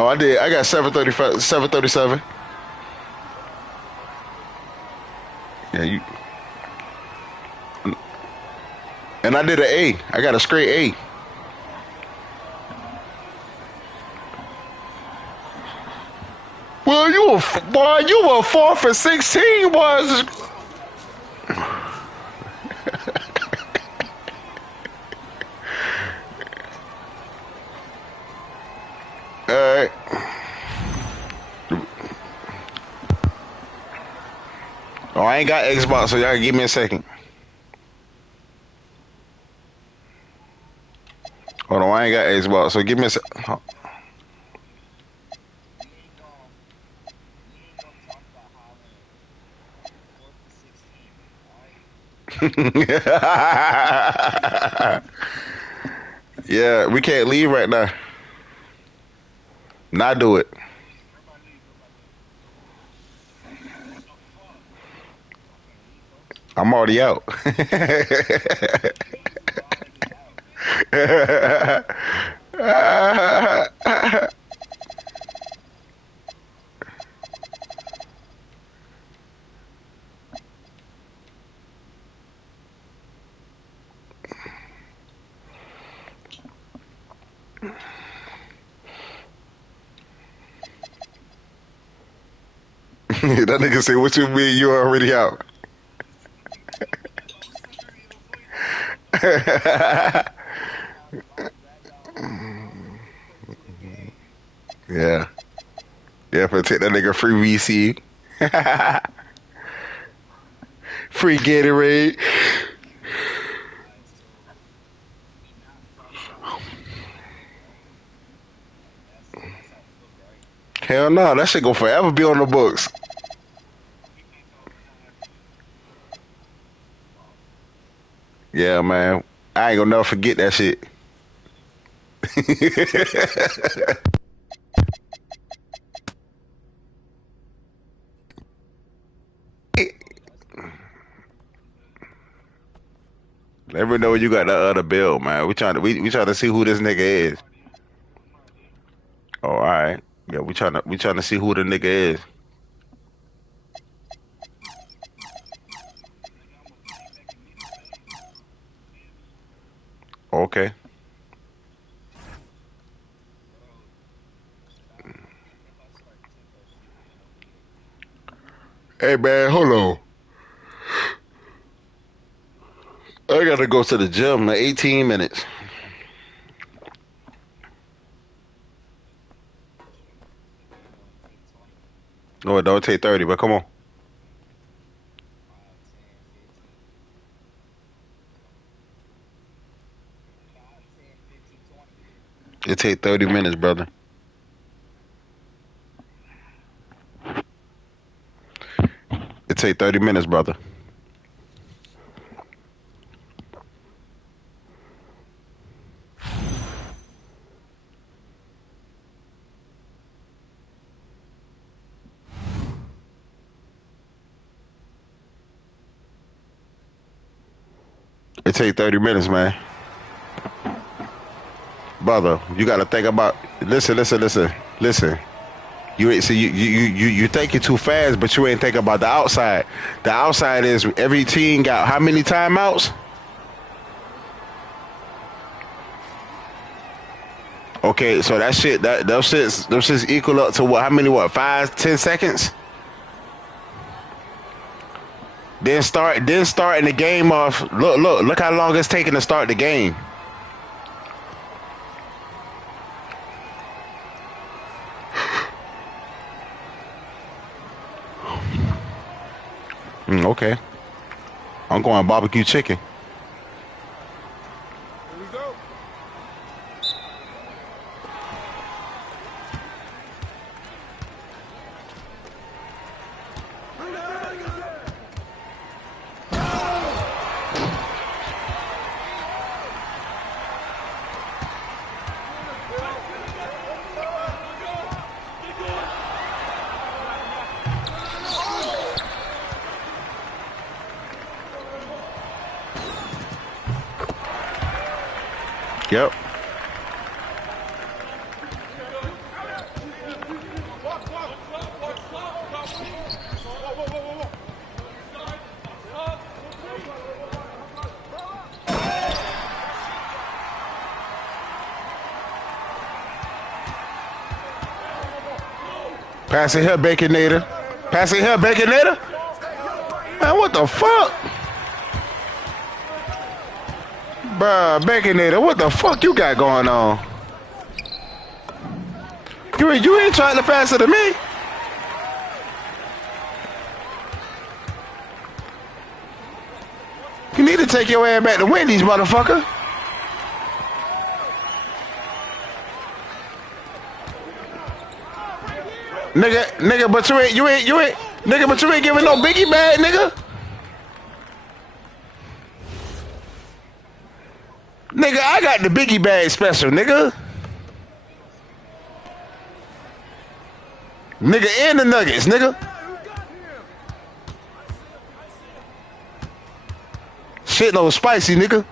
Oh, I did. I got 735, 737. Yeah, you. And I did an A. I got a straight A. Well, boy, you were 4 for 16, boy. All right. Oh, I ain't got Xbox, so y'all give me a second. Hold on, I ain't got Xbox, so give me a second. Yeah, we can't leave right now. Not do it. I'm already out. That nigga say, "What you mean? You already out?" Yeah, yeah. For take that nigga free VC, free Gatorade. Hell no, that shit go forever be on the books. Yeah, man. I ain't gonna never forget that shit. Let me know you got that other bill, man. We trying to see who this nigga is. Oh, all right. Yeah, we trying to see who the nigga is. Okay. Hey man, hold on. I gotta go to the gym in 18 minutes. No, it don't take 30, but come on. It take 30 minutes, brother. It take 30 minutes, brother. It take 30 minutes, man. Brother, you gotta think about listen. You ain't see you thinking too fast, but you ain't thinking about the outside. The outside is every team got how many timeouts? Okay, so that shit those shits equal up to what? How many? What? 5, 10 seconds? Then starting the game off. Look how long it's taking to start the game. Okay, I'm going barbecue chicken. Yep. Pass it here, Baconator. Pass it here, Baconator. Man, what the fuck? Bruh, Baconator, what the fuck you got going on? You ain't trying to pass it to me. You need to take your ass back to Wendy's, motherfucker. Nigga, but you ain't, nigga, but you ain't giving no biggie bag, nigga. Nigga, I got the biggie bag special, nigga. Nigga, and the nuggets, nigga. Shit no spicy, nigga.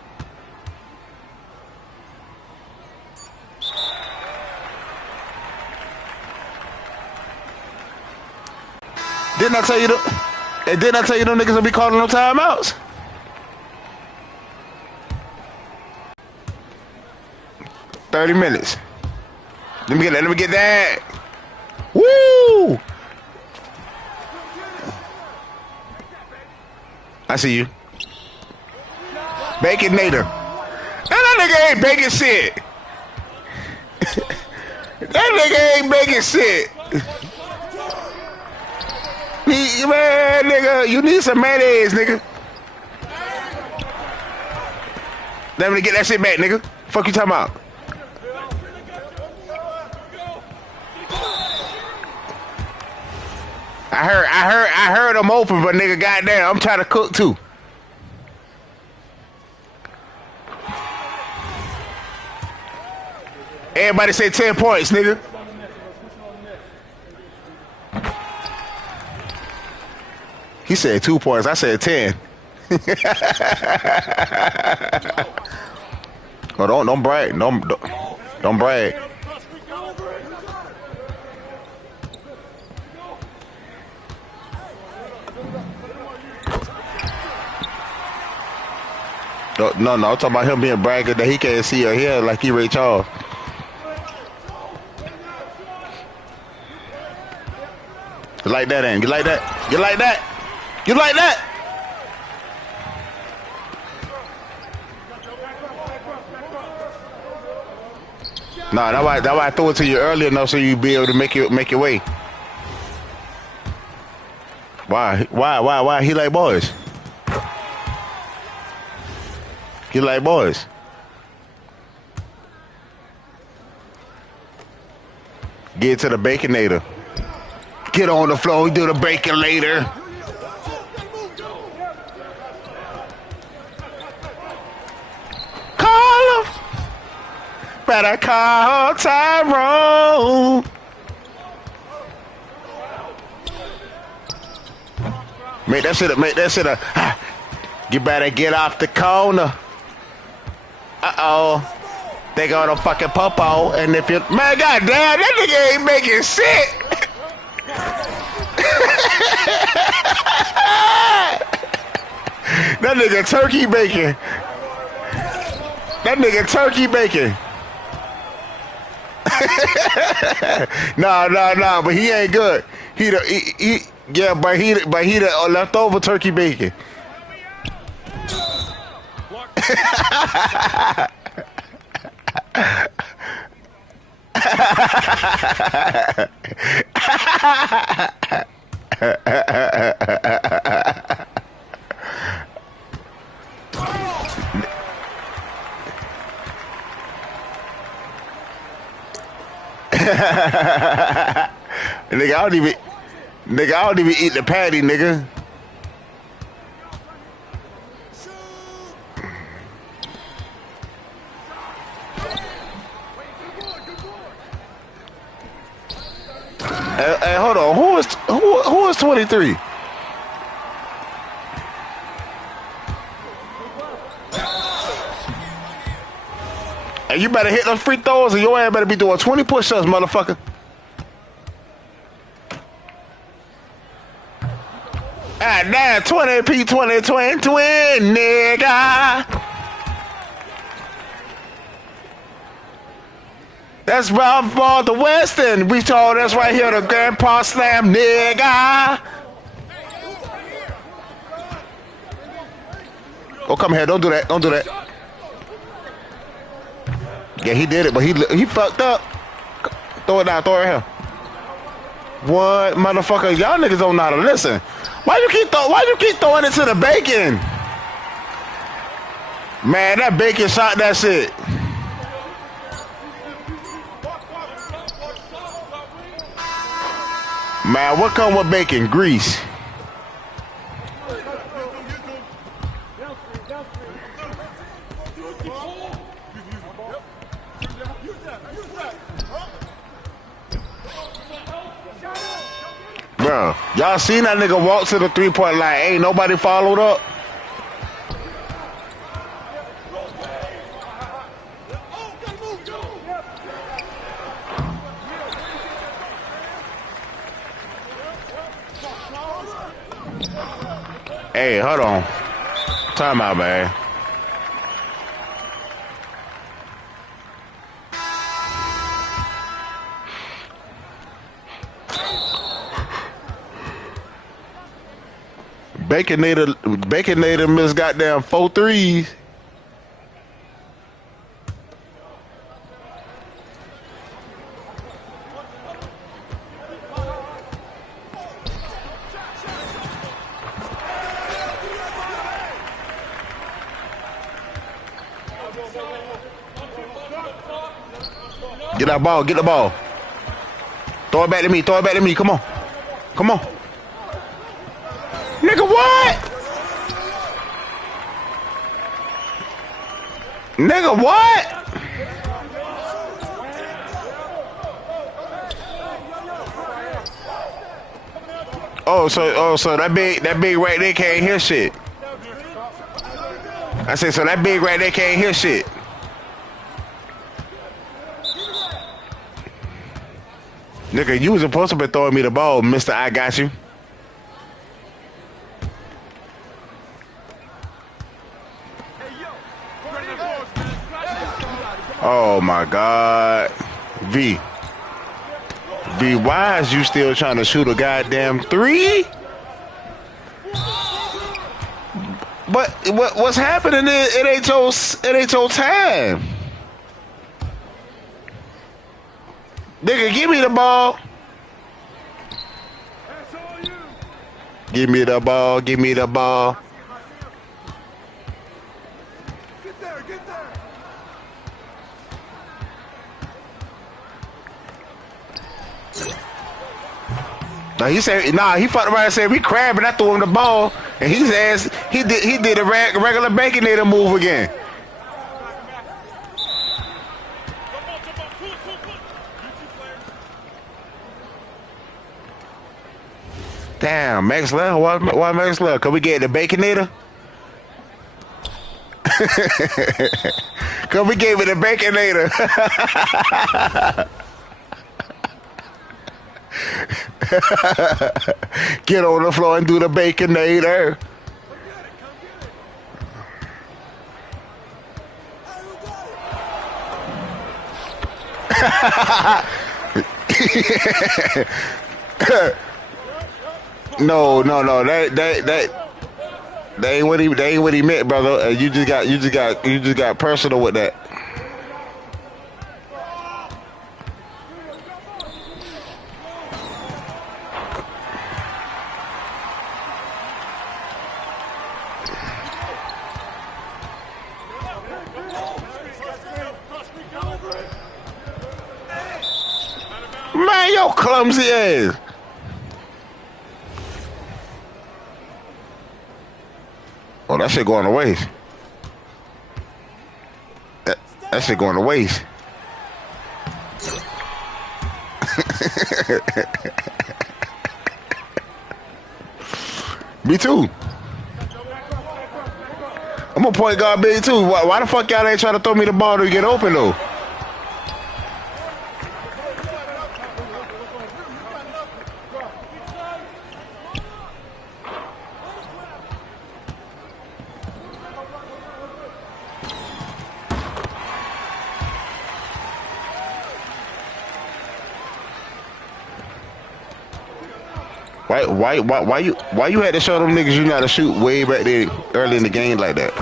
Didn't I tell you them niggas will be calling no timeouts? $30 minutes. Let me get that. Woo! I see you. Baconator. That nigga ain't baking shit. That nigga ain't baking shit. Man, nigga, you need some mayonnaise, nigga. Let me get that shit back, nigga. Fuck you talking about? I heard them open, but nigga, goddamn, I'm trying to cook too. Everybody say 10 points, nigga. He said 2 points. I said 10. Oh, don't brag. Don't brag. No, I'm talking about him being bragging that he can't see or hear like he Ray Charles. You like that, ain't you? Like that? You like that? You like that? Nah, that's why I threw it to you earlier enough so you be able to make your way. Why? He like boys. He like boys. Get to the Baconator. Get on the floor, do the Baconator. Call him. Better call Tyrone. Make that shit a. You better get off the corner. Uh-oh. They gonna fucking popo, and if you man, goddamn, that nigga ain't making shit. That nigga turkey bacon. That nigga turkey bacon. Nah, but he ain't good. He the leftover turkey bacon. Nigga, I don't even eat the patty, nigga. Hey, hold on. Who is 23? Hey, you better hit those free throws, or your ass better be doing 20 push-ups, motherfucker. Ah, damn, 20p, 20, nigga. That's Ralph Ball the Western. We told us right here the Grandpa Slam nigga. Oh, come here. Don't do that. Don't do that. Yeah, he did it, but he fucked up. Throw it down. Throw it here. What, motherfucker? Y'all niggas don't know how to listen. Why you keep throwing it to the bacon? Man, that bacon shot that shit. Man, what come with bacon? Grease. Bro, y'all seen that nigga walk to the three-point line? Ain't nobody followed up. Hey, hold on. Time out, man. Baconator missed goddamn 4 threes. Get that ball, get the ball. Throw it back to me, throw it back to me. Come on. Come on. Nigga, what? Nigga, what? So that big right there can't hear shit. I said, so that big right there can't hear shit. Nigga, you was supposed to be throwing me the ball, Mr. I got you. Oh my God. V, why is you still trying to shoot a goddamn three? But what's happening is it ain't your time. Nigga, give me the ball. Give me the ball. Give me the ball. Get there. Now he said, he fucked around and said we crabbing. I threw him the ball, and he says he did a regular Baconator move again. Damn, Max left. Why Max left? Can we get the Baconator? Cause we gave it a Baconator. Get on the floor and do the Baconator. No. That ain't what he meant, brother. You just got personal with that. Man, yo clumsy ass. Oh, that shit going to waste. That shit going to waste. Me too. I'm a point guard big too. Why the fuck y'all ain't trying to throw me the ball to get open though? Why you had to show them niggas you know how to shoot way back there early in the game like that?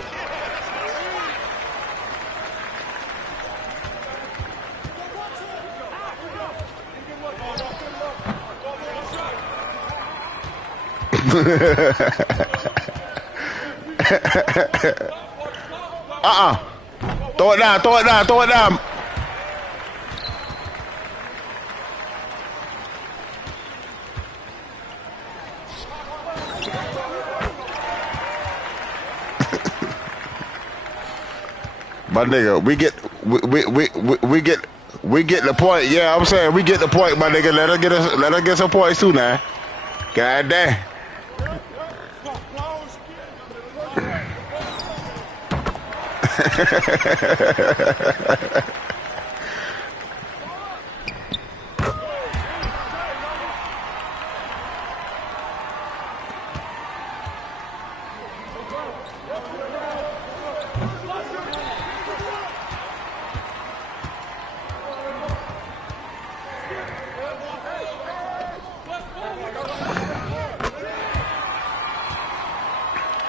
Throw it down, throw it down, throw it down. My nigga, we get the point. Yeah, I'm saying we get the point, my nigga. Let her get some points too now. God damn.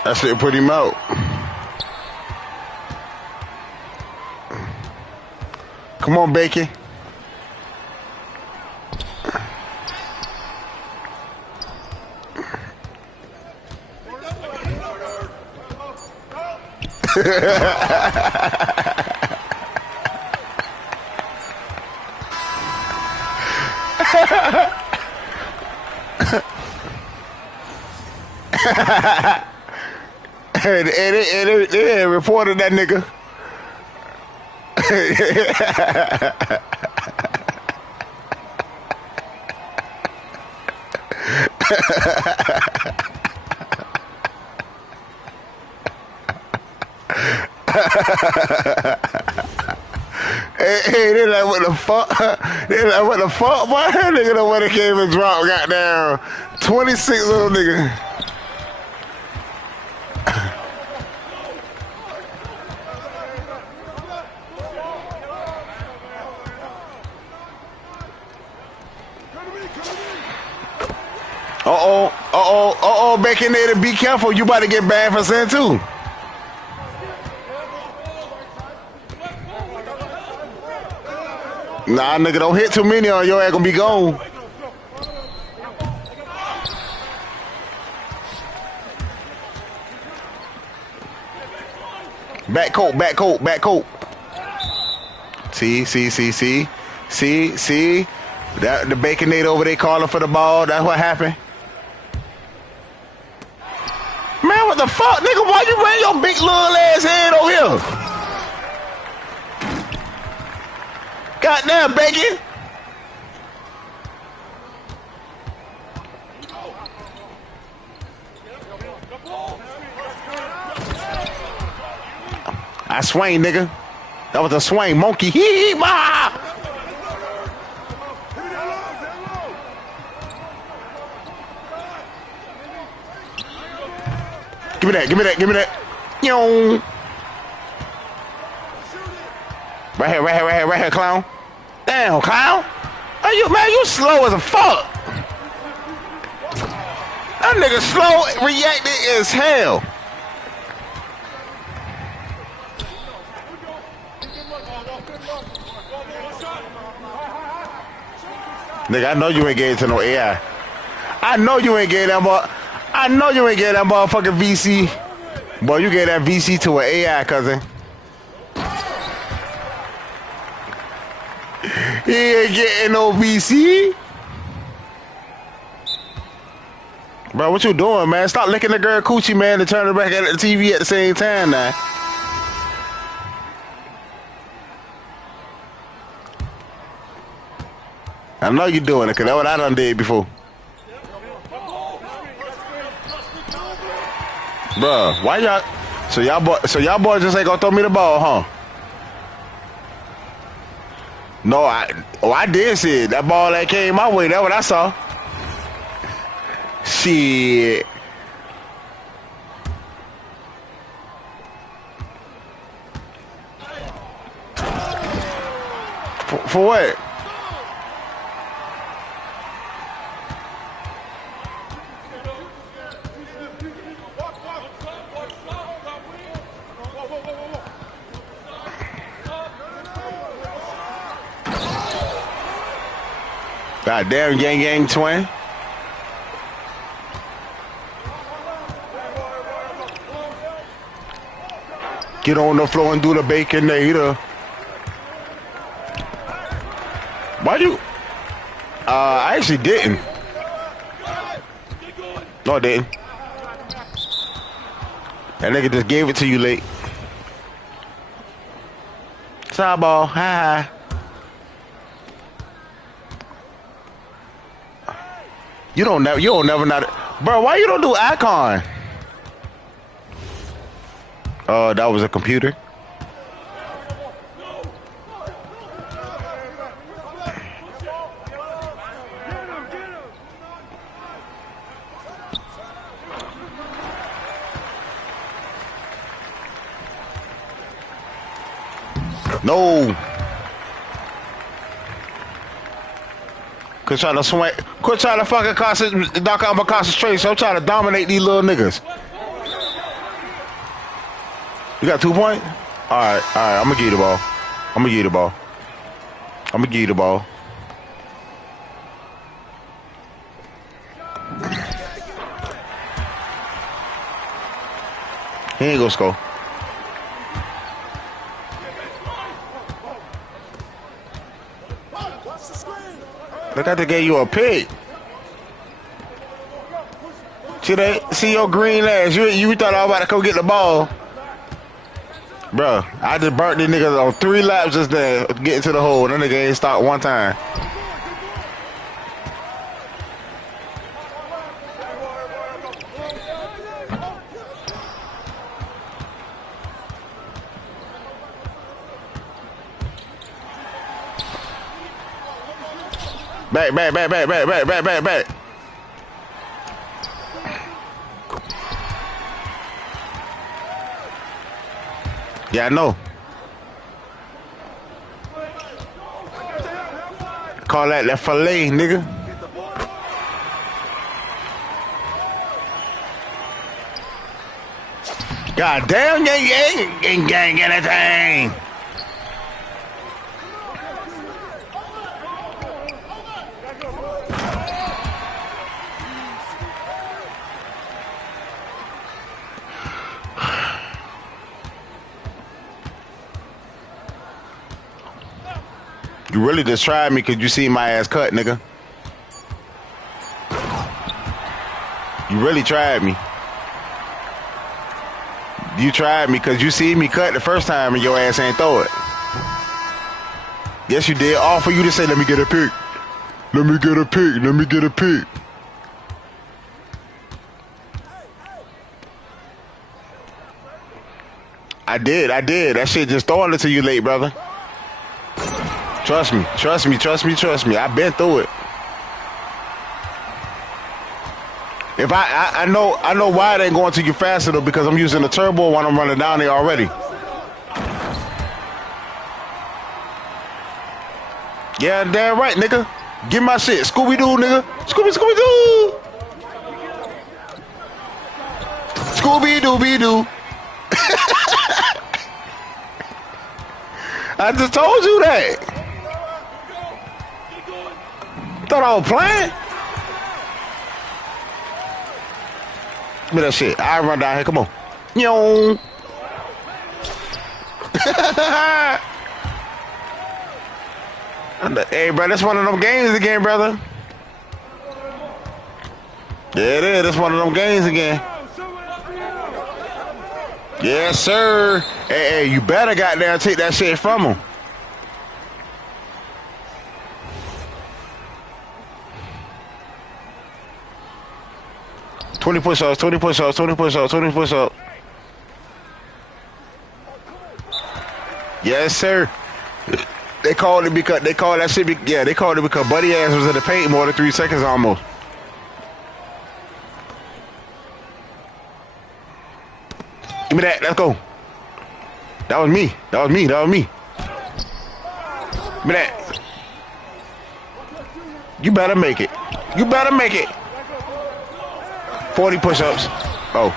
That shit put him out. Come on, Bacon. They reported that nigga. Hey, they like, what the fuck? They like, what the fuck, boy? That nigga know when it came and dropped, goddamn 26 little nigga. Baconator, be careful. You about to get banned for saying too. Nah, nigga, don't hit too many or your ass gonna be gone. Back coat, back coat, back coat. See. That the Baconator over there calling for the ball. That's what happened. Man, what the fuck, nigga? Why you bring your big little ass head over here? Goddamn, Bacon. I swing, nigga. That was a swing, monkey. Hee ma. Give me that. Yo. Right here, clown. Damn, clown. Are you, man, you slow as a fuck. That nigga slow reacting as hell. Nigga, I know you ain't getting to no AI. I know you ain't getting that motherfucking VC. Boy, you gave that VC to an AI, cousin. He ain't getting no VC. Bro, what you doing, man? Stop licking the girl coochie, man, and turning back at the TV at the same time now. I know you doing it, because that's what I done did before. Bruh, why y'all... So y'all boys just ain't gonna throw me the ball, huh? No, I did see it. That ball that came my way, that's what I saw. Shit. For what? Goddamn, gang, gang, twin. Get on the floor and do the baconator. Why you? I actually didn't. No, I didn't. That nigga just gave it to you late. Side ball, ha. You don't never not. Bro, why you don't do icon? That was a computer. No. Quit trying to swing. Quit trying to fucking knock out my concentration. I'm trying to dominate these little niggas. You got 2 points? Alright. I'm gonna give you the ball. I'm gonna give you the ball. I'm gonna give you the ball. He ain't gonna score. Look, I just gave you a pick. See your green ass. You thought I was about to go get the ball. Bro, I just burnt these niggas on 3 laps just there getting to the hole. That nigga ain't stopped one time. Back. Yeah, I know. Call that filet, nigga. God damn, gang, anything. You really just tried me because you see my ass cut, nigga. You really tried me. You tried me because you see me cut the first time and your ass ain't throw it. Yes, you did. All for you to say, let me get a pick. Let me get a pick. Let me get a pick. I did. That shit just throwing it to you late, brother. Trust me. I've been through it. If I know why it ain't going to you faster though, because I'm using the turbo when I'm running down there already. Yeah, damn right, nigga. Give my shit. Scooby-Doo, nigga. Scooby-Doo. Scooby-Dooby-Doo. I just told you that. Thought I was playing? Give me that shit. I run down here. Come on. Yo. Hey, bro, that's one of them games again, brother. Yeah, it is. That's one of them games again. Yes, sir. Hey, you better goddamn take that shit from him. Twenty push-ups. Yes, sir. They called it because they called that shit. They called it because Buddy ass was in the paint more than 3 seconds almost. Give me that. Let's go. That was me. Give me that. You better make it. 40 push-ups. Oh.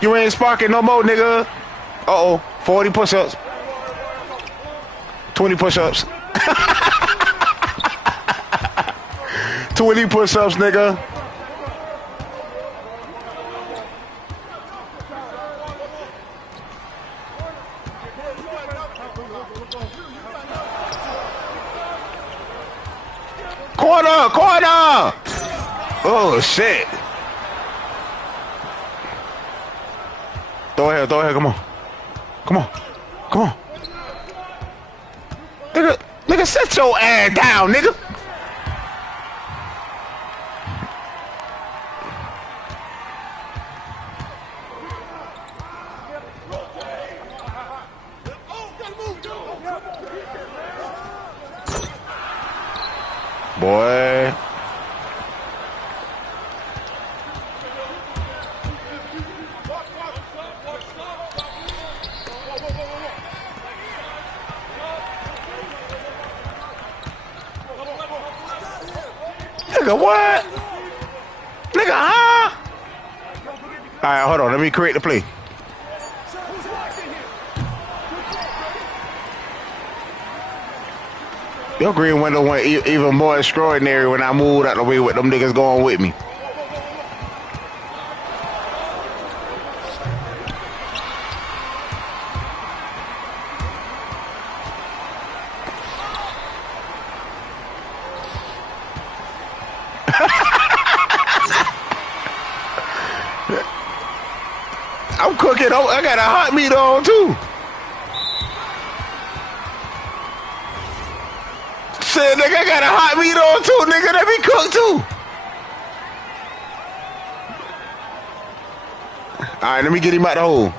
You ain't sparking no more, nigga. Uh-oh. 40 push-ups. 20 push-ups. 20 push-ups, nigga. Corner, corner. Oh shit. Throw ahead, come on. Come on. Come on. Nigga, sit your ass down, nigga. Boy. Nigga, what? Nigga, huh? Alright, hold on. Let me create the play. Your green window went even more extraordinary when I moved out the way with them niggas going with me. I'm cooking. I got a hot meat on too. Shit, nigga, I got a hot meat on too, nigga. Let me cook too. Alright, let me get him out the hole.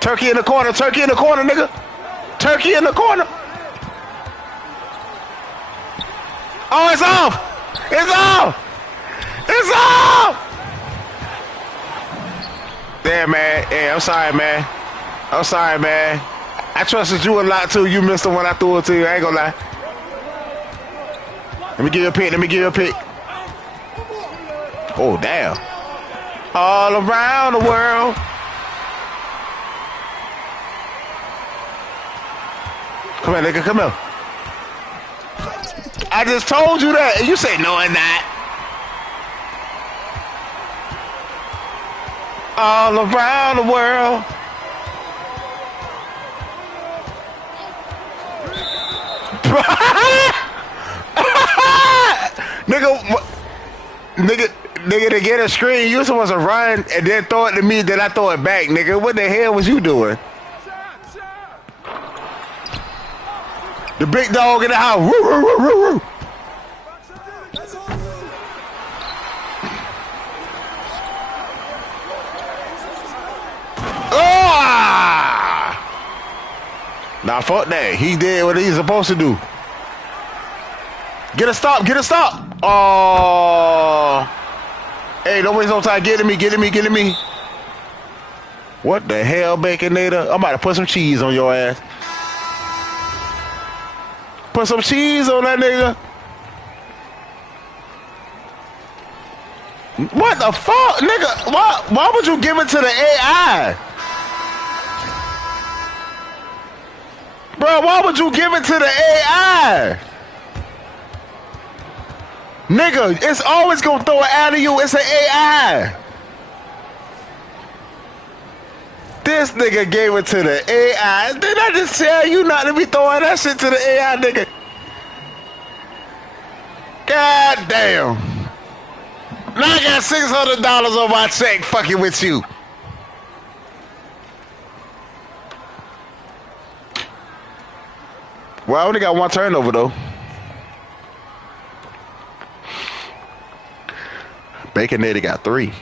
Turkey in the corner, nigga. Turkey in the corner. Oh, it's off. It's off. It's off. Damn, man. Hey, I'm sorry, man. I trusted you a lot, too. You missed the one I threw it to you. I ain't gonna lie. Let me give you a pick. Oh, damn. All around the world. Come here, nigga. Come here. I just told you that. And you say, no, I'm not. All around the world. Nigga, to get a screen, you supposed to run and then throw it to me, then I throw it back, nigga. What the hell was you doing? The big dog in the house. Woo, woo, woo, woo, woo. Nah, fuck that. He did what he's supposed to do. Get a stop. Oh. Hey, don't waste no time. Get me. What the hell, Baconator? I'm about to put some cheese on your ass. Put some cheese on that nigga. What the fuck, nigga? Why would you give it to the AI? Bro, why would you give it to the AI? Nigga, it's always gonna throw it out of you. It's an AI. This nigga gave it to the AI. Did I just tell you not to be throwing that shit to the AI, nigga? God damn. Now I got $600 on my check fucking with you. Well, I only got one turnover, though. Baconator got 3.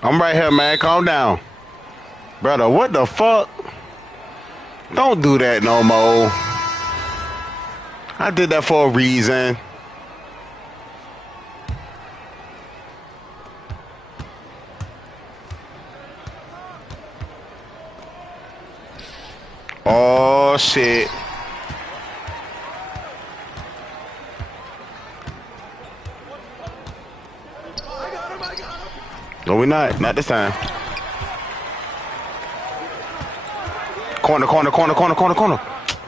I'm right here, man. Calm down. Brother, what the fuck? Don't do that no more. I did that for a reason. Oh, shit. No, we're not. Not this time. Corner, corner, corner, corner, corner, corner.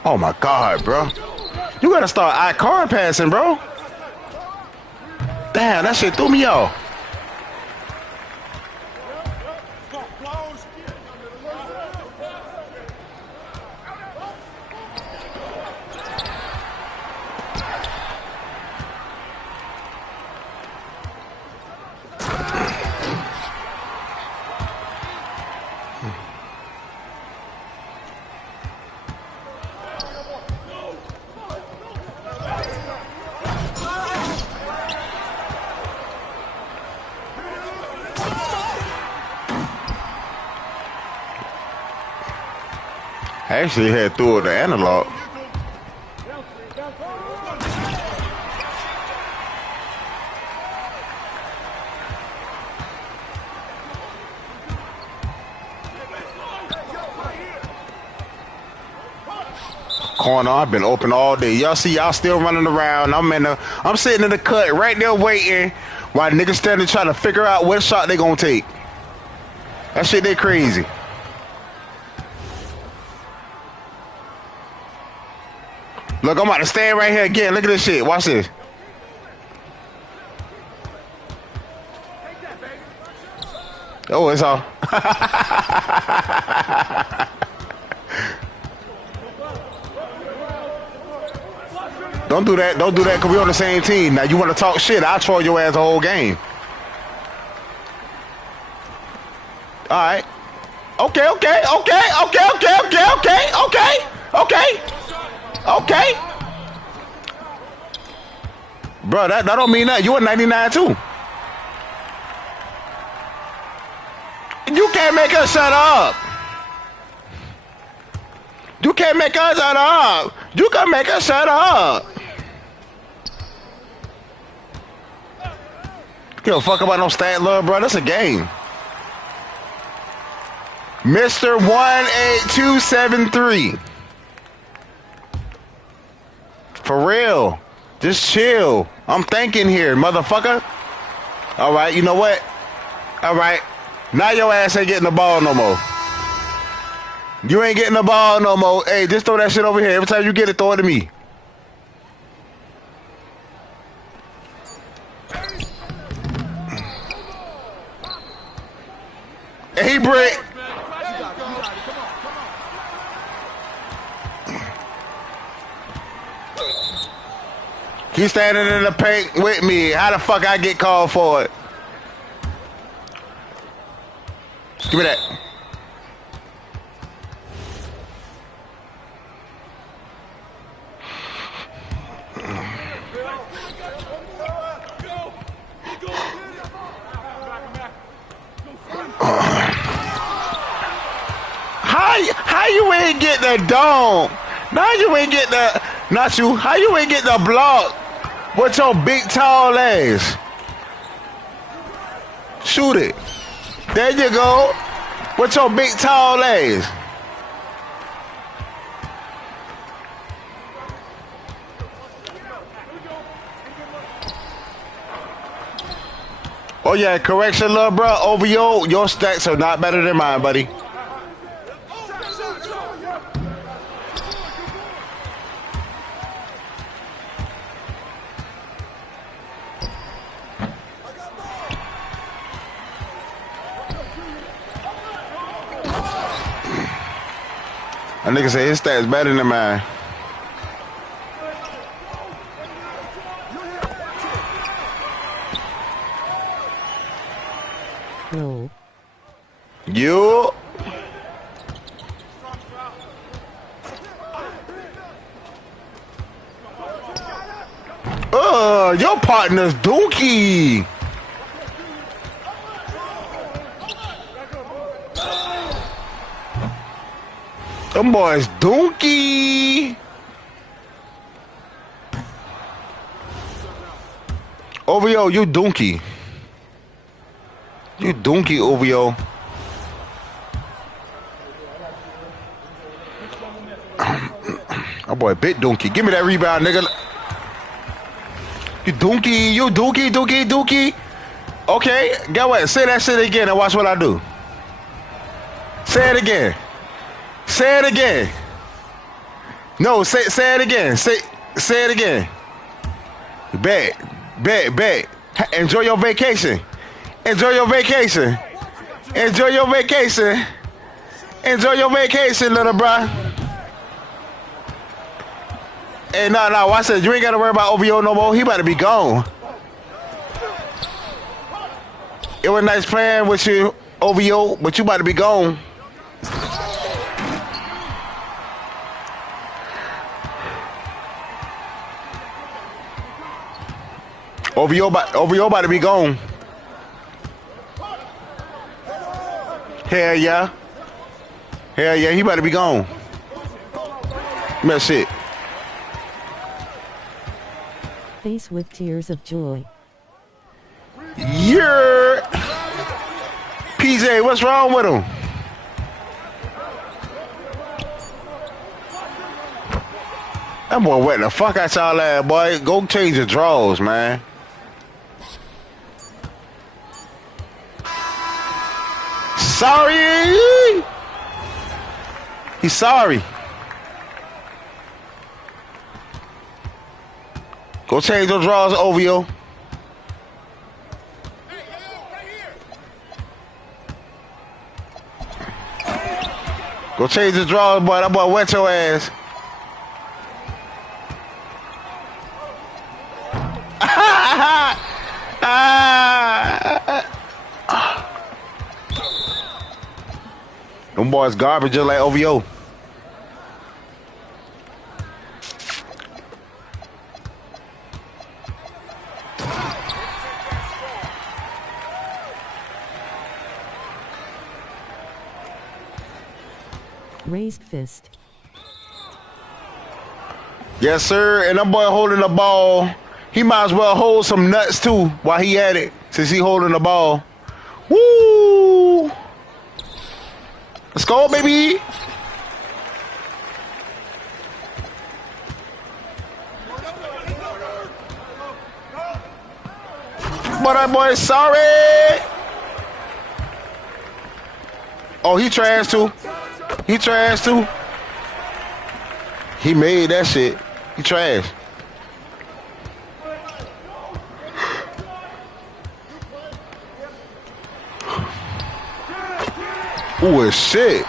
Oh, my God, bro. You got to start I-card passing, bro. Damn, that shit threw me off. I actually had through the analog. Corner, I've been open all day. Y'all see y'all still running around. I'm sitting in the cut right there waiting while niggas standing trying to figure out what shot they gonna take. That shit they crazy. Look, I'm about to stand right here again. Look at this shit. Watch this. Oh, it's all. Don't do that. Don't do that because we're on the same team. Now, you want to talk shit, I'll troll your ass the whole game. All right. Okay. Bro, that don't mean nothing. You a 99 too. You can't make us shut up. You can't make us shut up. You can make us shut up. Give a fuck about no stat love, bro. That's a game. Mr. 18273. For real. Just chill. I'm thinking here, motherfucker. All right, you know what? All right. Now your ass ain't getting the ball no more. You ain't getting the ball no more. Hey, just throw that shit over here. Every time you get it, throw it to me. Hey, Brick. He's standing in the paint with me. How the fuck I get called for it? Give me that. How you ain't get the dome? Now you ain't get the, not you, how you ain't get the block with your big tall ass? Shoot it. There you go. With your big tall ass. Oh yeah, correction, love, bro. Over your stats are not better than mine, buddy. A nigga say his stats better than mine. No. You. Your partner's dookie. Them boys dookie. OVO, you dookie. You dookie, OVO. Oh boy, bit dookie. Give me that rebound, nigga. You dookie. Okay, get what? Say that shit again and watch what I do. Say it again. No, say it again. Say it again. Bet. Enjoy your vacation, little bruh. Hey, no, watch this. You ain't gotta worry about OVO no more. He about to be gone. It was nice playing with you, OVO, but you about to be gone. OVO about to be gone. Hell yeah, he about to be gone. That shit. Face with tears of joy. Yeah. PJ, what's wrong with him? That boy wet the fuck out y'all ass, boy. Go change your drawers, man. Sorry. He's sorry. Go change your drawers, OVO. Go change the drawers, boy. That boy wet your ass. Them boys garbage just like OVO. Raised fist. Yes, sir. And that boy holding the ball. He might as well hold some nuts too while he at it, since he holding the ball. Woo! Let's go, baby. But that boy, sorry. Oh, he trash too. He made that shit. He trash. Ooh, shit.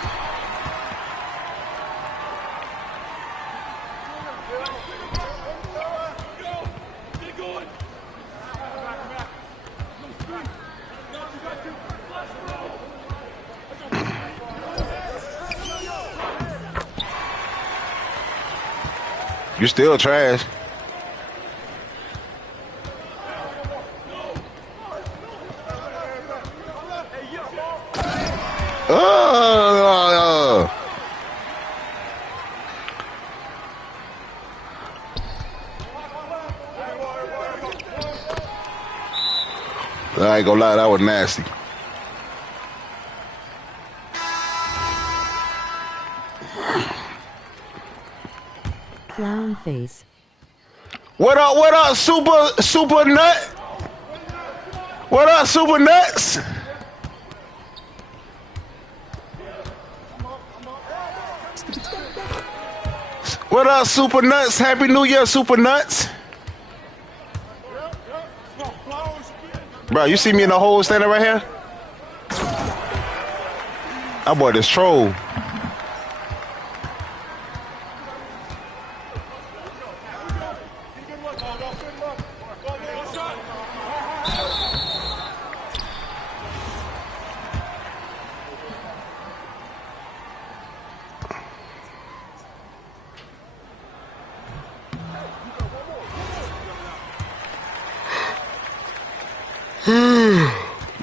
You still trash. I ain't gonna lie, that was nasty. Clown face. What up, super nut? What up, super nuts? What up, super nuts? Happy New Year, super nuts. Bro, you see me in the hole standing right here? That boy this troll.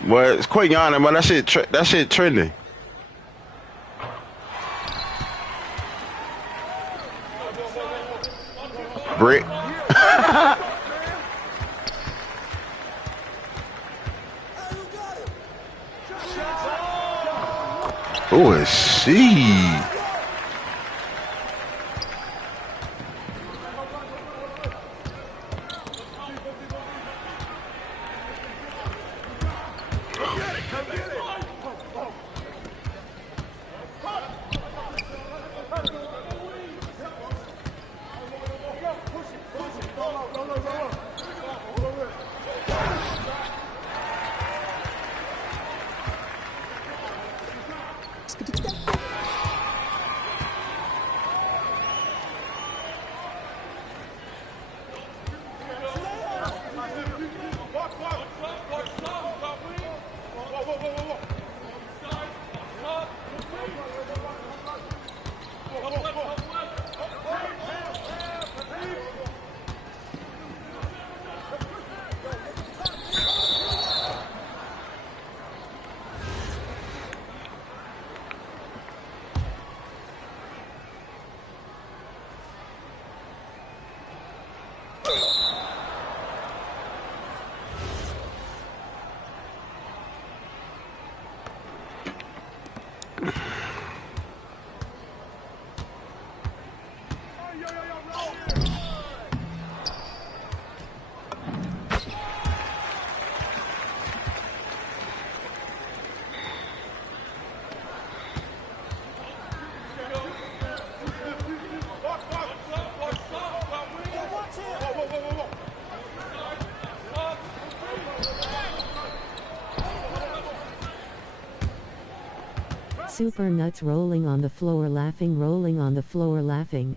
Well, it's quite yawning, but that shit trending. Brick. Who is she? Super nuts rolling on the floor laughing, rolling on the floor laughing.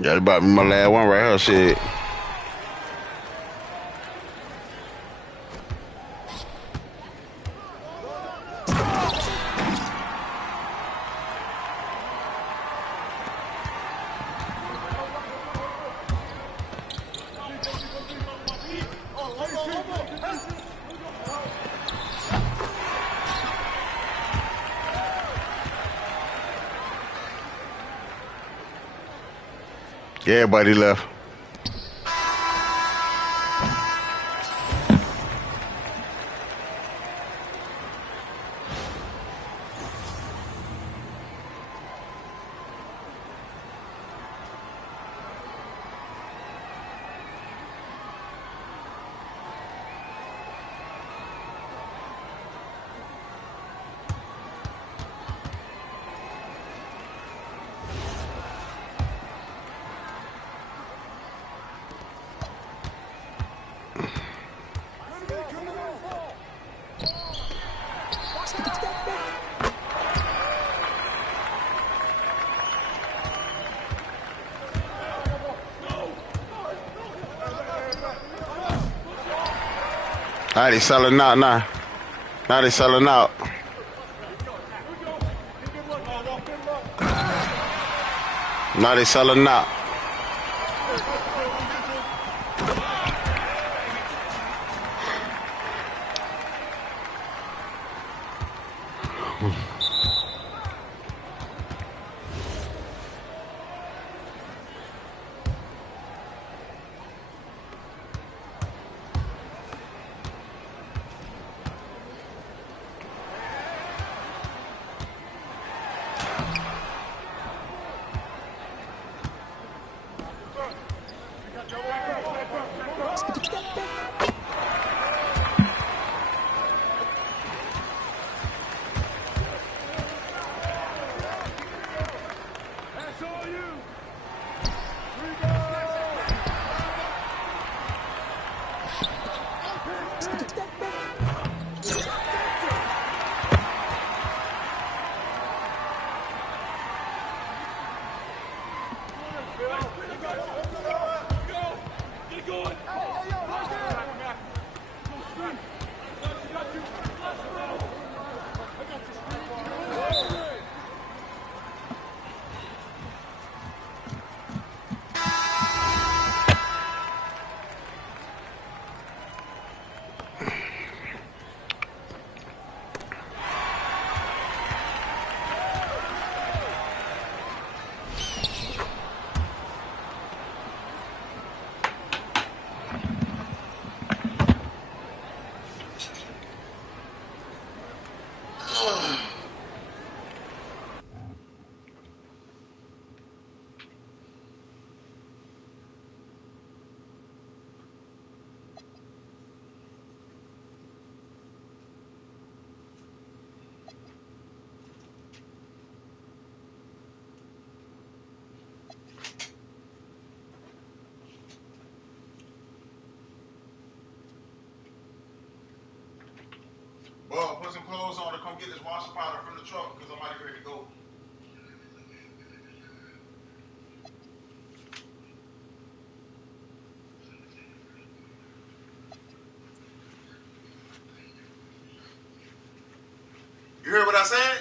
Got about my last one right here, shit. Everybody left. Now they selling out now. Now they selling out. Now they selling out. Well, put some clothes on to come get this washer powder from the truck because I'm already ready to go. You heard what I said?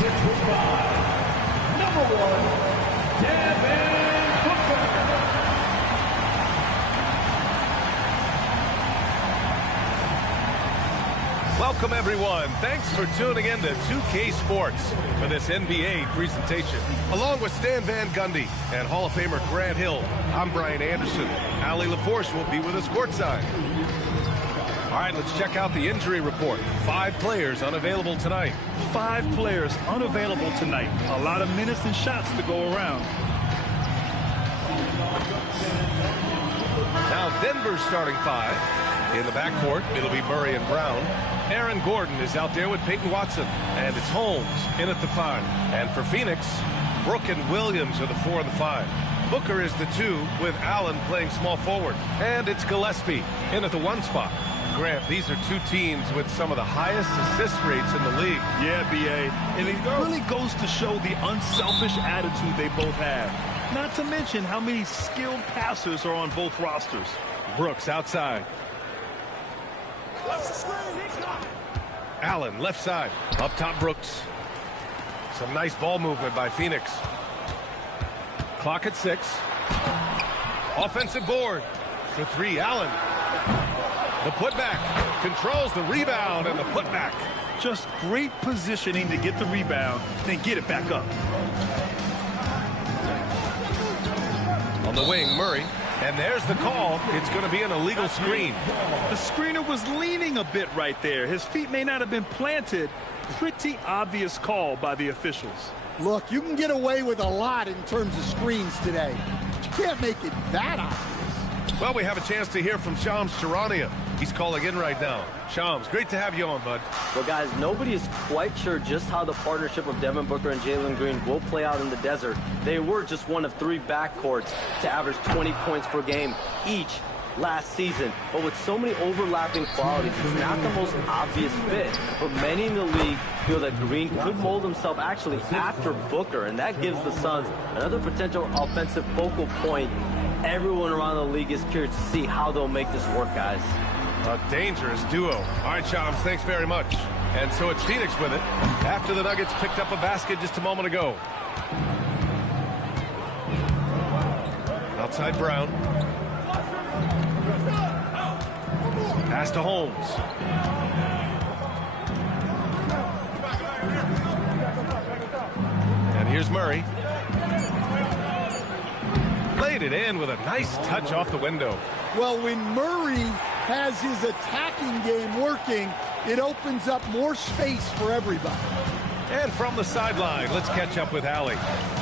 6'5", number 1, Devin Booker. Welcome, everyone. Thanks for tuning in to 2K Sports for this NBA presentation. Along with Stan Van Gundy and Hall of Famer Grant Hill, I'm Brian Anderson. Ali LaForce will be with us courtside. All right, let's check out the injury report. 5 players unavailable tonight. 5 players unavailable tonight. A lot of minutes and shots to go around. Now Denver's starting 5. In the backcourt, it'll be Murray and Brown. Aaron Gordon is out there with Peyton Watson. And it's Holmes in at the 5. And for Phoenix, Brook and Williams are the 4 and the 5. Booker is the 2 with Allen playing small forward. And it's Gillespie in at the 1 spot. Grant, these are 2 teams with some of the highest assist rates in the league. Yeah, B.A. And it really goes to show the unselfish attitude they both have. Not to mention how many skilled passers are on both rosters. Brooks outside. Allen left side. Up top, Brooks. Some nice ball movement by Phoenix. Clock at 6. Offensive board. For 3, Allen. The putback. Controls the rebound and the putback. Just great positioning to get the rebound, then get it back up. On the wing, Murray. And there's the call. It's going to be an illegal screen. The screener was leaning a bit right there. His feet may not have been planted. Pretty obvious call by the officials. Look, you can get away with a lot in terms of screens today, but you can't make it that obvious. Well, we have a chance to hear from Shams Charania. He's calling in right now. Shams, great to have you on, bud. Well, guys, nobody is quite sure just how the partnership of Devin Booker and Jalen Green will play out in the desert. They were just one of 3 backcourts to average 20 points per game each last season. But with so many overlapping qualities, it's not the most obvious fit. But many in the league feel that Green could mold himself actually after Booker, and that gives the Suns another potential offensive focal point. Everyone around the league is curious to see how they'll make this work, guys. A dangerous duo. All right, Shams, thanks very much. And so it's Phoenix with it after the Nuggets picked up a basket just a moment ago. Outside Brown. Pass to Holmes. And here's Murray. Laid it in with a nice touch off the window. Well, when Murray has his attacking game working, it opens up more space for everybody. And from the sideline, let's catch up with Allie.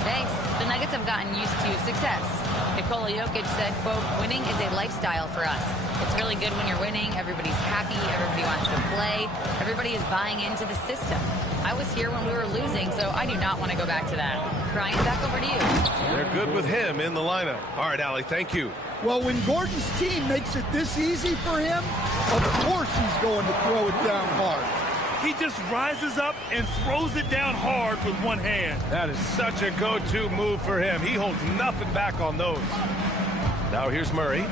Thanks. The Nuggets have gotten used to success. Nikola Jokic said, quote, winning is a lifestyle for us. It's really good when you're winning. Everybody's happy. Everybody wants to play. Everybody is buying into the system. I was here when we were losing, so I do not want to go back to that. Brian, back over to you. They're good with him in the lineup. All right, Allie, thank you. Well, when Gordon's team makes it this easy for him, of course he's going to throw it down hard. He just rises up and throws it down hard with one hand. That is such a go-to move for him. He holds nothing back on those. Now here's Murray.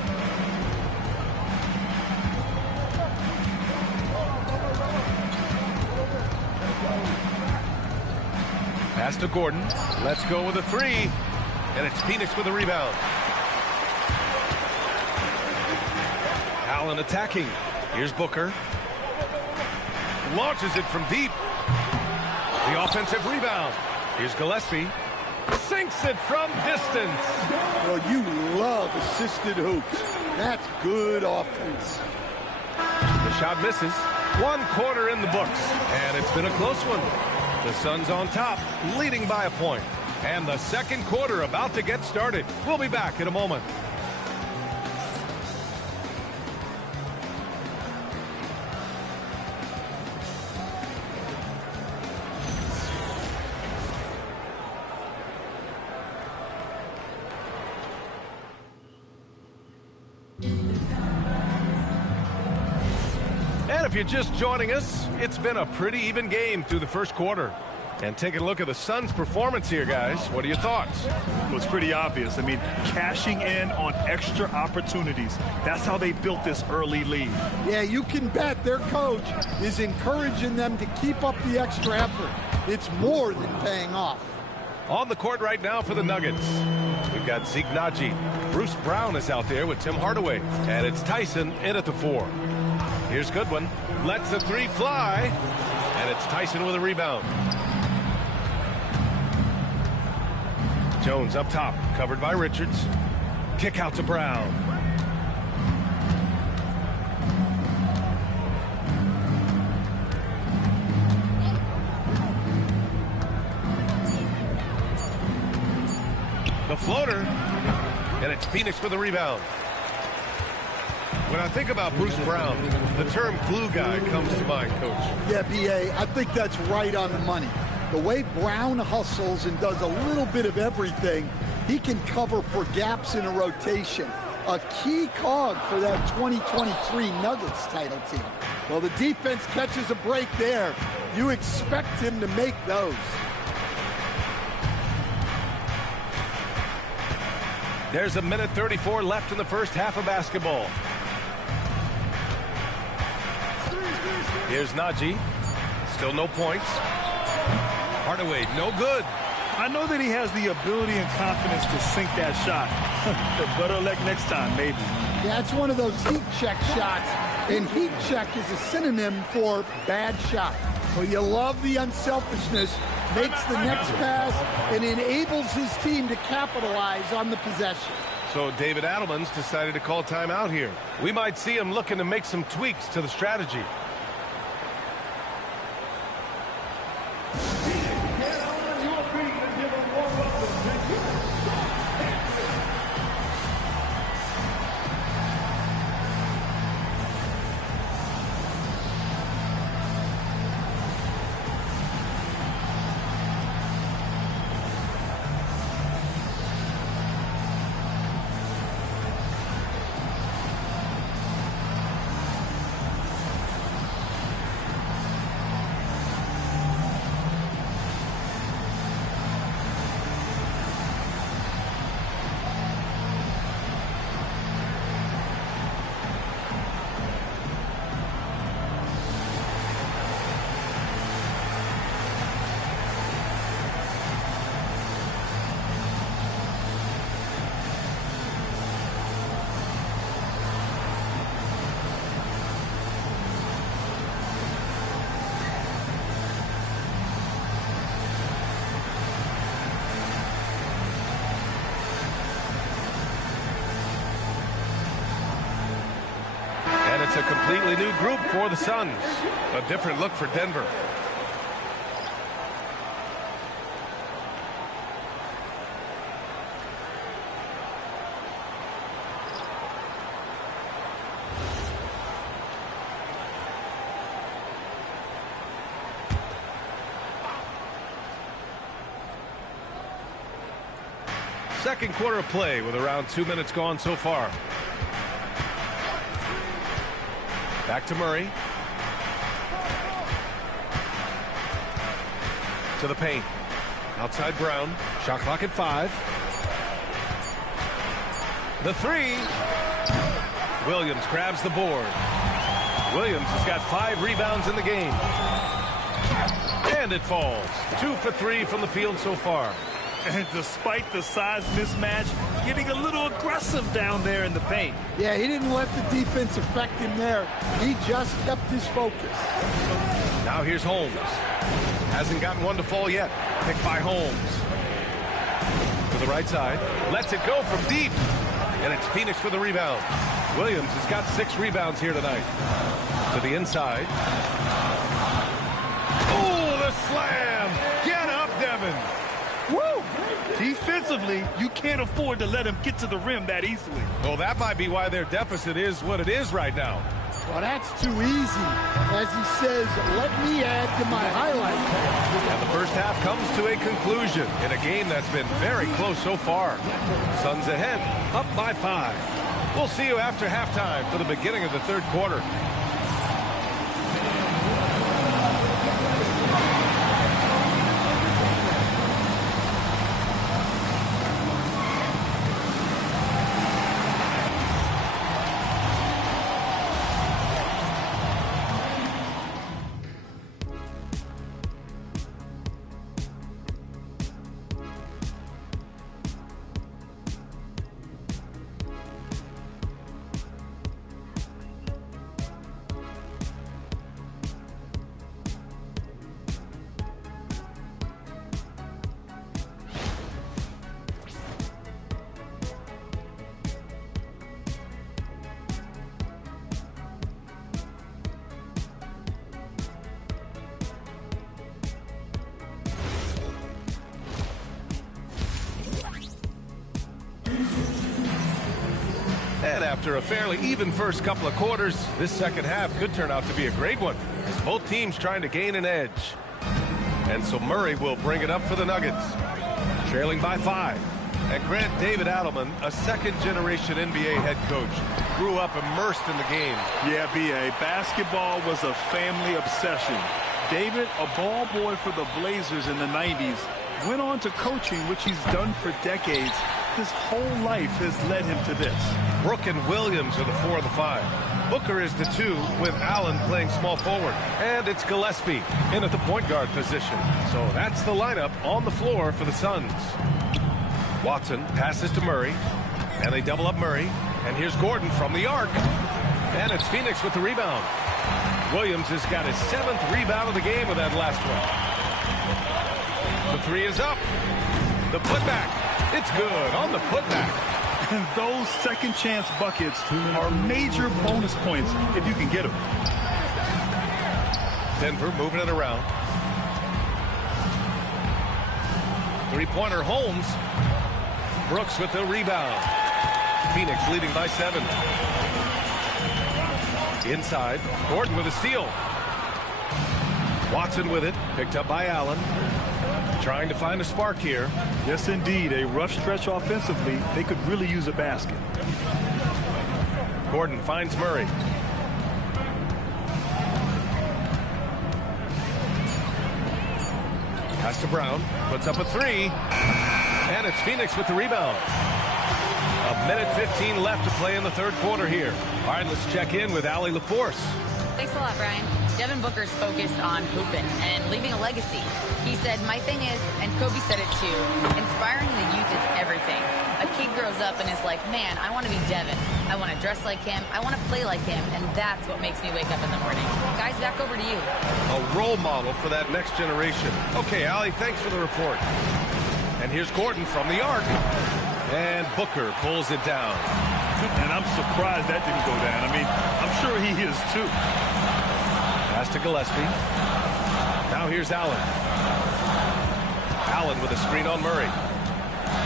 Pass to Gordon. Let's go with a 3. And it's Phoenix with a rebound. Allen attacking. Here's Booker. Launches it from deep. The offensive rebound. Here's Gillespie. Sinks it from distance. Well, you love assisted hoops. That's good offense. The shot misses. 1 quarter in the books. And it's been a close one. The Suns on top, leading by a point. And the second quarter about to get started. We'll be back in a moment. And if you're just joining us, it's been a pretty even game through the first quarter. And taking a look at the Suns' performance here, guys. What are your thoughts? Well, it's pretty obvious. I mean, cashing in on extra opportunities. That's how they built this early lead. Yeah, you can bet their coach is encouraging them to keep up the extra effort. it's more than paying off. On the court right now for the Nuggets, we've got Zeke Naji. Bruce Brown is out there with Tim Hardaway. And it's Tyson in at the 4. Here's Goodwin. Lets the 3 fly. And it's Tyson with a rebound. Jones up top, covered by Richards. Kick out to Brown. The floater, and it's Phoenix for the rebound. When I think about Bruce Brown, the term glue guy comes to mind, Coach. Yeah, B.A., I think that's right on the money. The way Brown hustles and does a little bit of everything, he can cover for gaps in a rotation. A key cog for that 2023 Nuggets title team. Well, the defense catches a break there. You expect him to make those. There's a minute 34 left in the first half of basketball. Here's Naji. Still no points. Hardaway, no good. I know that he has the ability and confidence to sink that shot. Better luck next time, maybe. Yeah, it's one of those heat check shots. And heat check is a synonym for bad shot. Well, you love the unselfishness, makes the next pass, and enables his team to capitalize on the possession. So David Adelman's decided to call timeout here. We might see him looking to make some tweaks to the strategy. It's a completely new group for the Suns. A different look for Denver. Second quarter of play with around 2 minutes gone so far. Back to Murray. To the paint. Outside Brown. Shot clock at 5. The 3. Williams grabs the board. Williams has got 5 rebounds in the game. And it falls. 2 for 3 from the field so far. And despite the size mismatch, getting a little aggressive down there in the paint. Yeah, he didn't let the defense affect him there. He just kept his focus. Now here's Holmes. Hasn't gotten one to fall yet. Picked by Holmes. To the right side. Lets it go from deep. And it's Phoenix for the rebound. Williams has got 6 rebounds here tonight. To the inside. Oh, the slam! Get up, Devin! Woo! Defensively, you can't afford to let him get to the rim that easily. Well, that might be why their deficit is what it is right now. Well, that's too easy. As he says, let me add to my highlight. And the first half comes to a conclusion in a game that's been very close so far. Suns ahead, up by 5. We'll see you after halftime for the beginning of the third quarter. after a fairly even first couple of quarters, this second half could turn out to be a great one, as both teams trying to gain an edge. And so Murray will bring it up for the Nuggets, trailing by 5. And Grant, David Adelman, a second-generation NBA head coach, grew up immersed in the game. Yeah, B.A., basketball was a family obsession. David, a ball boy for the Blazers in the 90s, went on to coaching, which he's done for decades. His whole life has led him to this. Brook and Williams are the 4 and the 5. Booker is the 2, with Allen playing small forward. And it's Gillespie in at the point guard position. So that's the lineup on the floor for the Suns. Watson passes to Murray, and they double up Murray. And here's Gordon from the arc. And it's Phoenix with the rebound. Williams has got his 7th rebound of the game with that last one. The 3 is up. The putback. It's good on the putback. And those second chance buckets are major bonus points if you can get them. Denver moving it around. Three-pointer Holmes. Brooks with the rebound. Phoenix leading by 7. Inside, Gordon with a steal. Watson with it, picked up by Allen. Trying to find a spark here. Yes, indeed. A rough stretch offensively. They could really use a basket. Gordon finds Murray. Pass to Brown. Puts up a 3. And it's Phoenix with the rebound. 1:15 left to play in the third quarter here. All right, let's check in with Allie LaForce. Thanks a lot, Brian. Devin Booker's focused on hooping and leaving a legacy. He said, my thing is, and Kobe said it too, inspiring the youth is everything. A kid grows up and is like, man, I want to be Devin. I want to dress like him. I want to play like him. And that's what makes me wake up in the morning. Guys, back over to you. A role model for that next generation. Okay, Allie, thanks for the report. And here's Gordon from the arc. And Booker pulls it down. And I'm surprised that didn't go down. I mean, I'm sure he is too. Pass to Gillespie. Now here's Allen. Allen with a screen on Murray.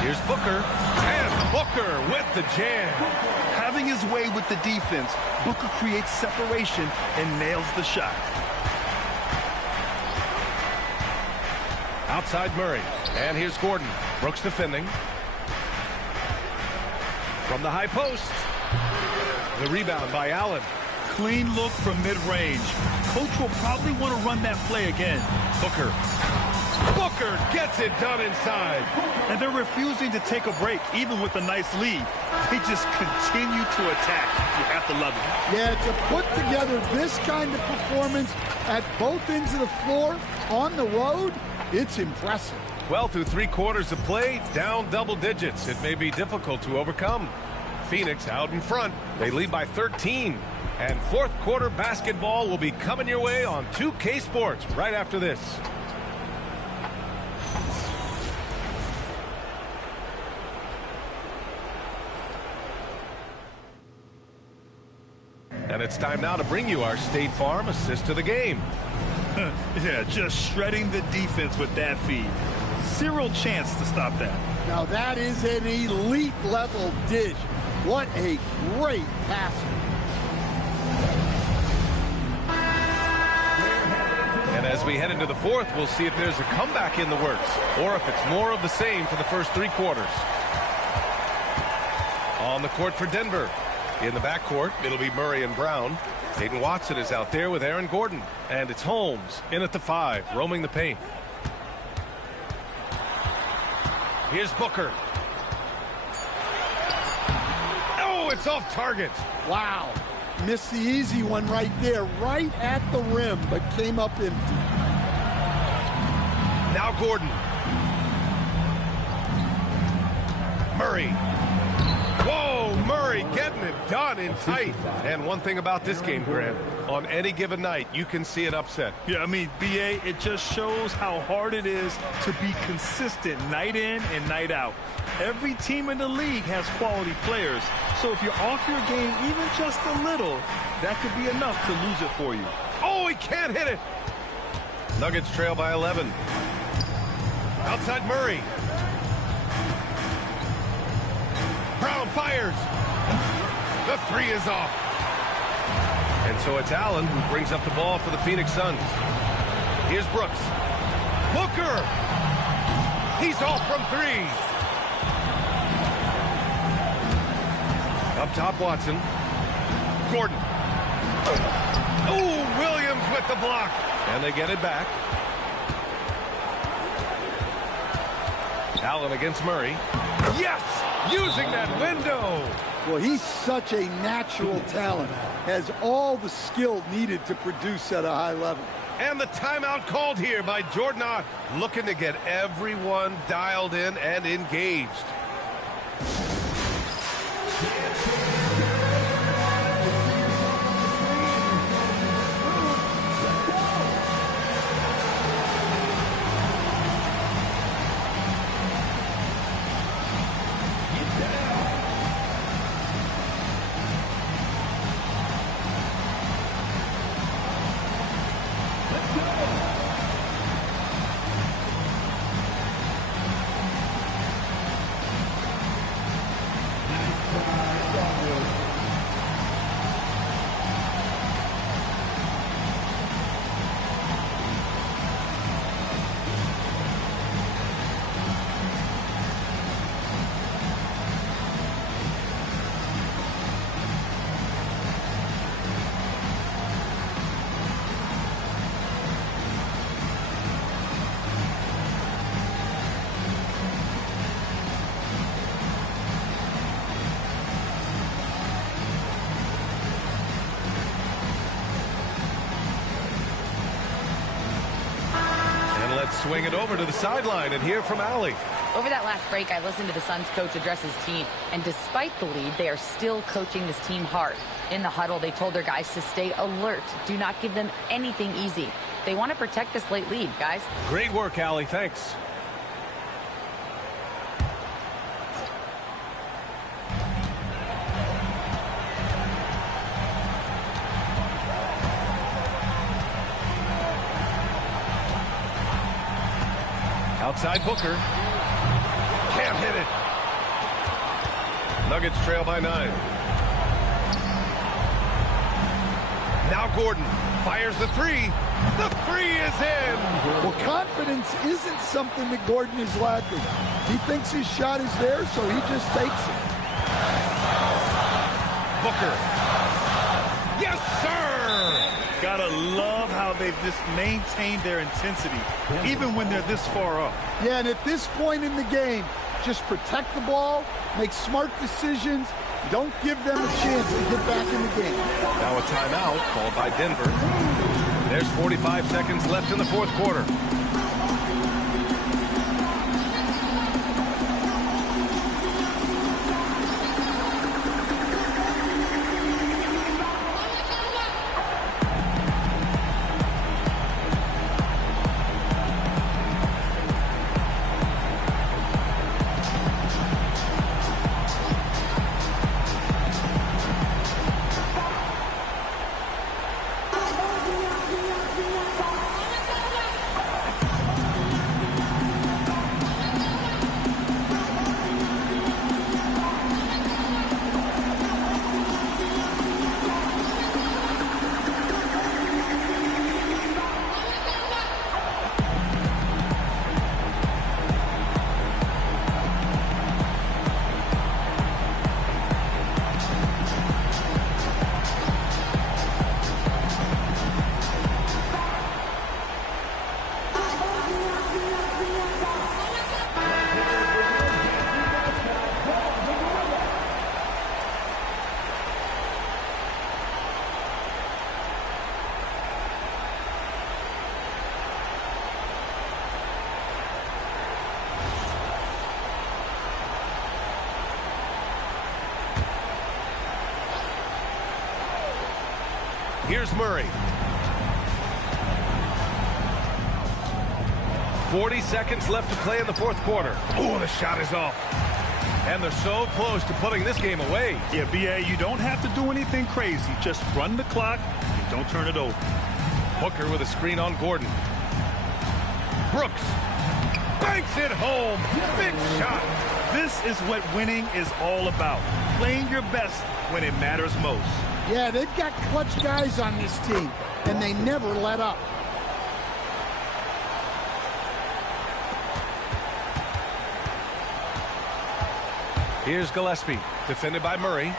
Here's Booker. And Booker with the jam. Having his way with the defense, Booker creates separation and nails the shot. Outside Murray. And here's Gordon. Brooks defending. From the high post. The rebound by Allen. Clean look from mid-range. Coach will probably want to run that play again. Booker. Booker gets it done inside. And they're refusing to take a break, even with a nice lead. They just continue to attack. You have to love it. Yeah, to put together this kind of performance at both ends of the floor on the road, it's impressive. Well, through 3 quarters of play, down double digits. It may be difficult to overcome. Phoenix out in front. They lead by 13. And fourth quarter basketball will be coming your way on 2K Sports right after this. And it's time now to bring you our State Farm assist to the game. Yeah, just shredding the defense with that feed. Zero chance to stop that. Now that is an elite level dish. What a great passer. And as we head into the fourth, we'll see if there's a comeback in the works or if it's more of the same for the first 3 quarters. On the court for Denver. In the backcourt, it'll be Murray and Brown. Peyton Watson is out there with Aaron Gordon. And it's Holmes in at the 5, roaming the paint. Here's Booker. Oh, it's off target. Wow. Missed the easy one right there, right at the rim, but came up empty. Now Gordon. Murray. Whoa, Murray getting it done in tight. And one thing about this game, Grant, on any given night, you can see an upset. Yeah, I mean, B.A., it just shows how hard it is to be consistent night in and night out. Every team in the league has quality players, so if you're off your game even just a little, that could be enough to lose it for you. Oh, he can't hit it. Nuggets trail by 11. Outside Murray. Brown fires. The three is off. And so it's Allen who brings up the ball for the Phoenix Suns. Here's Brooks. Booker! He's off from three. Up top, Watson. Gordon. Oh, Williams with the block. And they get it back. Allen against Murray. Yes! Using that window. Well, he's such a natural talent. Has all the skill needed to produce at a high level. And the timeout called here by Jordan Ott, looking to get everyone dialed in and engaged. Swing it over to the sideline and hear from Allie. Over that last break, I listened to the Suns coach address his team, and despite the lead, they are still coaching this team hard. In the huddle, they told their guys to stay alert. Do not give them anything easy. They want to protect this late lead, guys. Great work, Allie. Thanks. Outside Booker. Can't hit it. Nuggets trail by 9. Now Gordon fires the three. The three is in. Well, confidence isn't something that Gordon is lacking. He thinks his shot is there, so he just takes it. Booker. Yes, sir! Gotta love how they've just maintained their intensity, even when they're this far up. Yeah, and at this point in the game, just protect the ball, make smart decisions, don't give them a chance to get back in the game. Now a timeout called by Denver. There's 45 seconds left in the fourth quarter. Here's Murray. 40 seconds left to play in the fourth quarter. Oh, the shot is off. And they're so close to putting this game away. Yeah, B.A., you don't have to do anything crazy. Just run the clock and don't turn it over. Booker with a screen on Gordon. Brooks banks it home. Big shot. This is what winning is all about. Playing your best when it matters most. Yeah, they've got clutch guys on this team, and they never let up. Here's Gillespie, defended by Murray.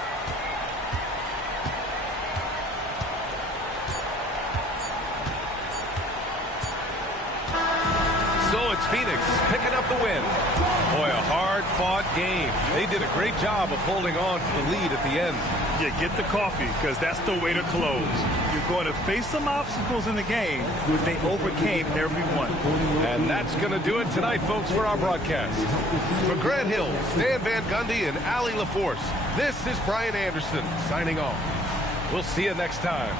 So it's Phoenix picking up the win. Boy, a hard-fought game. They did a great job of holding on to the lead at the end. Yeah, get the coffee, because that's the way to close. You're going to face some obstacles in the game, but they overcame every one. And that's going to do it tonight, folks, for our broadcast. For Grant Hill, Stan Van Gundy, and Allie LaForce, this is Brian Anderson signing off. We'll see you next time.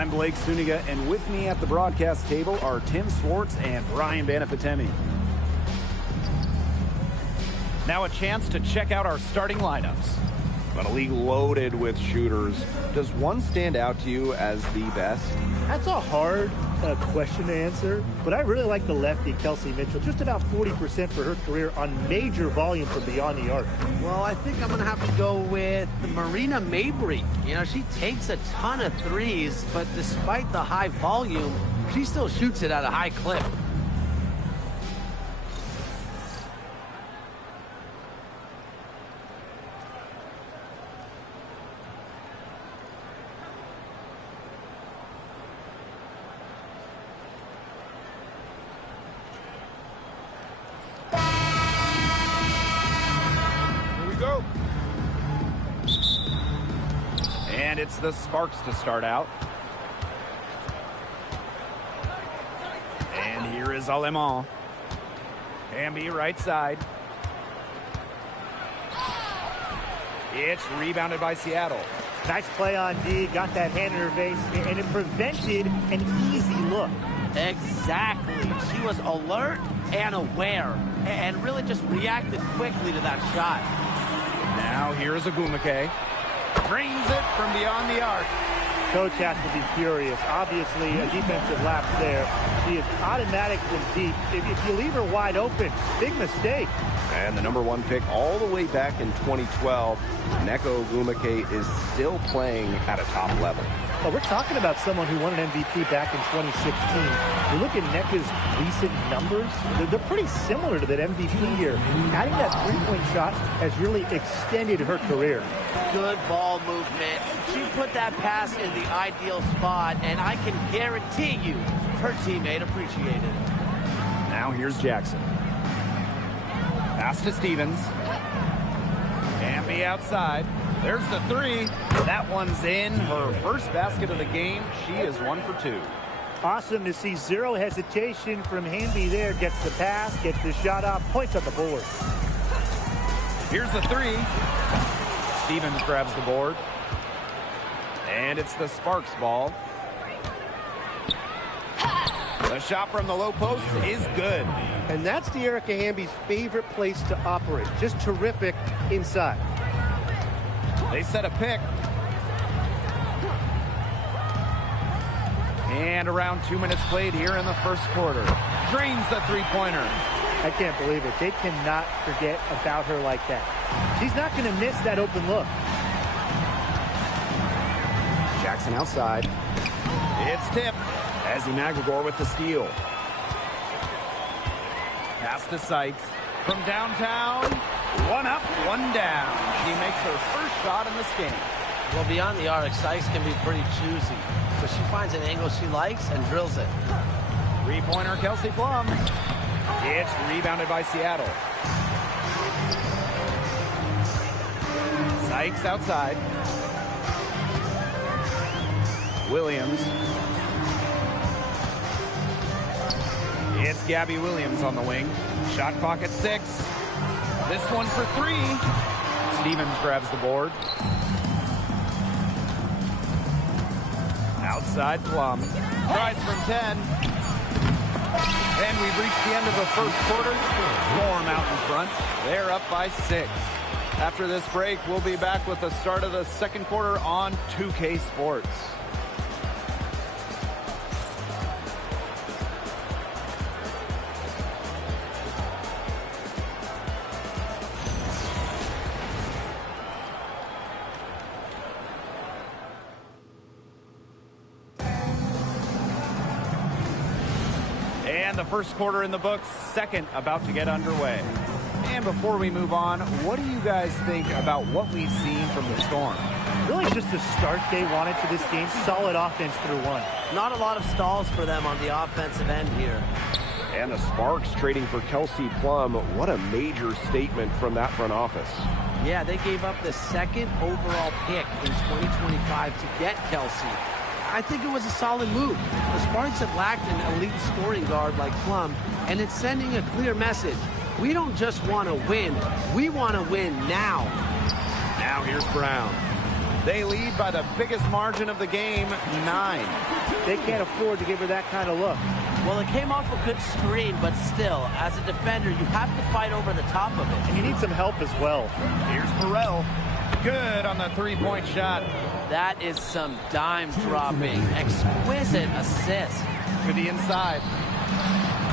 I'm Blake Suniga, and with me at the broadcast table are Tim Swartz and Brian Banafitemi. Now a chance to check out our starting lineups. But a league loaded with shooters. Does one stand out to you as the best? That's a hard question to answer, but I really like the lefty, Kelsey Mitchell. Just about 40% for her career on major volume from beyond the arc. Well, I think I'm going to have to go with Marina Mabrey. You know, she takes a ton of threes, but despite the high volume, she still shoots it at a high clip. And it's the Sparks to start out. And here is Alemán. Hamby right side. It's rebounded by Seattle. Nice play on D, got that hand in her face, and it prevented an easy look. Exactly. She was alert and aware, and really just reacted quickly to that shot. Now here's Agumake. Drains it from beyond the arc. Coach has to be furious. Obviously, a defensive lapse there. She is automatic from deep. If you leave her wide open, big mistake. And the #1 pick all the way back in 2012, Nneka Ogwumike is still playing at a top level. Well, we're talking about someone who won an MVP back in 2016. You look at Nneka's recent numbers, they're pretty similar to that MVP year. Adding that three-point shot has really extended her career. Good ball movement. She put that pass in the ideal spot, and I can guarantee you her teammate appreciated it. Now here's Jackson. Pass to Stevens. Hamby outside. There's the three. That one's in. Her first basket of the game. She is 1 for 2. Awesome to see zero hesitation from Hamby there. Gets the pass, gets the shot off, points on the board. Here's the three. Stevens grabs the board. And it's the Sparks ball. The shot from the low post is good. And that's De'Erica Hamby's favorite place to operate. Just terrific inside. They set a pick. And around 2 minutes played here in the first quarter. Drains the three-pointer. I can't believe it. They cannot forget about her like that. She's not going to miss that open look. Jackson outside. It's tipped. Ezzy Magagor with the steal. Pass to Sykes. From downtown, one up, one down. She makes her first shot in this game. Well, beyond the arc, Sykes can be pretty choosy, but she finds an angle she likes and drills it. Three-pointer, Kelsey Plum. It's rebounded by Seattle. Sykes outside. Williams. It's Gabby Williams on the wing. Shot clock at 6. This one for 3. Stevens grabs the board. Outside Plum. Tries from 10. And we've reached the end of the first quarter. Storm out in front. They're up by 6. After this break, we'll be back with the start of the second quarter on 2K Sports. And the first quarter in the books, second about to get underway. And before we move on, what do you guys think about what we've seen from the Storm? Really just the start they wanted to this game. Solid offense through one. Not a lot of stalls for them on the offensive end here. And the Sparks trading for Kelsey Plum. What a major statement from that front office. Yeah, they gave up the second overall pick in 2025 to get Kelsey. I think it was a solid move. The Sparks have lacked an elite scoring guard like Plum, and it's sending a clear message. We don't just want to win. We want to win now. Now here's Brown. They lead by the biggest margin of the game, 9. They can't afford to give her that kind of look. Well, it came off a good screen, but still, as a defender, you have to fight over the top of it. And you need some help as well. Here's Burrell. Good on the three-point shot. That is some dime dropping. Exquisite assist. To the inside.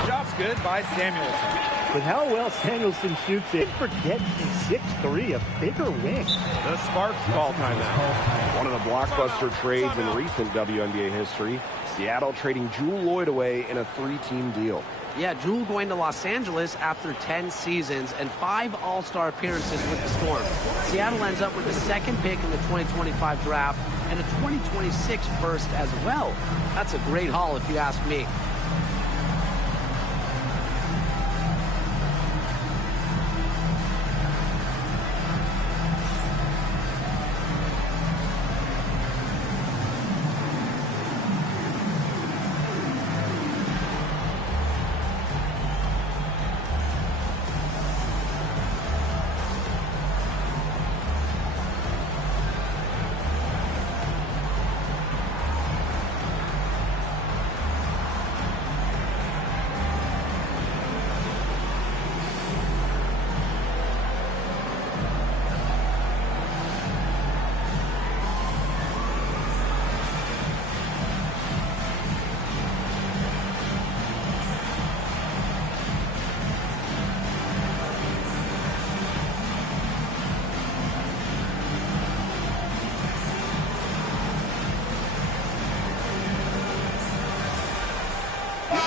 Shot's good by Samuelson. With how well Samuelson shoots it, forget he's 6'3", a bigger wing. The Sparks call timeout. One of the blockbuster trades in recent WNBA history. Seattle trading Jewel Lloyd away in a 3-team deal. Yeah, Jewel going to Los Angeles after 10 seasons and 5 All-Star appearances with the Storm. Seattle ends up with the 2nd pick in the 2025 draft and a 2026 first as well. That's a great haul if you ask me.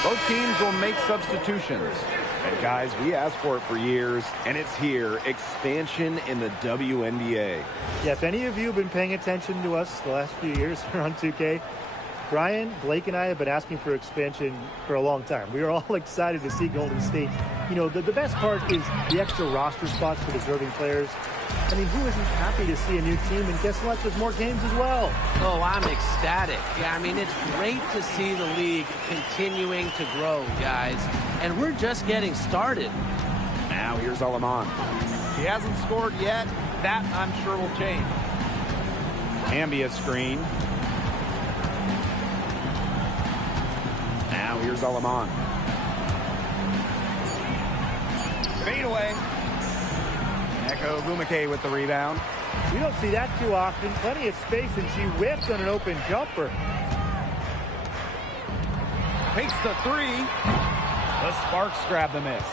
Both teams will make substitutions. And guys, we asked for it for years, and it's here. Expansion in the WNBA. Yeah, if any of you have been paying attention to us the last few years here on 2K, Brian, Blake, and I have been asking for expansion for a long time. We are all excited to see Golden State. You know, the best part is the extra roster spots for deserving players. I mean, who isn't happy to see a new team? And guess what? There's more games as well. Oh, I'm ecstatic. Yeah, I mean, it's great to see the league continuing to grow, guys. And we're just getting started. Now here's Alaman. He hasn't scored yet. That, I'm sure, will change. Ambia screen. Now here's Alaman. Fade away. Echo Bumake with the rebound. We don't see that too often. Plenty of space, and she whiffs on an open jumper. Takes the 3. The Sparks grab the miss.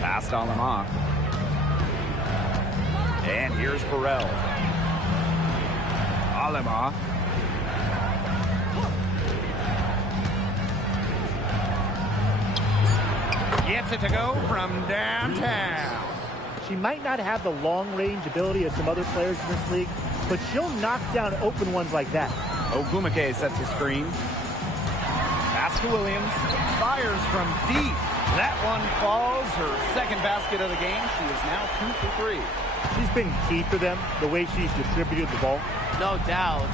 Passed on them off. And here's Burrell. Alema. Gets it to go from downtown. She might not have the long-range ability of some other players in this league, but she'll knock down open ones like that. Ogumake sets a screen. Pass to Williams. Fires from deep. That one falls. Her second basket of the game. She is now 2 for 3. She's been key for them, the way she's distributed the ball. No doubt.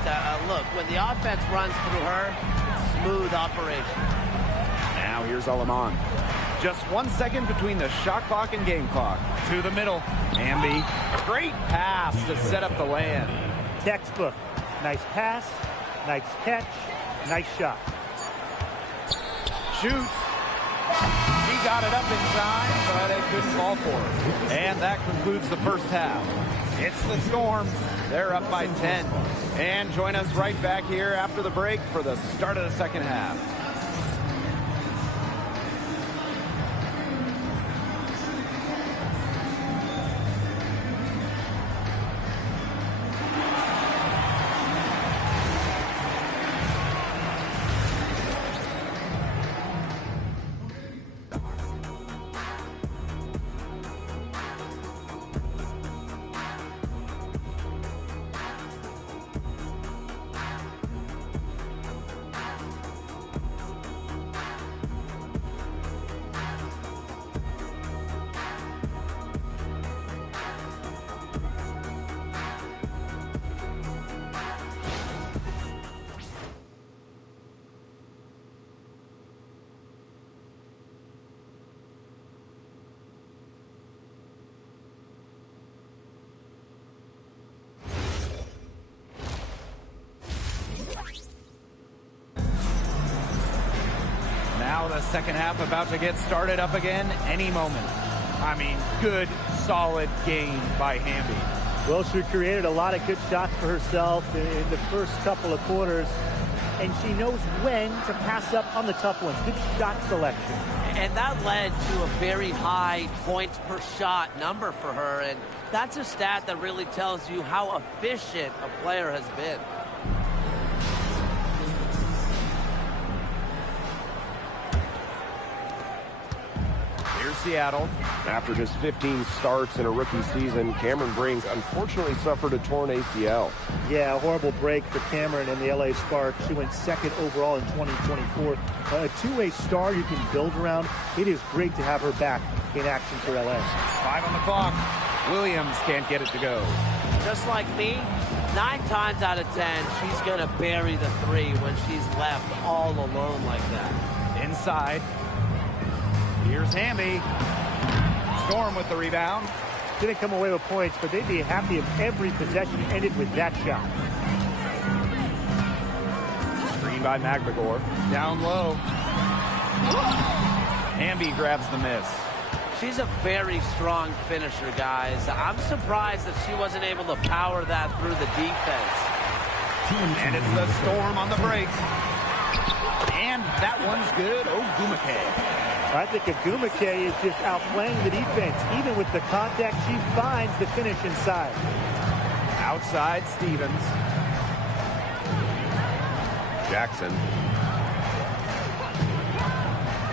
Look, when the offense runs through her, it's smooth operation. Now here's Alaman. Just 1 second between the shot clock and game clock. To the middle. Ambi. Great pass to set up the land. Textbook. Nice pass, nice catch, nice shot. Shoots. He got it up in time, but it couldn't fall for her. And that concludes the first half. It's the Storm. They're up by 10. And join us right back here after the break for the start of the second half. the second half about to get started up again any moment. I mean, good, solid game by Hamby. Well, she created a lot of good shots for herself in the first couple of quarters, and she knows when to pass up on the tough ones. Good shot selection. And that led to a very high points per shot number for her, and that's a stat that really tells you how efficient a player has been. Here's Seattle. After just 15 starts in a rookie season, Cameron Brink unfortunately suffered a torn ACL. Yeah, a horrible break for Cameron and the LA Sparks. She went second overall in 2024. A two-way star you can build around. It is great to have her back in action for LA. 5 on the clock. Williams can't get it to go. Just like me, 9 times out of 10, she's going to bury the 3 when she's left all alone like that. Inside. Here's Hamby. Storm with the rebound. Didn't come away with points, but they'd be happy if every possession ended with that shot. Screen by McGregor. Down low. Hamby grabs the miss. She's a very strong finisher, guys. I'm surprised that she wasn't able to power that through the defense. And it's the Storm on the break. And that one's good. Ogumake. I think Ogumake is just outplaying the defense. Even with the contact, she finds the finish inside. Outside, Stevens. Jackson.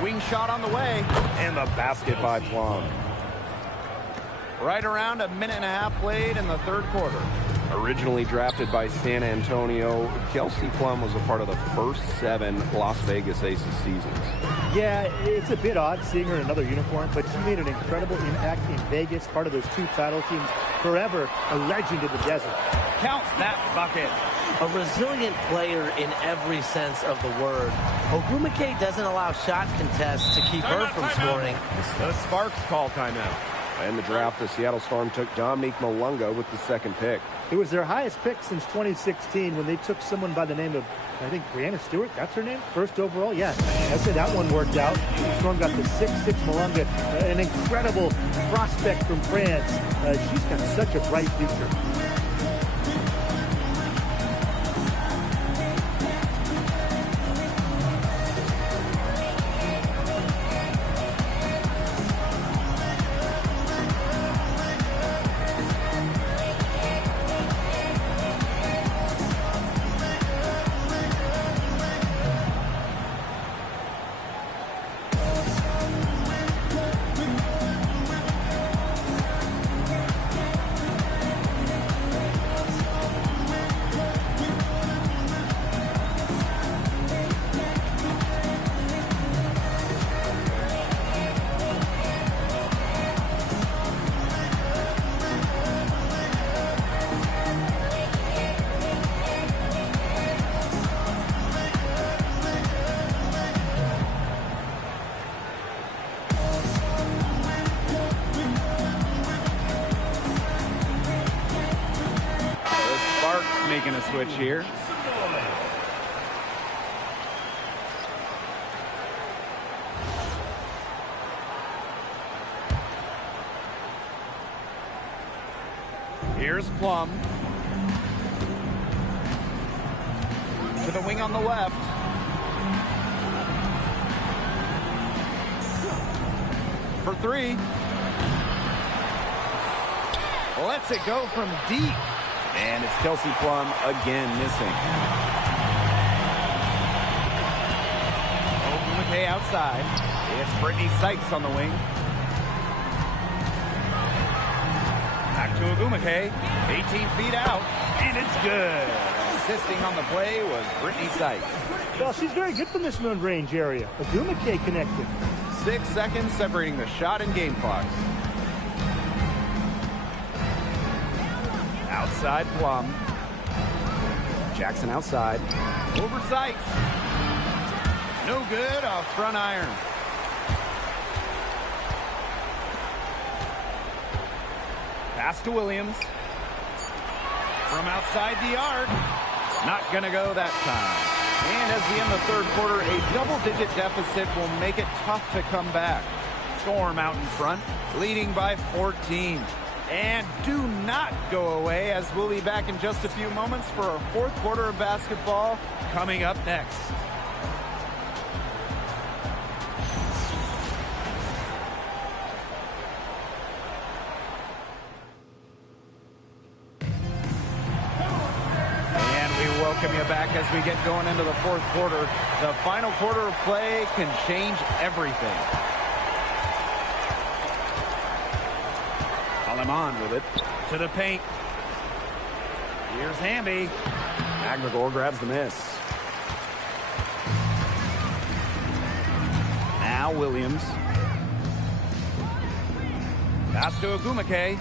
Wing shot on the way. And the basket by Plum. Right around a minute and a half played in the third quarter. Originally drafted by San Antonio, Kelsey Plum was a part of the first 7 Las Vegas Aces seasons. Yeah, it's a bit odd seeing her in another uniform, but she made an incredible impact in Vegas, part of those 2 title teams. Forever a legend in the desert. Count that bucket. A resilient player in every sense of the word. Ogumake doesn't allow shot contests to keep her from scoring. The Sparks call timeout. In the draft, the Seattle Storm took Dominique Malunga with the 2nd pick. It was their highest pick since 2016 when they took someone by the name of, I think, Brianna Stewart. That's her name? First overall? Yeah. I said that one worked out. Storm got the 6'6" Malunga, an incredible prospect from France. She's got such a bright future. Making a switch here. Here's Plum. To the wing on the left. For 3. Lets it go from deep. And it's Kelsey Plum again missing. Ogumake outside. It's Brittany Sykes on the wing. Back to Ogumake. 18 feet out. And it's good. Assisting on the play was Brittany Sykes. Well, she's very good from this mid-range area. Ogumake connected. 6 seconds separating the shot and game clocks. Outside Plum. Jackson outside. Over Sykes. No good off front iron. Pass to Williams. From outside the arc. Not going to go that time. And as we end the third quarter, a double-digit deficit will make it tough to come back. Storm out in front, leading by 14. And do not go away, as we'll be back in just a few moments for our fourth quarter of basketball coming up next. Welcome you back as we get going into the fourth quarter. The final quarter of play can change everything. Aleman with it to the paint. Here's Hamby. McGregor grabs the miss. Now Williams. Pass to Agumake.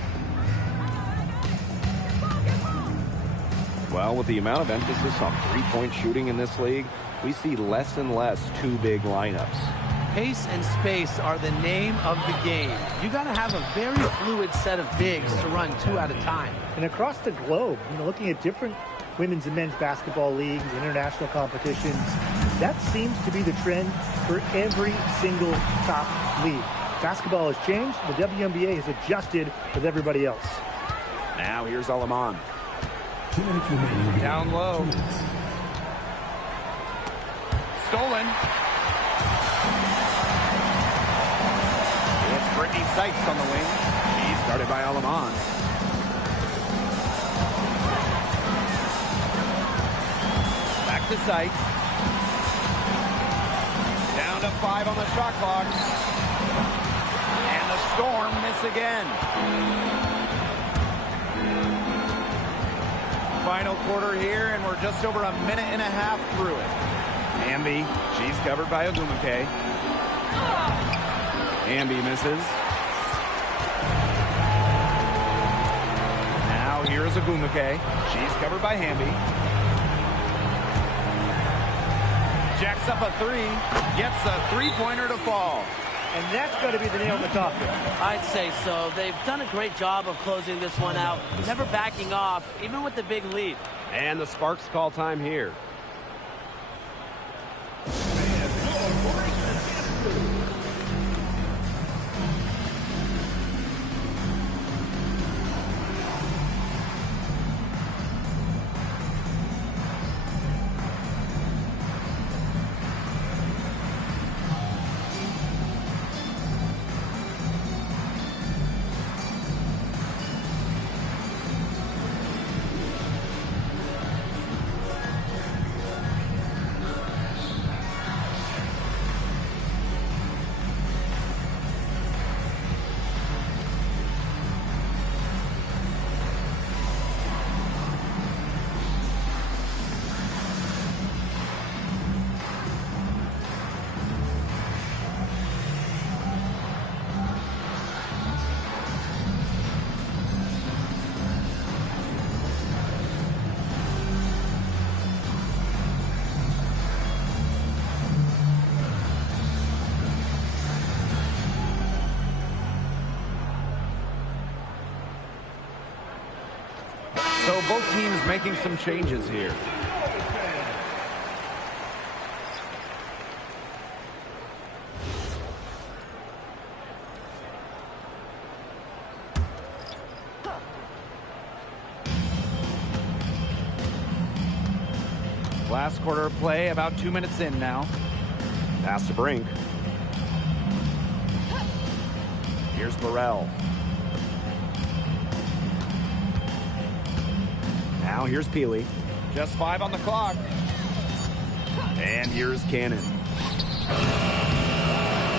Well, with the amount of emphasis on three-point shooting in this league, we see less and less two big lineups. Pace and space are the name of the game. You got to have a very fluid set of bigs to run two at a time. And across the globe, looking at different women's and men's basketball leagues, international competitions, that seems to be the trend for every single top league. Basketball has changed. The WNBA has adjusted with everybody else. Now here's Aleman. Down low. Stolen. It's Brittany Sykes on the wing. She's guarded by Aleman. Back to Sykes. Down to 5 on the shot clock. And the Storm miss again. Final quarter here, and we're just over a minute and a half through it. Hamby, she's covered by Agumake. Hamby misses. Now here's Agumake. She's covered by Hamby. Jacks up a three, gets a three-pointer to fall. And that's got to be the nail in the coffin. I'd say so. They've done a great job of closing this one out, never backing off, even with the big lead. And the Sparks call time here. So both teams making some changes here. Last quarter of play, about 2 minutes in now. Pass to Brink. Here's Burrell. Now here's Peely. Just 5 on the clock. And here's Cannon.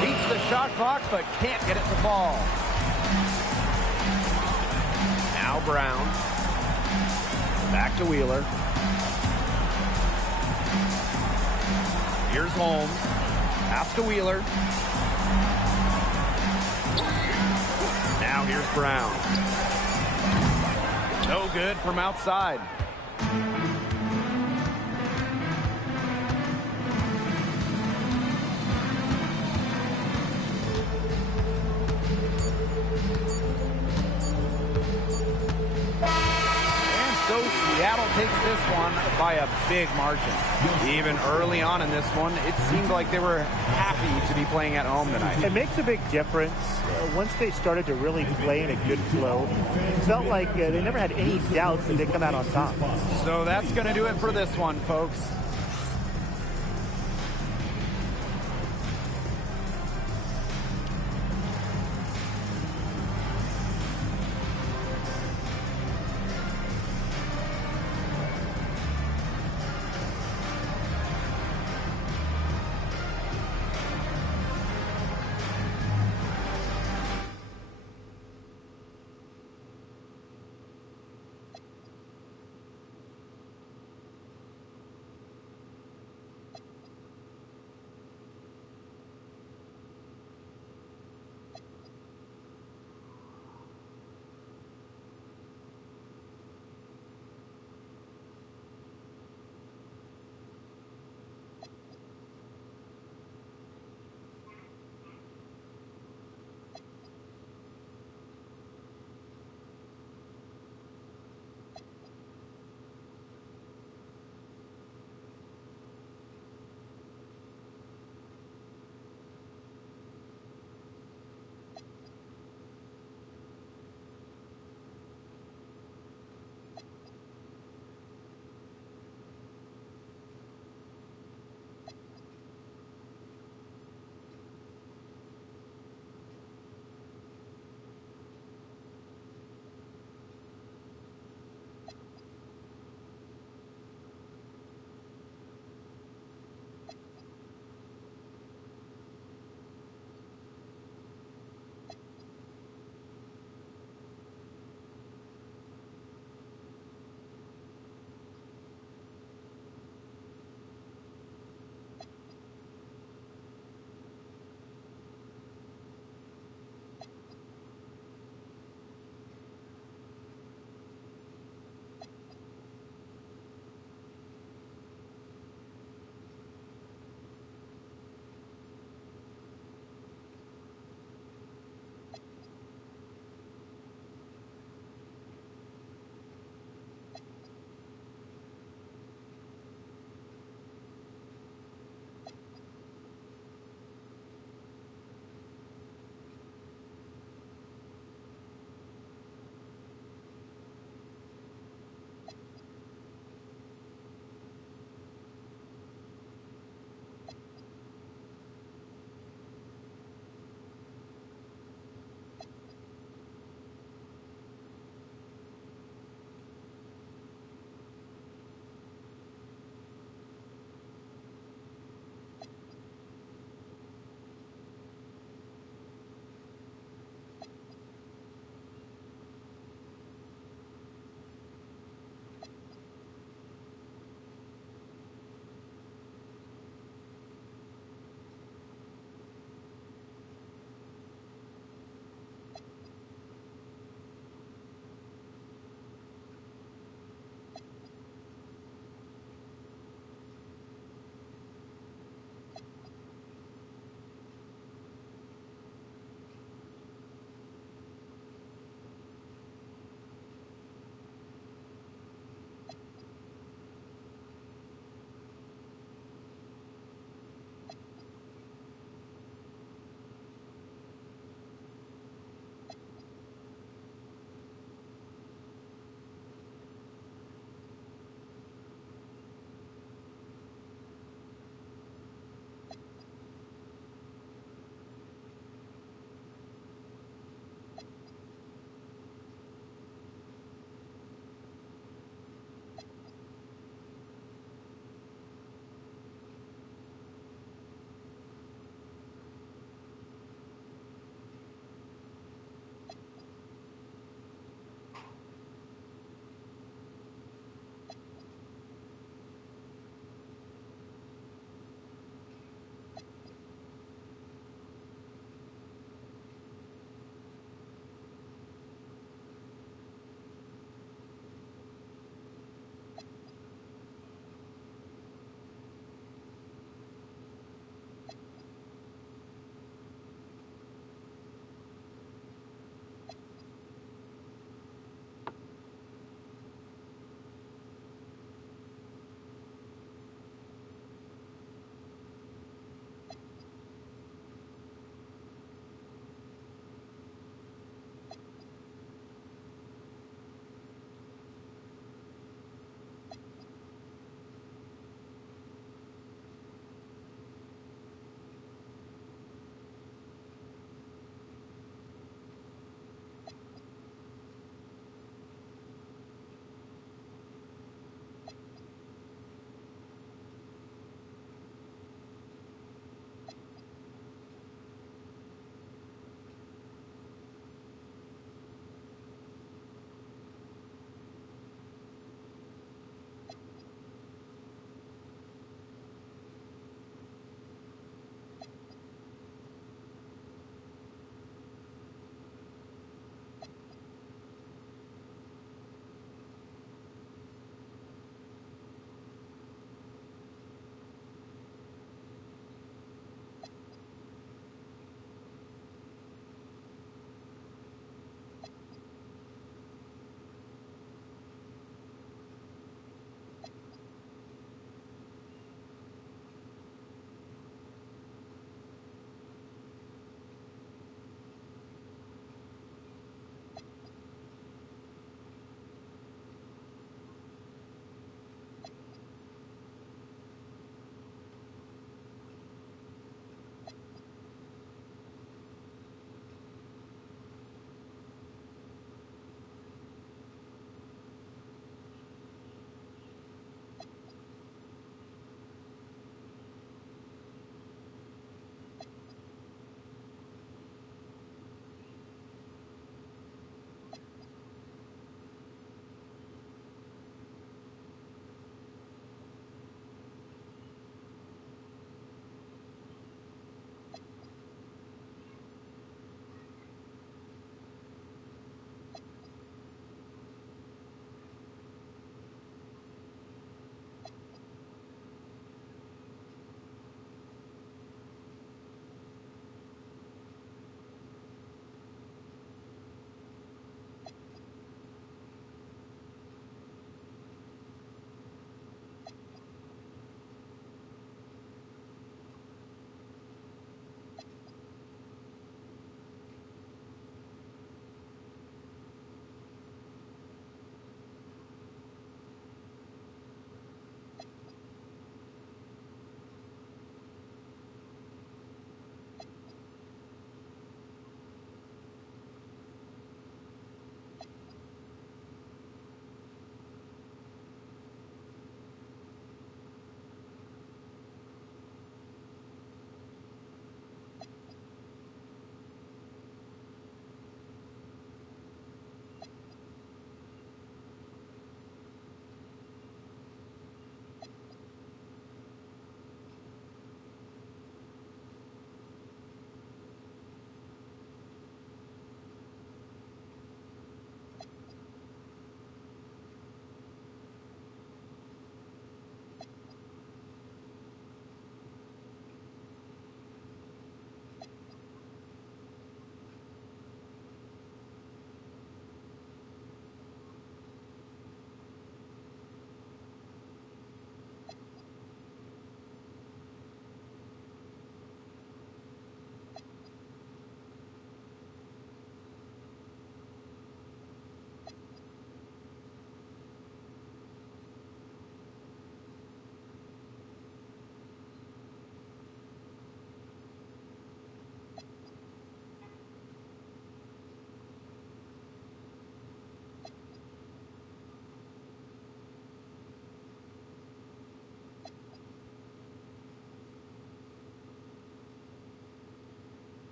Beats the shot clock, but can't get it to fall. Now Brown. Back to Wheeler. Here's Holmes. Pass to Wheeler. Now here's Brown. No good from outside. And so Seattle takes this one by a big margin. Even early on in this one, it seemed like they were happy to be playing at home tonight. It makes a big difference. Once they started to really play in a good flow, it felt like they never had any doubts that they'd come out on top. So that's going to do it for this one, folks.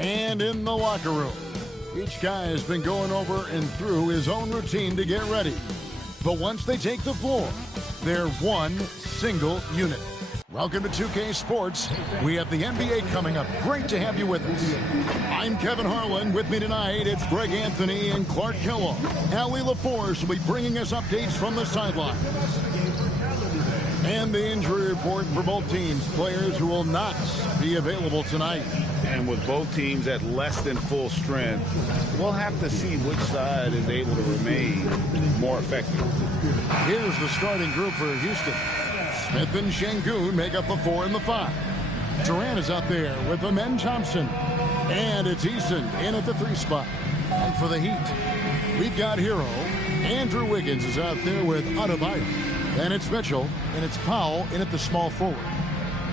And in the locker room, each guy has been going over and through his own routine to get ready. But once they take the floor, they're one single unit. Welcome to 2K Sports. We have the NBA coming up. Great to have you with us. I'm Kevin Harlan. With me tonight, it's Greg Anthony and Clark Kellogg. Allie LaForce will be bringing us updates from the sidelines. And the injury report for both teams. Players who will not be available tonight. And with both teams at less than full strength, we'll have to see which side is able to remain more effective. Here's the starting group for Houston. Smith and Şengün make up the 4 and the 5. Durant is out there with Amen Thompson. And it's Eason in at the 3 spot. And for the Heat, we've got Hero. Andrew Wiggins is out there with Adebayo. And it's Mitchell, and it's Powell in at the small forward.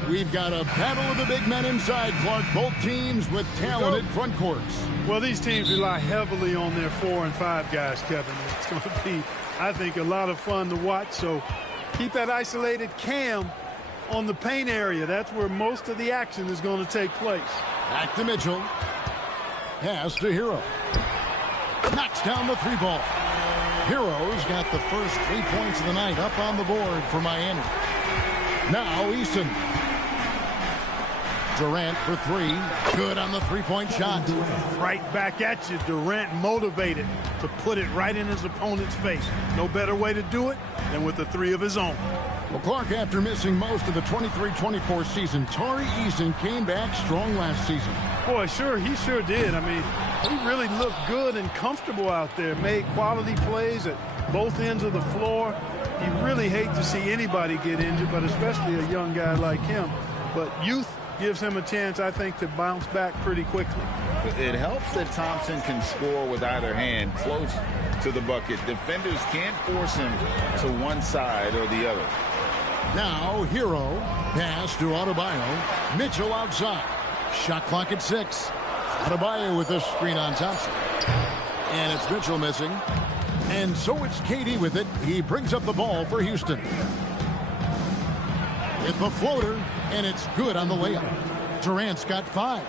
We've got a battle of the big men inside, Clark. Both teams with talented front courts. Well, these teams rely heavily on their 4 and 5 guys, Kevin. It's going to be, I think, a lot of fun to watch. So keep that isolated cam on the paint area. That's where most of the action is going to take place. Back to Mitchell. Pass to Hero. Knocks down the 3 ball. Hero's got the first 3 points of the night up on the board for Miami. Now Eason. Durant for 3. Good on the 3-point shot. Right back at you. Durant motivated to put it right in his opponent's face. No better way to do it than with the 3 of his own. Well, Clark, after missing most of the 23-24 season, Tari Eason came back strong last season. Boy, he sure did. I mean, he really looked good and comfortable out there. Made quality plays at both ends of the floor. You really hate to see anybody get injured, but especially a young guy like him. But youth gives him a chance, I think, to bounce back pretty quickly. It helps that Thompson can score with either hand close to the bucket. Defenders can't force him to one side or the other. Now Hero. Pass to Adebayo. Mitchell outside. Shot clock at 6. Adebayo with a screen on Thompson. And it's Mitchell missing. And so it's KD with it. He brings up the ball for Houston. With the floater, and it's good on the layup. Durant's got 5.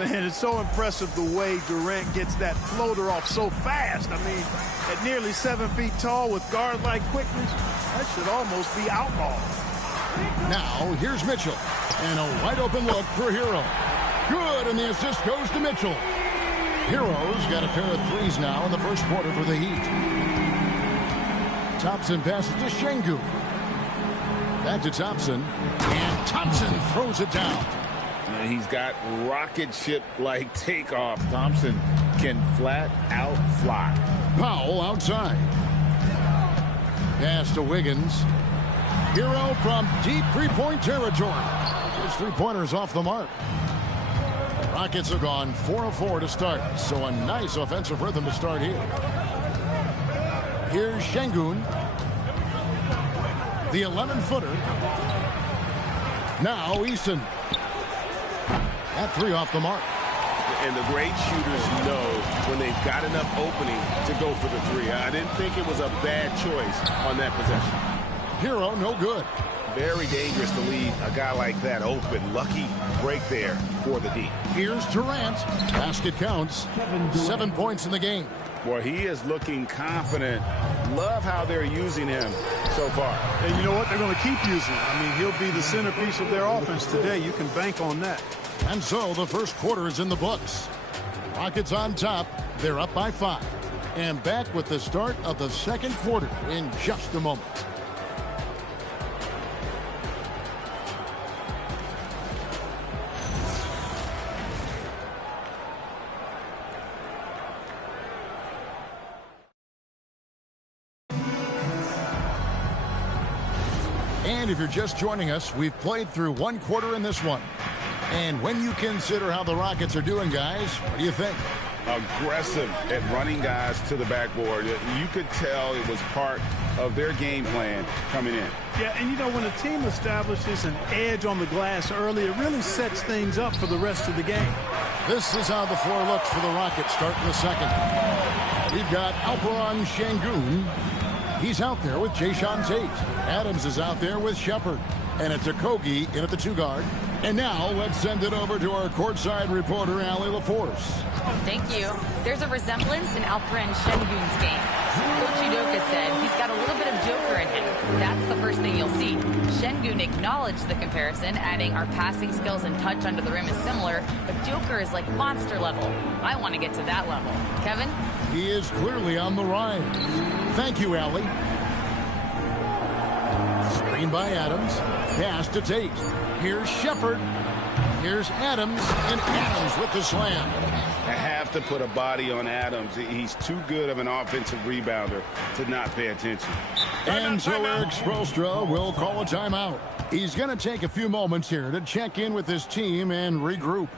Man, it's so impressive the way Durant gets that floater off so fast. I mean, at nearly 7 feet tall with guard-like quickness, that should almost be outlaw. Now, here's Mitchell. And a wide-open look for Hero. Good, and the assist goes to Mitchell. Hero's got a pair of 3s now in the first quarter for the Heat. Thompson passes to Şengün. Back to Thompson. And Thompson throws it down. And he's got rocket ship-like takeoff. Thompson can flat out fly. Powell outside. Pass to Wiggins. Hero from deep 3-point territory. His 3-pointer's off the mark. The Rockets have gone 4 of 4 to start, so a nice offensive rhythm to start here. Here's Şengün. The 11-footer. Now Eason. That 3 off the mark. And the great shooters know when they've got enough opening to go for the 3. I didn't think it was a bad choice on that possession. Hero, no good. Very dangerous to leave a guy like that open. Lucky break there for the D. Here's Durant. Basket counts. 7 points in the game. Boy, he is looking confident. Love how they're using him so far. And you know what? They're going to keep using him. I mean, he'll be the centerpiece of their offense today. You can bank on that. And so the first quarter is in the books. Rockets on top. They're up by 5. And back with the start of the second quarter in just a moment. And if you're just joining us, we've played through 1 quarter in this one. And when you consider how the Rockets are doing, guys, what do you think? Aggressive at running guys to the backboard. You could tell it was part of their game plan coming in. Yeah, and you know, when a team establishes an edge on the glass early, it really sets things up for the rest of the game. This is how the floor looks for the Rockets starting the second. We've got Alperen Şengün. He's out there with Jayshawn Tate. Adams is out there with Shepard. And it's Okogie in at the 2 guard. And now let's send it over to our courtside reporter, Allie LaForce. Thank you. There's a resemblance in Alperen Şengün's game. Coach Udoka said he's got a little bit of Joker in him. That's the first thing you'll see. Şengün acknowledged the comparison, adding our passing skills and touch under the rim is similar, but Joker is like monster level. I want to get to that level. Kevin? He is clearly on the rise. Thank you, Allie. Screen by Adams. Pass to Tate. Here's Shepard. Here's Adams, and Adams with the slam. I have to put a body on Adams. He's too good of an offensive rebounder to not pay attention. And so Eric Spoelstra will call a timeout. He's going to take a few moments here to check in with his team and regroup.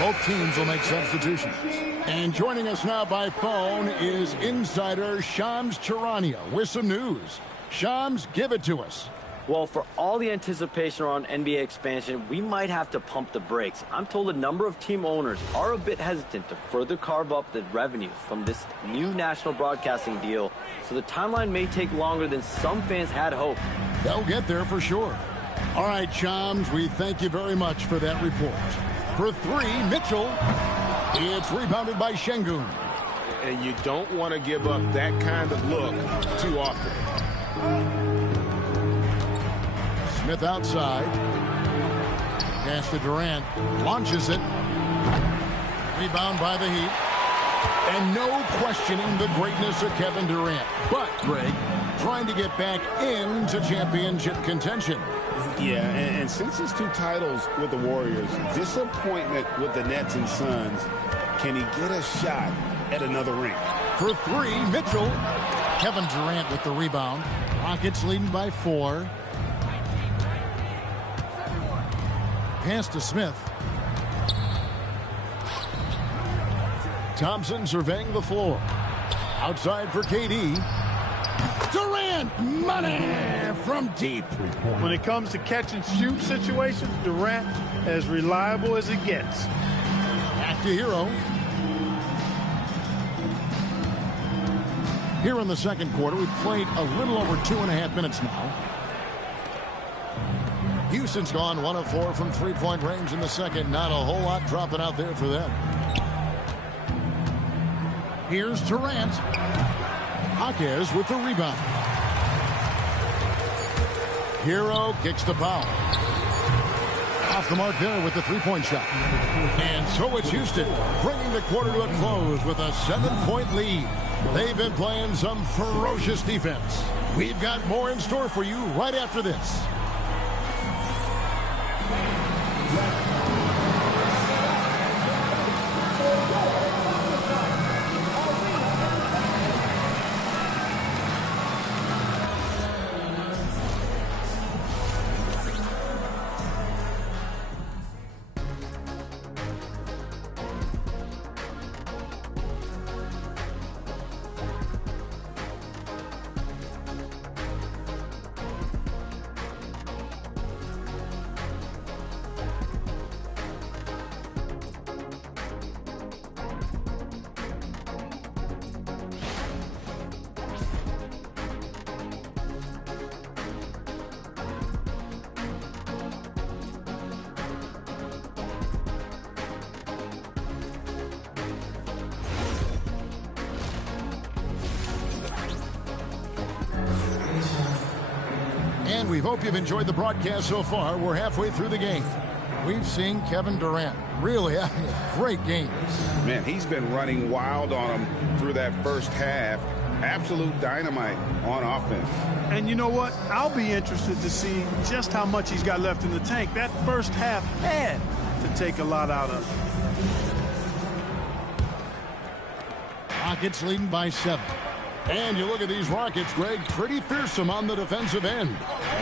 Both teams will make substitutions. And joining us now by phone is insider Shams Charania with some news. Shams, give it to us. Well, for all the anticipation around NBA expansion, we might have to pump the brakes. I'm told a number of team owners are a bit hesitant to further carve up the revenue from this new national broadcasting deal, so the timeline may take longer than some fans had hoped. They'll get there for sure. All right, Shams, we thank you very much for that report. For three, Mitchell. It's rebounded by Şengün. And you don't want to give up that kind of look too often. Smith outside. Pass to Durant. Launches it. Rebound by the Heat. And no questioning the greatness of Kevin Durant. But, Greg, trying to get back into championship contention. Yeah, and since his 2 titles with the Warriors, disappointment with the Nets and Suns, can he get a shot at another ring? For three, Mitchell. Kevin Durant with the rebound. Rockets leading by 4. Pass to Smith. Thompson surveying the floor. Outside for KD. Durant, money from deep. When it comes to catch and shoot situations, Durant as reliable as it gets. Back to Hero. Here in the second quarter, we've played a little over 2.5 minutes now. Houston's gone 1 of 4 from three-point range in the second. Not a whole lot dropping out there for them. Here's Durant. Jaquez with the rebound. Hero kicks the foul. Off the mark there with the three-point shot. And so it's Houston bringing the quarter to a close with a 7-point lead. They've been playing some ferocious defense. We've got more in store for you right after this. And we hope you've enjoyed the broadcast so far. We're halfway through the game. We've seen Kevin Durant really having a great game. Man, he's been running wild on him through that first half. Absolute dynamite on offense. And you know what? I'll be interested to see just how much he's got left in the tank. That first half had to take a lot out of him. Rockets leading by 7. And you look at these Rockets, Greg, pretty fearsome on the defensive end.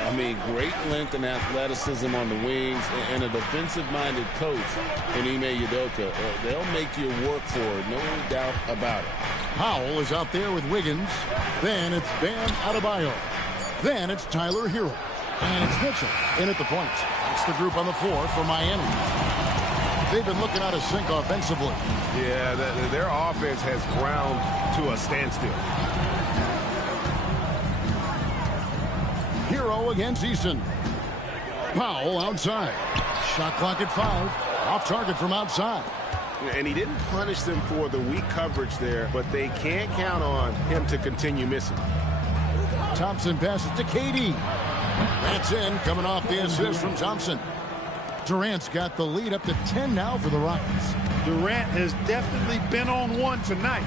I mean, great length and athleticism on the wings, and a defensive-minded coach in Ime Udoka. They'll make you work for it, no doubt about it. Powell is out there with Wiggins. Then it's Bam Adebayo. Then it's Tyler Hero. And it's Mitchell in at the point. That's the group on the floor for Miami. They've been looking out of sync offensively. Yeah, their offense has ground to a standstill. Hero against Eason. Powell outside. Shot clock at 5. Off target from outside. And he didn't punish them for the weak coverage there, but they can't count on him to continue missing. Thompson passes to KD. That's in, coming off the assist from Thompson. Durant's got the lead up to 10 now for the Rockets. Durant has definitely been on one tonight,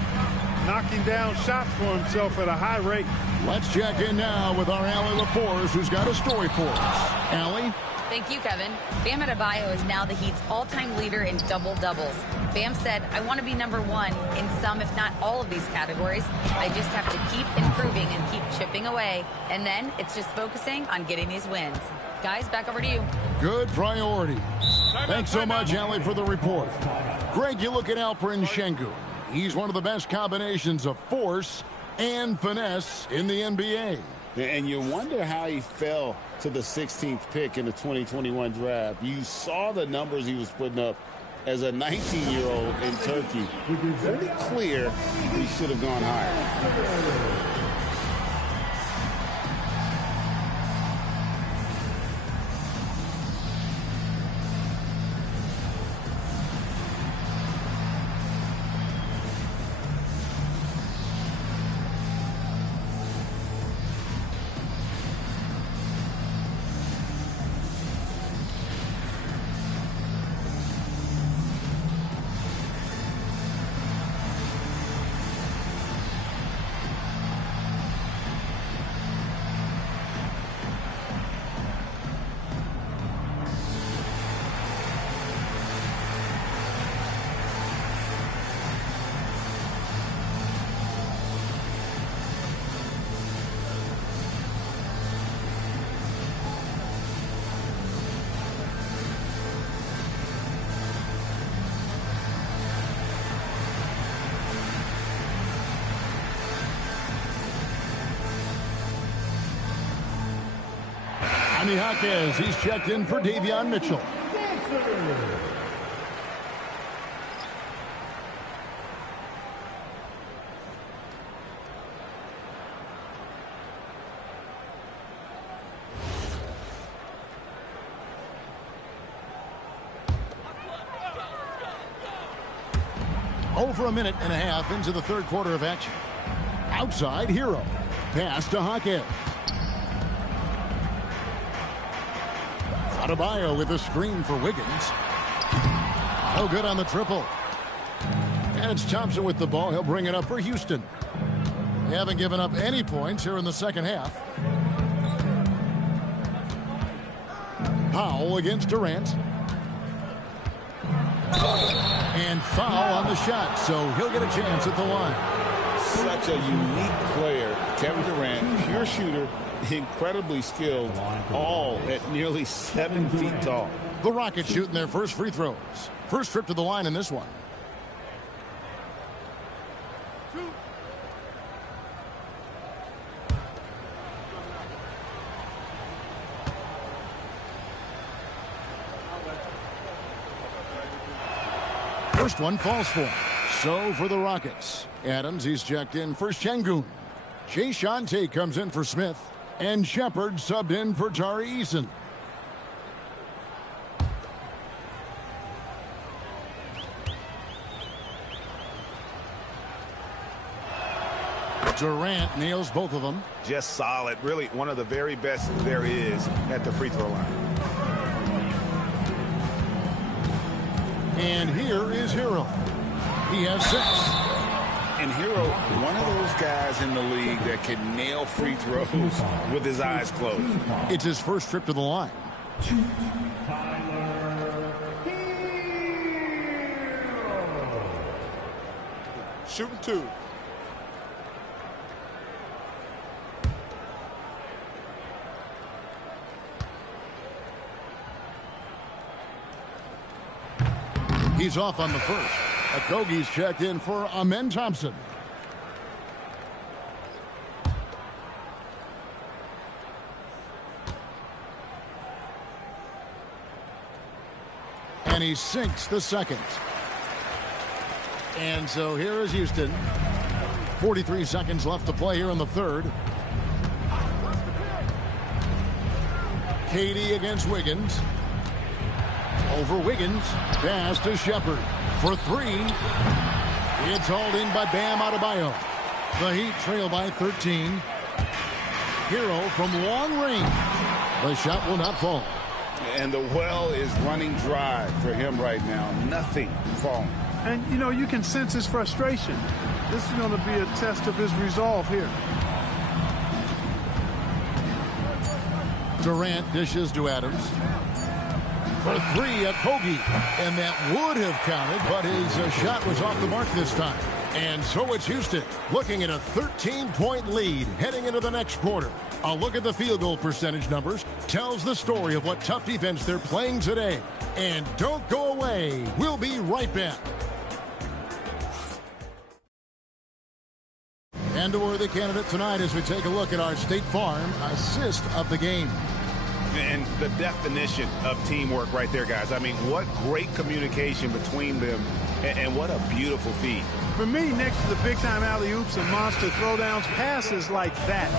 knocking down shots for himself at a high rate. Let's check in now with our Allie LaForce, who's got a story for us. Allie? Thank you, Kevin. Bam Adebayo is now the Heat's all-time leader in double-doubles. Bam said, I want to be number 1 in some, if not all of these categories. I just have to keep improving and keep chipping away. And then it's just focusing on getting these wins. Guys, back over to you. Good priority. Thanks so much, Allie, for the report. Greg, you look at Alperen Şengün. He's one of the best combinations of force and finesse in the NBA. And you wonder how he fell to the 16th pick in the 2021 draft. You saw the numbers he was putting up as a 19-year-old in Turkey. Pretty clear he should have gone higher. Jaquez, he's checked in for Davion Mitchell. Over a minute and a half into the third quarter of action. Outside, Hero. Pass to Jaquez. Adebayo with a screen for Wiggins. No good on the triple. And it's Thompson with the ball. He'll bring it up for Houston. They haven't given up any points here in the second half. Powell against Durant. And foul on the shot, so he'll get a chance at the line. Such a unique player. Kevin Durant, pure shooter, incredibly skilled, all at nearly 7 feet tall. The Rockets shooting their first free throws. First trip to the line in this one. First one falls for him. So for the Rockets. Adams, he's checked in for Şengün. Jay Shante comes in for Smith. And Shepard subbed in for Tari Eason. Durant nails both of them. Just solid. Really one of the very best there is at the free throw line. And here is Hero. He has 6. And Hero, one of those guys in the league that can nail free throws with his eyes closed. It's his first trip to the line. Shooting 2. He's off on the first. Okogie's checked in for Amen Thompson. And he sinks the second. And so here is Houston. 43 seconds left to play here in the third. Katie against Wiggins. Over Wiggins. Pass to Shepard for 3. It's hauled in by Bam Adebayo. The Heat trail by 13. Hero from long range. The shot will not fall. And the well is running dry for him right now. Nothing falling. And, you know, you can sense his frustration. This is going to be a test of his resolve here. Durant dishes to Adams. For 3, Okogie. And that would have counted, but his shot was off the mark this time. And so it's Houston looking at a 13-point lead heading into the next quarter. A look at the field goal percentage numbers tells the story of what tough defense they're playing today. And don't go away. We'll be right back. And a worthy candidate tonight as we take a look at our State Farm assist of the game. And the definition of teamwork right there, guys. I mean, what great communication between them, and what a beautiful feed. For me, next to the big-time alley-oops and monster throwdowns, passes like that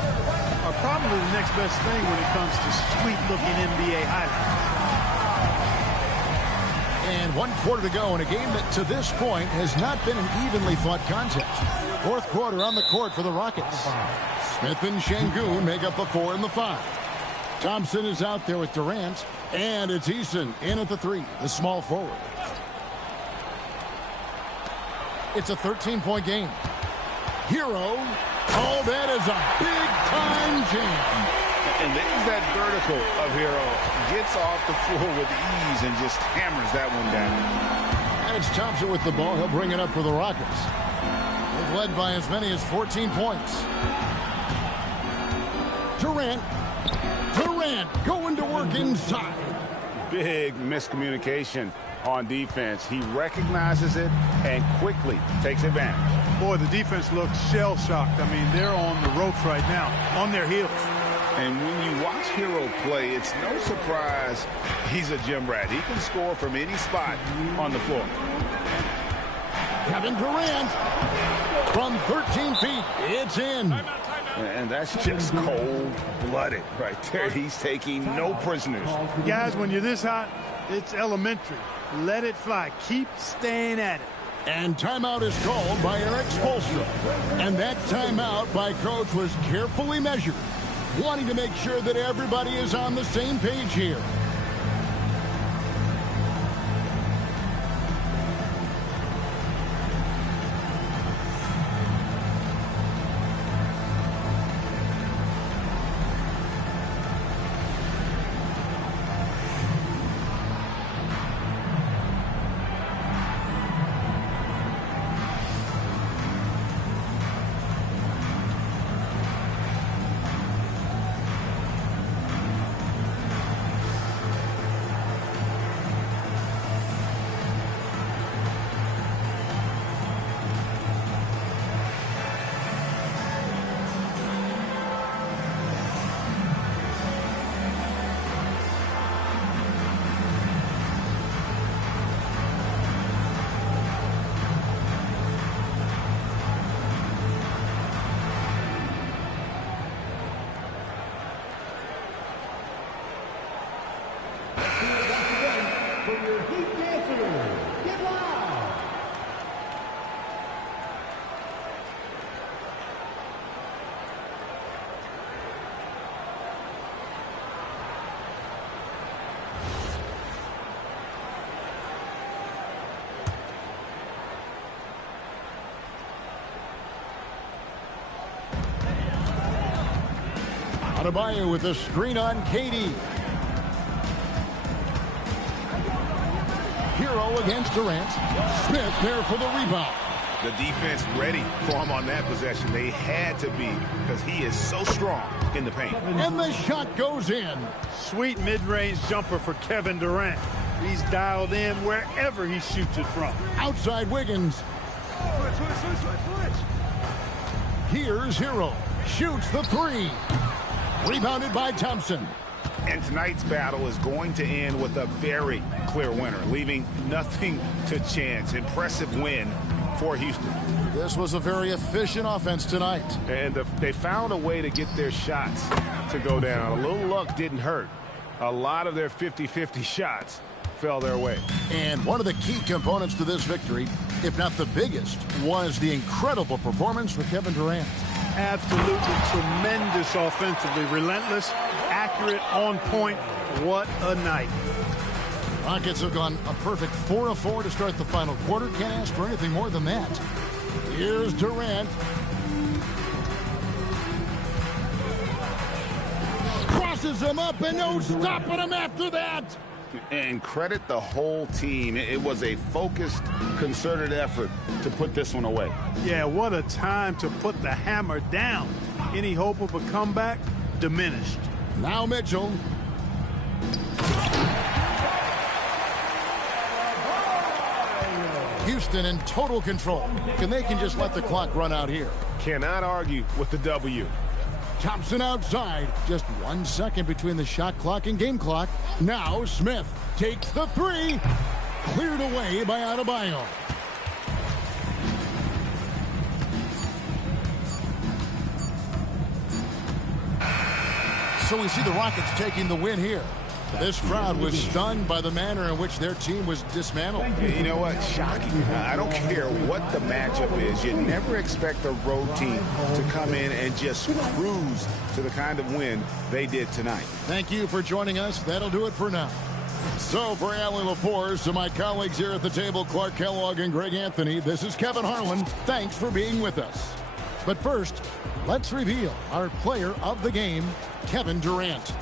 are probably the next best thing when it comes to sweet-looking NBA highlights. And 1 quarter to go in a game that, to this point, has not been an evenly fought contest. 4th quarter on the court for the Rockets. Smith and Şengün make up the 4 and the 5. Thompson is out there with Durant, and it's Eason in at the 3, the small forward. It's a 13-point game. Hero. Oh, that is a big-time jam. And there's that vertical of Hero. Gets off the floor with ease and just hammers that one down. And it's Thompson with the ball. He'll bring it up for the Rockets. They've led by as many as 14 points. Durant going to work inside. Big miscommunication on defense. He recognizes it and quickly takes advantage. Boy, the defense looks shell-shocked. I mean, they're on the ropes right now, on their heels. And when you watch Hero play, it's no surprise he's a gym rat. He can score from any spot on the floor. Kevin Durant from 13 feet. It's in. And that's just cold-blooded right there. He's taking no prisoners. Guys, when you're this hot, it's elementary. Let it fly. Keep staying at it. And timeout is called by Eric Spoelstra. And that timeout by Coach was carefully measured, wanting to make sure that everybody is on the same page here. Adebayo with a screen on KD. Hero against Durant. Smith there for the rebound. The defense ready for him on that possession. They had to be because he is so strong in the paint. And the shot goes in. Sweet mid-range jumper for Kevin Durant. He's dialed in wherever he shoots it from. Outside Wiggins. Here's Hero. Shoots the three. Rebounded by Thompson. And tonight's battle is going to end with a very clear winner, leaving nothing to chance. Impressive win for Houston. This was a very efficient offense tonight. And they found a way to get their shots to go down. A little luck didn't hurt. A lot of their 50-50 shots fell their way. And one of the key components to this victory, if not the biggest, was the incredible performance for Kevin Durant. Absolutely tremendous offensively. Relentless, accurate, on point. What a night. Rockets have gone a perfect 4 of 4 to start the final quarter. Can't ask for anything more than that. Here's Durant. Crosses him up and no stopping him after that. And credit the whole team. It was a focused, concerted effort to put this one away. Yeah, what a time to put the hammer down. Any hope of a comeback diminished. Now Mitchell. Houston in total control. And they can just let the clock run out here. Cannot argue with the W. Thompson outside. Just 1 second between the shot clock and game clock. Now Smith takes the three. Cleared away by Adebayo. So we see the Rockets taking the win here. This crowd was stunned by the manner in which their team was dismantled. You know what? Shocking. I don't care what the matchup is. You never expect a road team to come in and just cruise to the kind of win they did tonight. Thank you for joining us. That'll do it for now. So for Allie LaForce, to my colleagues here at the table, Clark Kellogg and Greg Anthony, this is Kevin Harlan. Thanks for being with us. But first, let's reveal our player of the game, Kevin Durant.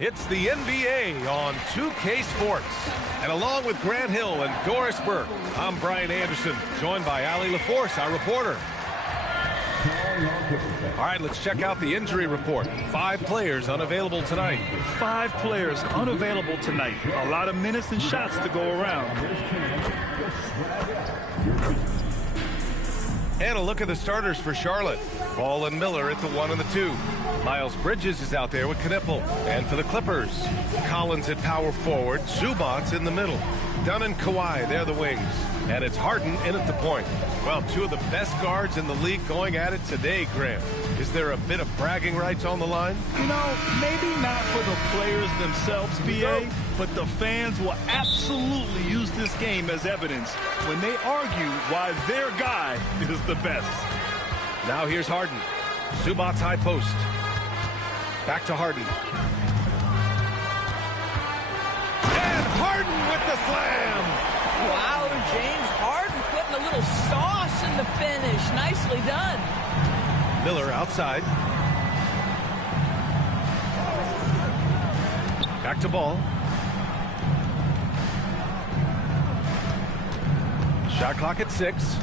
It's the NBA on 2K Sports. And along with Grant Hill and Doris Burke, I'm Brian Anderson, joined by Allie LaForce, our reporter. All right, let's check out the injury report. 5 players unavailable tonight. 5 players unavailable tonight. A lot of minutes and shots to go around. And a look at the starters for Charlotte. Ball and Miller at the 1 and the 2. Miles Bridges is out there with Knipple. And for the Clippers, Collins at power forward. Zubac's in the middle. Dunn and Kawhi, they're the wings. And it's Harden in at the point. Well, 2 of the best guards in the league going at it today, Grant. Is there a bit of bragging rights on the line? You know, maybe not for the players themselves, B.A., but the fans will absolutely use this game as evidence when they argue why their guy is the best. Now here's Harden. Zubac's high post. Back to Harden. And Harden with the slam! Wow, James Harden putting a little sauce in the finish. Nicely done. Miller outside. Back to Ball. Shot clock at 6.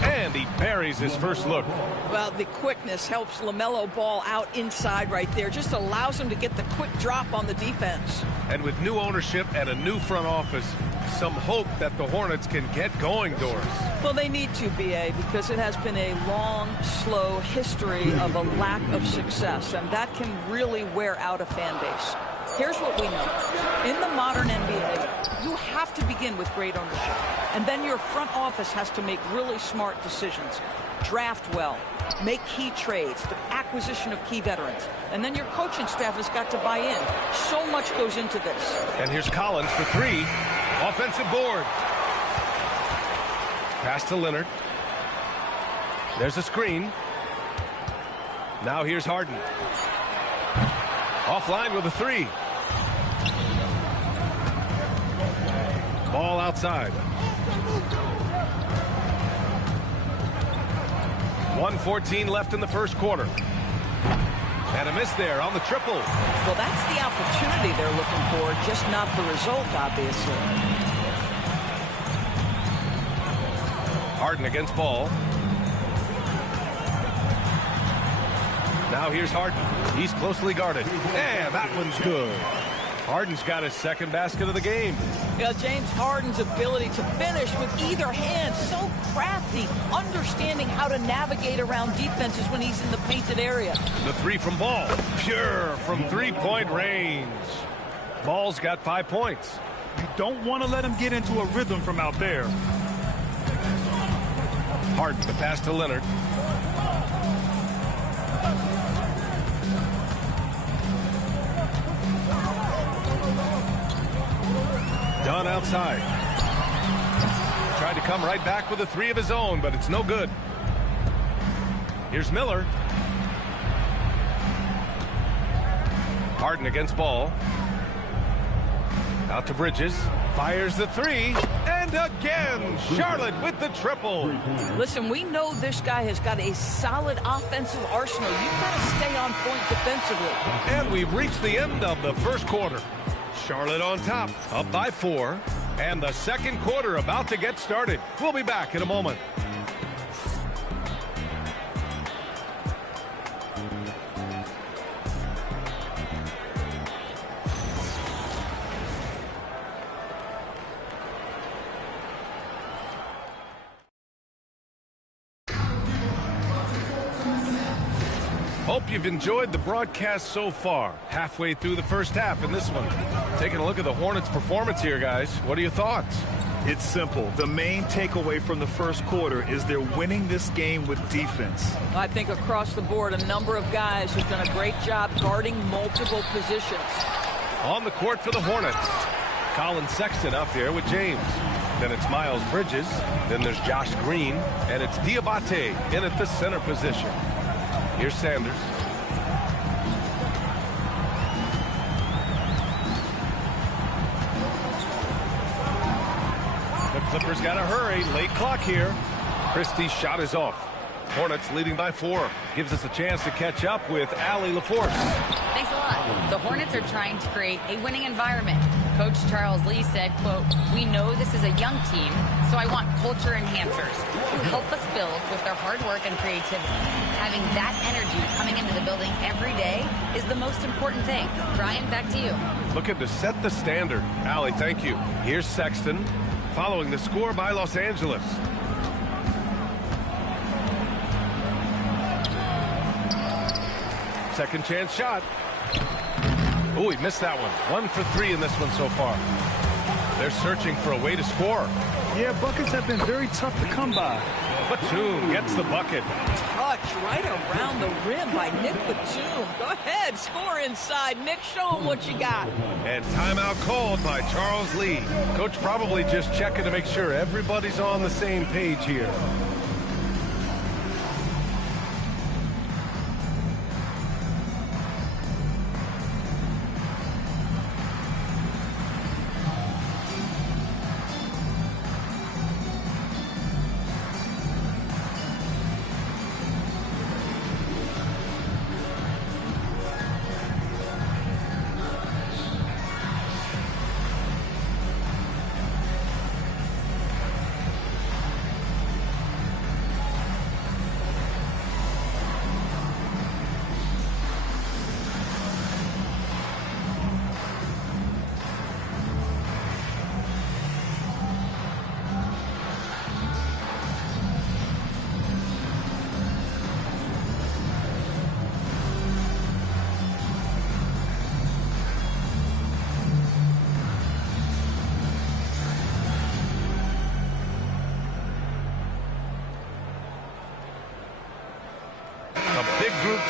And he buries his first look. Well, the quickness helps LaMelo Ball out inside right there. Just allows him to get the quick drop on the defense. And with new ownership and a new front office, some hope that the Hornets can get going, Doris. Well, they need to, B.A., because it has been a long, slow history of a lack of success, and that can really wear out a fan base. Here's what we know. In the modern NBA, you have to begin with great ownership. And then your front office has to make really smart decisions. Draft well. Make key trades. The acquisition of key veterans. And then your coaching staff has got to buy in. So much goes into this. And here's Collins for 3. Offensive board. Pass to Leonard. There's a screen. Now here's Harden. Offline with a 3. Ball outside. 1:14 left in the first quarter. And a miss there on the triple. Well, that's the opportunity they're looking for, just not the result, obviously. Harden against Ball. Now here's Harden. He's closely guarded. And that one's good. Harden's got his second basket of the game. Yeah, James Harden's ability to finish with either hand, so crafty, understanding how to navigate around defenses when he's in the painted area. The 3 from Ball. Pure from 3-point range. Ball's got 5 points. You don't want to let him get into a rhythm from out there. Harden, the pass to Leonard. Dunn outside. Tried to come right back with a 3 of his own, but it's no good. Here's Miller. Harden against Ball. Out to Bridges. Fires the 3. And again, Charlotte with the triple. Listen, we know this guy has got a solid offensive arsenal. You've got to stay on point defensively. And we've reached the end of the first quarter. Charlotte on top, up by 4. And the second quarter about to get started. We'll be back in a moment. Hope you've enjoyed the broadcast so far. Halfway through the first half in this one. Taking a look at the Hornets' performance here, guys. What are your thoughts? It's simple. The main takeaway from the first quarter is they're winning this game with defense. I think across the board, a number of guys have done a great job guarding multiple positions. On the court for the Hornets. Colin Sexton out there with James. Then it's Miles Bridges. Then there's Josh Green. And it's Diabate in at the center position. Here's Sanders. The Clippers got to hurry. Late clock here. Christie's shot is off. Hornets leading by 4. Gives us a chance to catch up with Allie LaForce. Thanks a lot. The Hornets are trying to create a winning environment. Coach Charles Lee said, quote, "We know this is a young team, so I want culture enhancers who help us build with their hard work and creativity. Having that energy coming into the building every day is the most important thing." Brian, back to you. Looking to set the standard. Allie, thank you. Here's Sexton following the score by Los Angeles. Second chance shot. Oh, he missed that one. 1 for 3 in this one so far. They're searching for a way to score. Yeah, buckets have been very tough to come by. Batum gets the bucket. Touch right around the rim by Nick Batum. Go ahead, score inside. Nick, show him what you got. And timeout called by Charles Lee. Coach probably just checking to make sure everybody's on the same page here.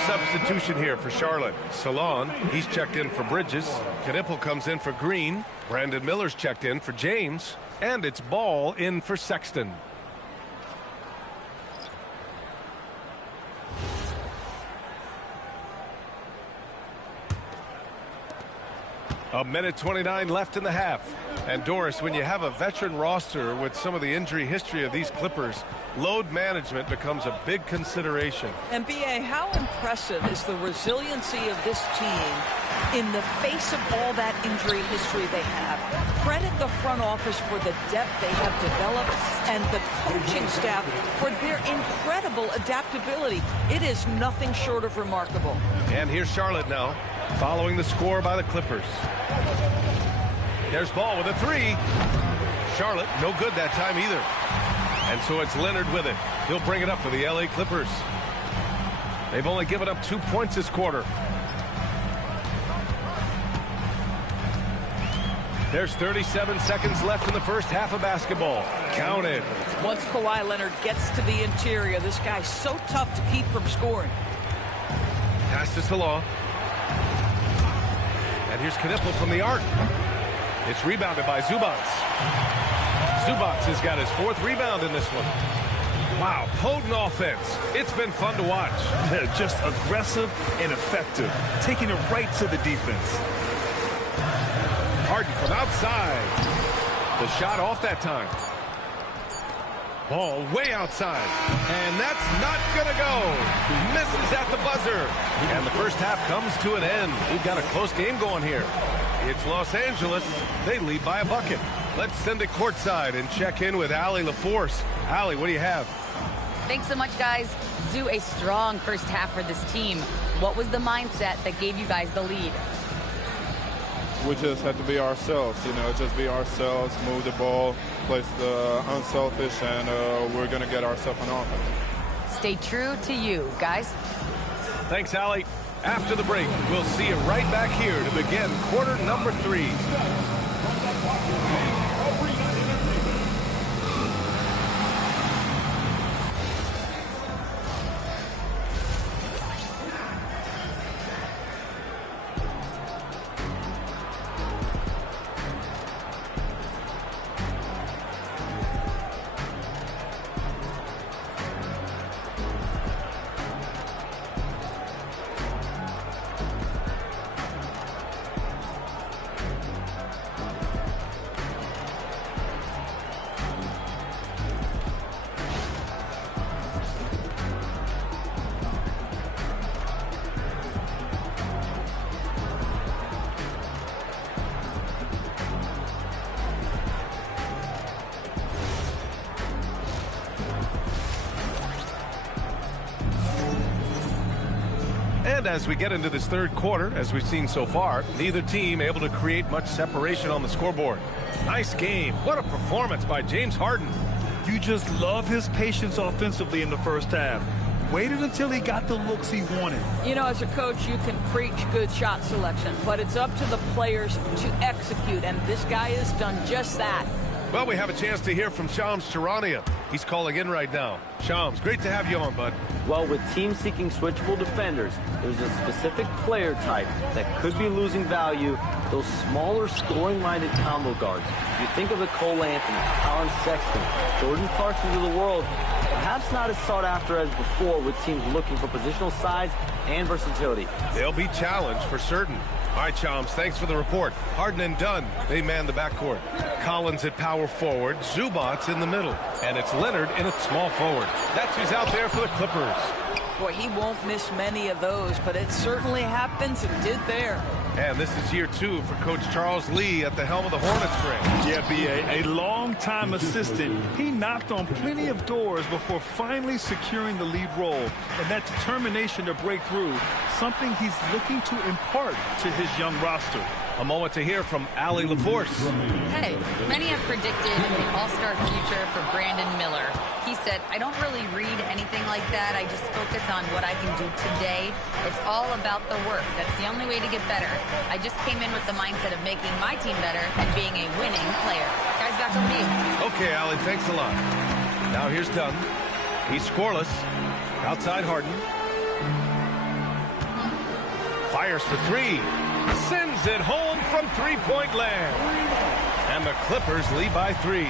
Substitution here for Charlotte. Salon, he's checked in for Bridges. Knipple comes in for Green. Brandon Miller's checked in for James. And it's Ball in for Sexton. A minute 29 left in the half. And Doris, when you have a veteran roster with some of the injury history of these Clippers, load management becomes a big consideration. And B.A., how impressive is the resiliency of this team in the face of all that injury history they have? Credit the front office for the depth they have developed and the coaching staff for their incredible adaptability. It is nothing short of remarkable. And here's Charlotte now, following the score by the Clippers. There's Ball with a 3. Charlotte, no good that time either. And so it's Leonard with it. He'll bring it up for the LA Clippers. They've only given up 2 points this quarter. There's 37 seconds left in the first half of basketball. Count it. Once Kawhi Leonard gets to the interior, this guy's so tough to keep from scoring. Pass to Salon. And here's Knipple from the arc. It's rebounded by Zubats. Zubats has got his 4th rebound in this one. Wow, potent offense. It's been fun to watch. Just aggressive and effective, taking it right to the defense. Harden from outside. The shot off that time. Ball way outside. And that's not going to go. Misses at the buzzer. And the first half comes to an end. We've got a close game going here. It's Los Angeles. They lead by a bucket. Let's send it courtside and check in with Allie LaForce. Allie, what do you have? Thanks so much, guys. Zoo, a strong first half for this team. What was the mindset that gave you guys the lead? We just have to be ourselves, just be ourselves, move the ball, play unselfish, and we're going to get ourselves an offense. Stay true to you, guys. Thanks, Allie. After the break, we'll see you right back here to begin quarter number 3. And as we get into this third quarter, as we've seen so far, neither team able to create much separation on the scoreboard. Nice game. What a performance by James Harden. You just love his patience offensively in the first half. Waited until he got the looks he wanted. You know, as a coach, you can preach good shot selection, but it's up to the players to execute, and this guy has done just that. Well, we have a chance to hear from Shams Charania. He's calling in right now. Shams, great to have you on, bud. Well, with teams seeking switchable defenders, there's a specific player type that could be losing value, those smaller scoring-minded combo guards. You think of the Cole Anthony, Colin Sexton, Jordan Clarksons of the world, perhaps not as sought after as before with teams looking for positional size and versatility. They'll be challenged for certain. All right, Shams, thanks for the report. Harden and Dunn, they man the backcourt. Collins at power forward, Zubac's in the middle, and it's Leonard in at small forward. That's who's out there for the Clippers. Boy, he won't miss many of those, but it certainly happens and did there. And this is year 2 for Coach Charles Lee at the helm of the Hornets, Grant. Yeah, B.A., a long-time assistant. He knocked on plenty of doors before finally securing the lead role. And that determination to break through, something he's looking to impart to his young roster. A moment to hear from Allie LaForce. Hey, many have predicted an all-star future for Brandon Miller. He said, I don't really read anything like that. I just focus on what I can do today. It's all about the work. That's the only way to get better. I just came in with the mindset of making my team better and being a winning player. Guys, back over to you. Okay, Allie, thanks a lot. Now here's Dunn. He's scoreless. Outside Harden. Fires for 3. Sends it home from three-point land. And the Clippers lead by 3.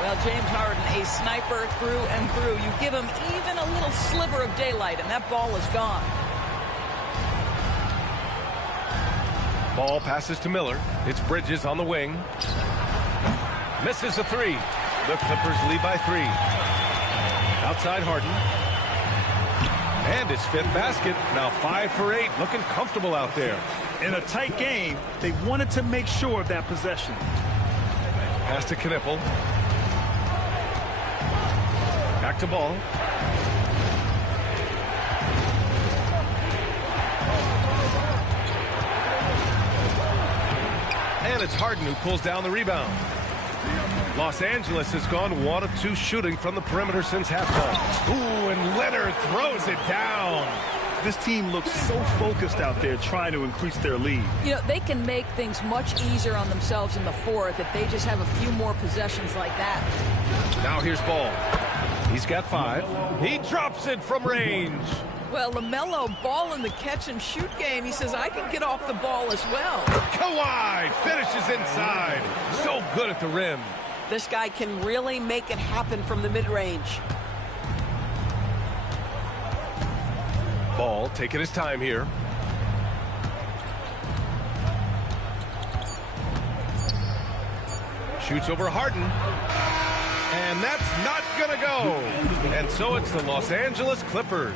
Well, James Harden, a sniper through and through. You give him even a little sliver of daylight, and that ball is gone. Ball passes to Miller. It's Bridges on the wing. Misses a 3. The Clippers lead by 3. Outside Harden. And his 5th basket. Now 5 for 8. Looking comfortable out there. In a tight game, they wanted to make sure of that possession. Pass to Knipple. Back to Ball. And it's Harden who pulls down the rebound. Los Angeles has gone 1 of 2 shooting from the perimeter since halftime. Ooh, and Leonard throws it down. This team looks so focused out there trying to increase their lead. You know, they can make things much easier on themselves in the fourth if they just have a few more possessions like that. Now here's Ball. He's got 5. He drops it from range. Well, LaMelo, ball in the catch-and-shoot game. He says, I can get off the ball as well. Kawhi finishes inside. So good at the rim. This guy can really make it happen from the mid-range. Ball taking his time here. Shoots over Harden. And that's not going to go. And so it's the Los Angeles Clippers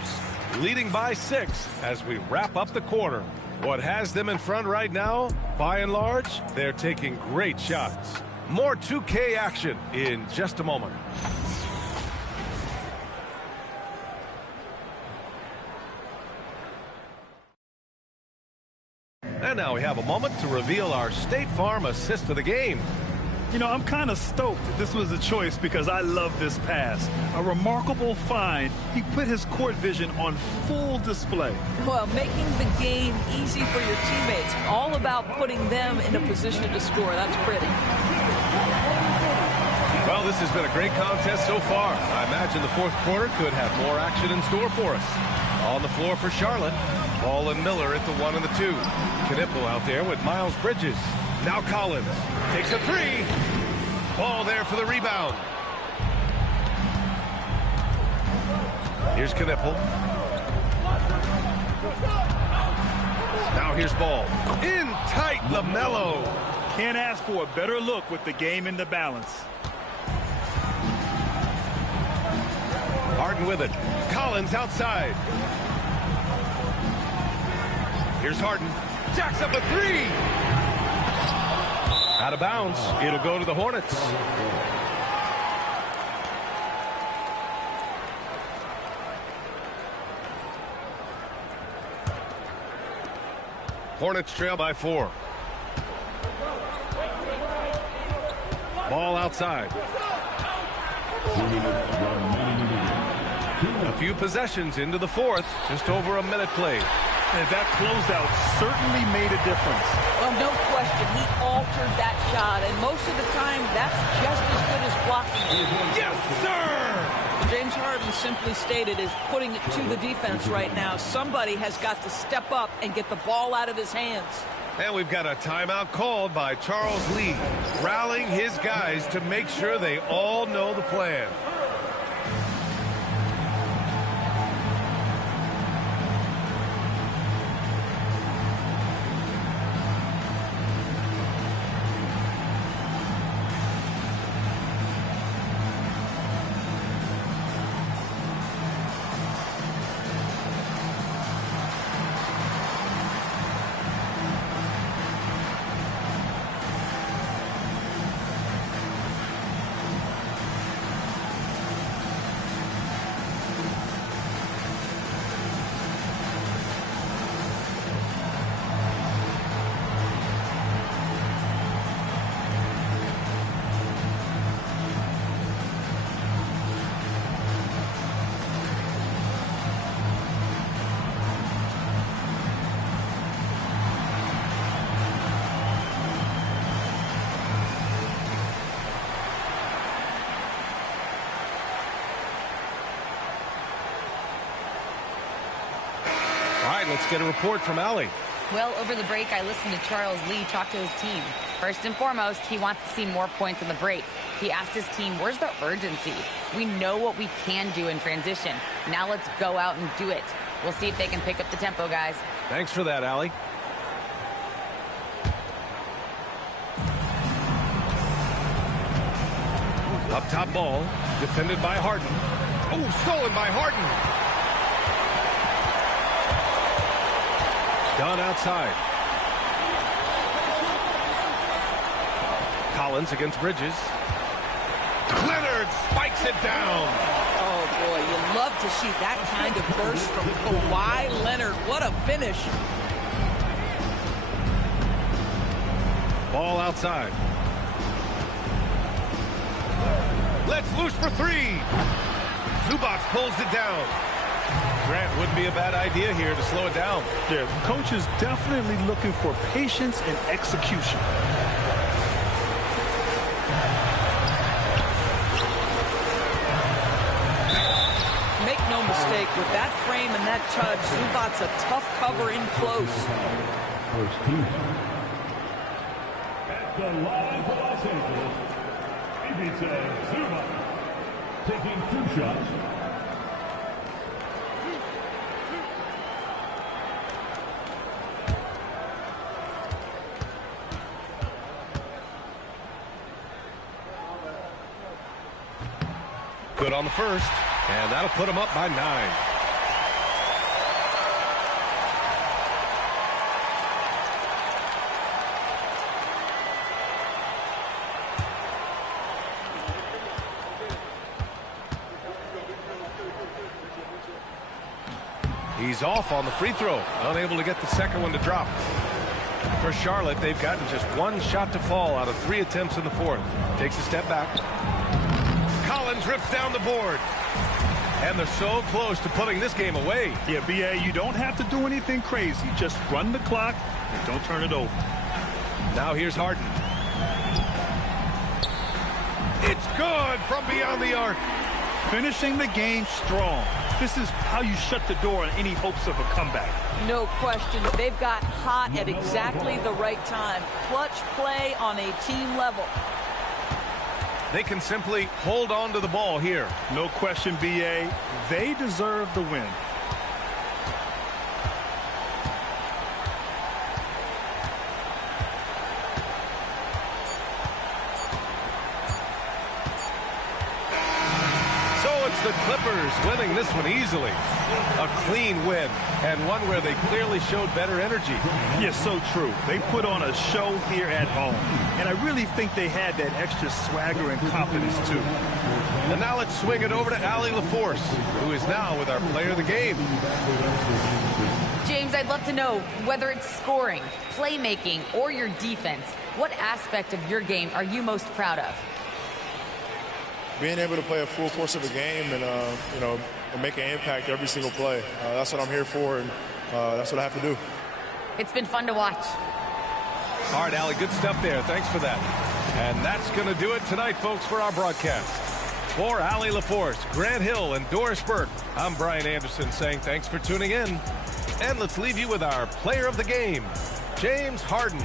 leading by 6 as we wrap up the quarter. What has them in front right now, by and large, they're taking great shots. More 2K action in just a moment. And now we have a moment to reveal our State Farm assist of the game. You know, I'm kind of stoked that this was a choice because I love this pass. A remarkable find. He put his court vision on full display. Well, making the game easy for your teammates. All about putting them in a position to score. That's pretty. Well, this has been a great contest so far. I imagine the fourth quarter could have more action in store for us. On the floor for Charlotte, Ball and Miller at the 1 and the 2. Knipple out there with Miles Bridges. Now Collins takes a 3. Ball there for the rebound. Here's Knipple. Now here's Ball. In tight, LaMelo. Can't ask for a better look with the game in the balance. Harden with it. Collins outside. Here's Harden. Jacks up a 3. Out of bounds. It'll go to the Hornets. Hornets trail by 4. Ball outside. A few possessions into the fourth. Just over a minute played. And that closeout certainly made a difference. Well, no question. He altered that shot, and most of the time, that's just as good as blocking it. Yes, sir! James Harden simply stated is putting it to the defense right now. Somebody has got to step up and get the ball out of his hands. And we've got a timeout called by Charles Lee, rallying his guys to make sure they all know the plan. Let's get a report from Allie. Well, over the break, I listened to Charles Lee talk to his team. First and foremost, he wants to see more points on the break. He asked his team, where's the urgency? We know what we can do in transition. Now let's go out and do it. We'll see if they can pick up the tempo, guys. Thanks for that, Allie. Up top ball, defended by Harden. Oh, stolen by Harden. Done outside. Collins against Bridges. Leonard spikes it down. Oh, boy, you love to see that kind of burst from Kawhi Leonard. What a finish. Ball outside. Let's loose for 3. Zubac pulls it down. Grant wouldn't be a bad idea here to slow it down. Yeah, coach is definitely looking for patience and execution. Make no mistake, with that frame and that touch, Zubac's a tough cover in close. First team. At the line for Los Angeles, Ivica Zubac taking 2 shots. Good on the first, and that'll put him up by 9. He's off on the free throw, unable to get the second one to drop. For Charlotte, they've gotten just 1 shot to fall out of 3 attempts in the fourth. Takes a step back. Collins rips down the board. And they're so close to putting this game away. Yeah, B.A., you don't have to do anything crazy. Just run the clock and don't turn it over. Now here's Harden. It's good from beyond the arc. Finishing the game strong. This is how you shut the door on any hopes of a comeback. No question. They've got hot at exactly the right time. Clutch play on a team level. They can simply hold on to the ball here. No question, B.A. They deserve the win. The Clippers winning this one easily. A clean win, and one where they clearly showed better energy. Yes, so true. They put on a show here at home, and I really think they had that extra swagger and confidence, too. And now let's swing it over to Allie LaForce, who is now with our player of the game. James, I'd love to know, whether it's scoring, playmaking, or your defense, what aspect of your game are you most proud of? Being able to play a full course of a game and, and make an impact every single play. That's what I'm here for, and that's what I have to do. It's been fun to watch. All right, Allie, good stuff there. Thanks for that. And that's going to do it tonight, folks, for our broadcast. For Allie LaForce, Grant Hill, and Doris Burke, I'm Brian Anderson saying thanks for tuning in. And let's leave you with our player of the game, James Harden.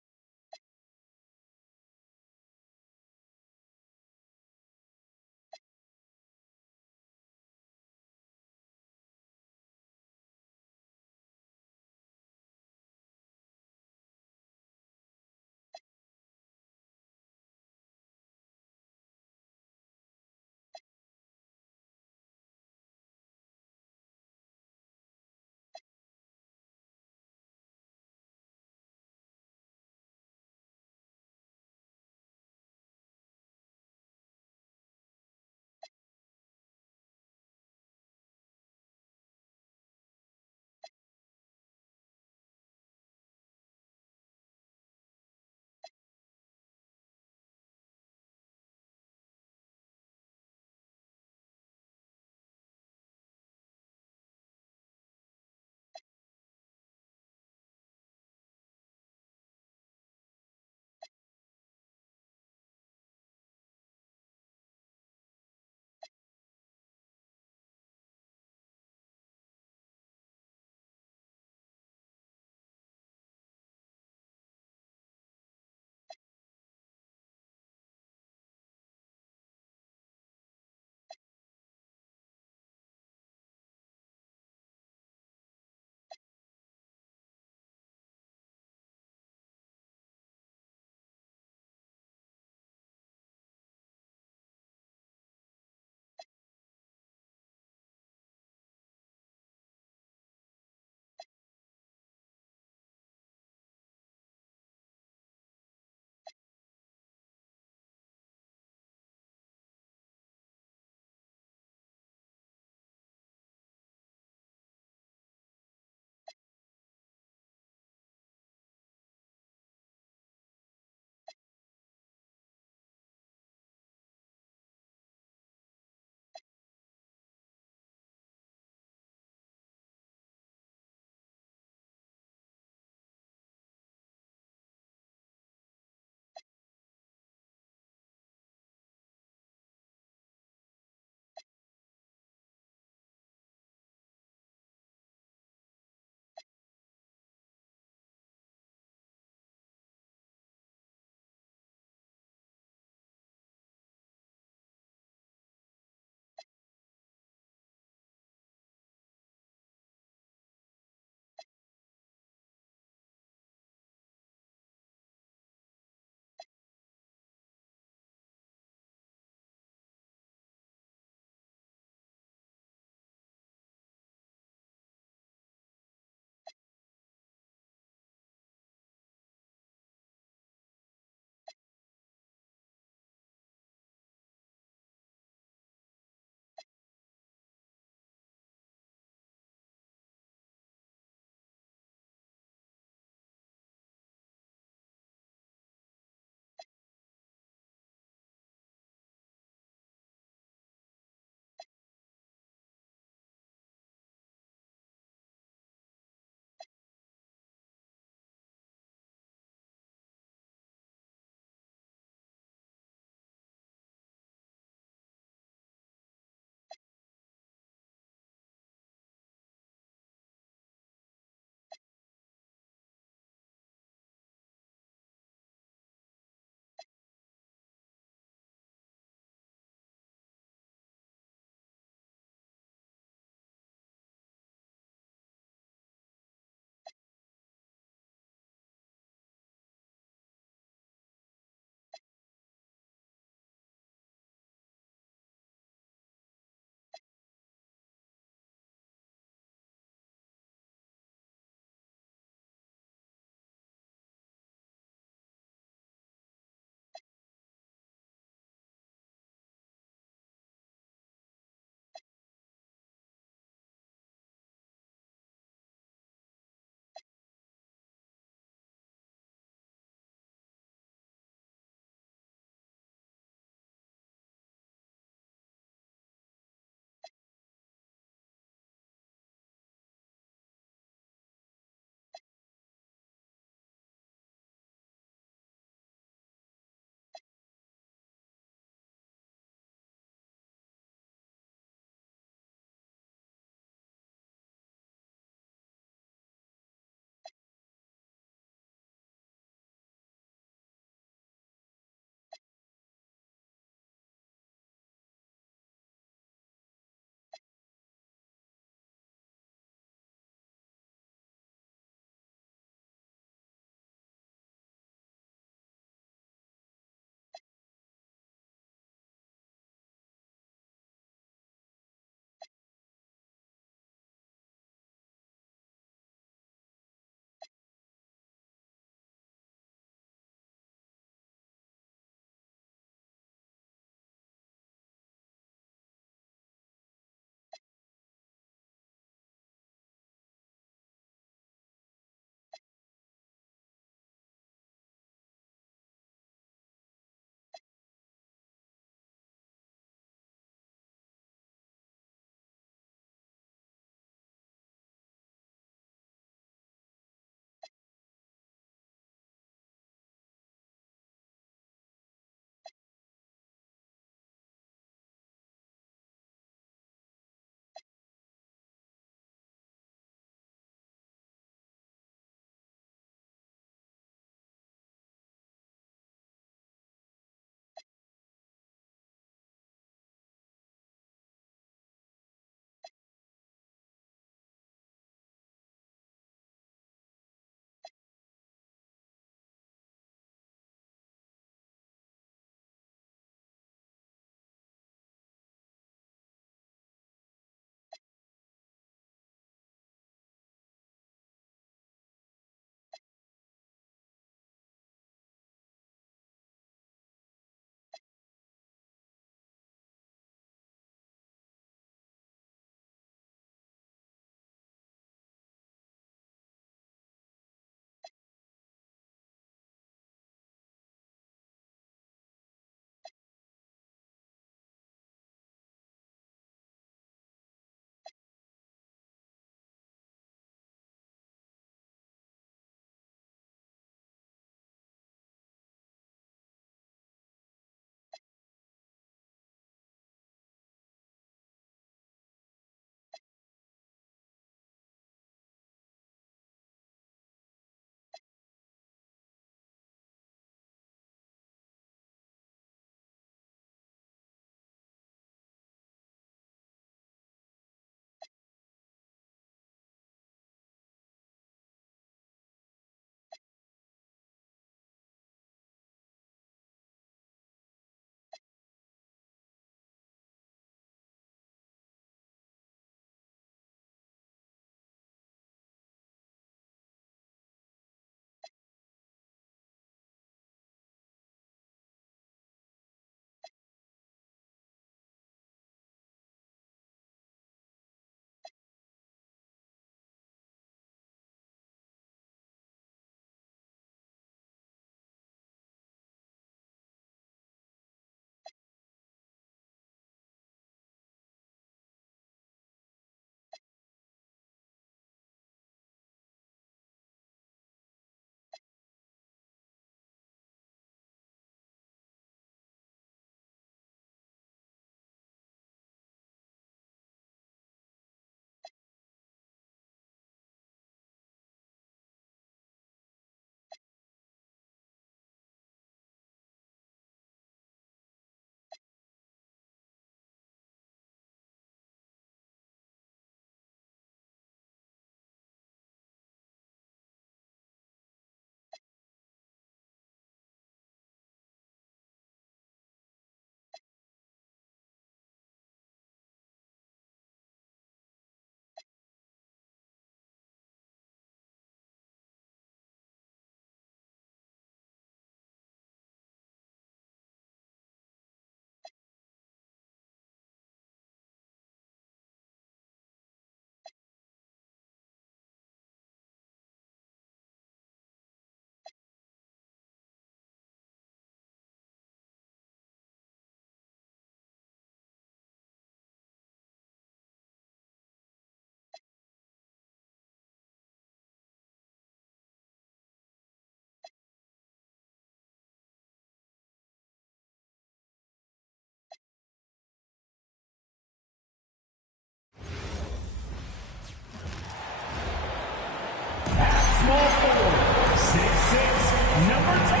Number 10,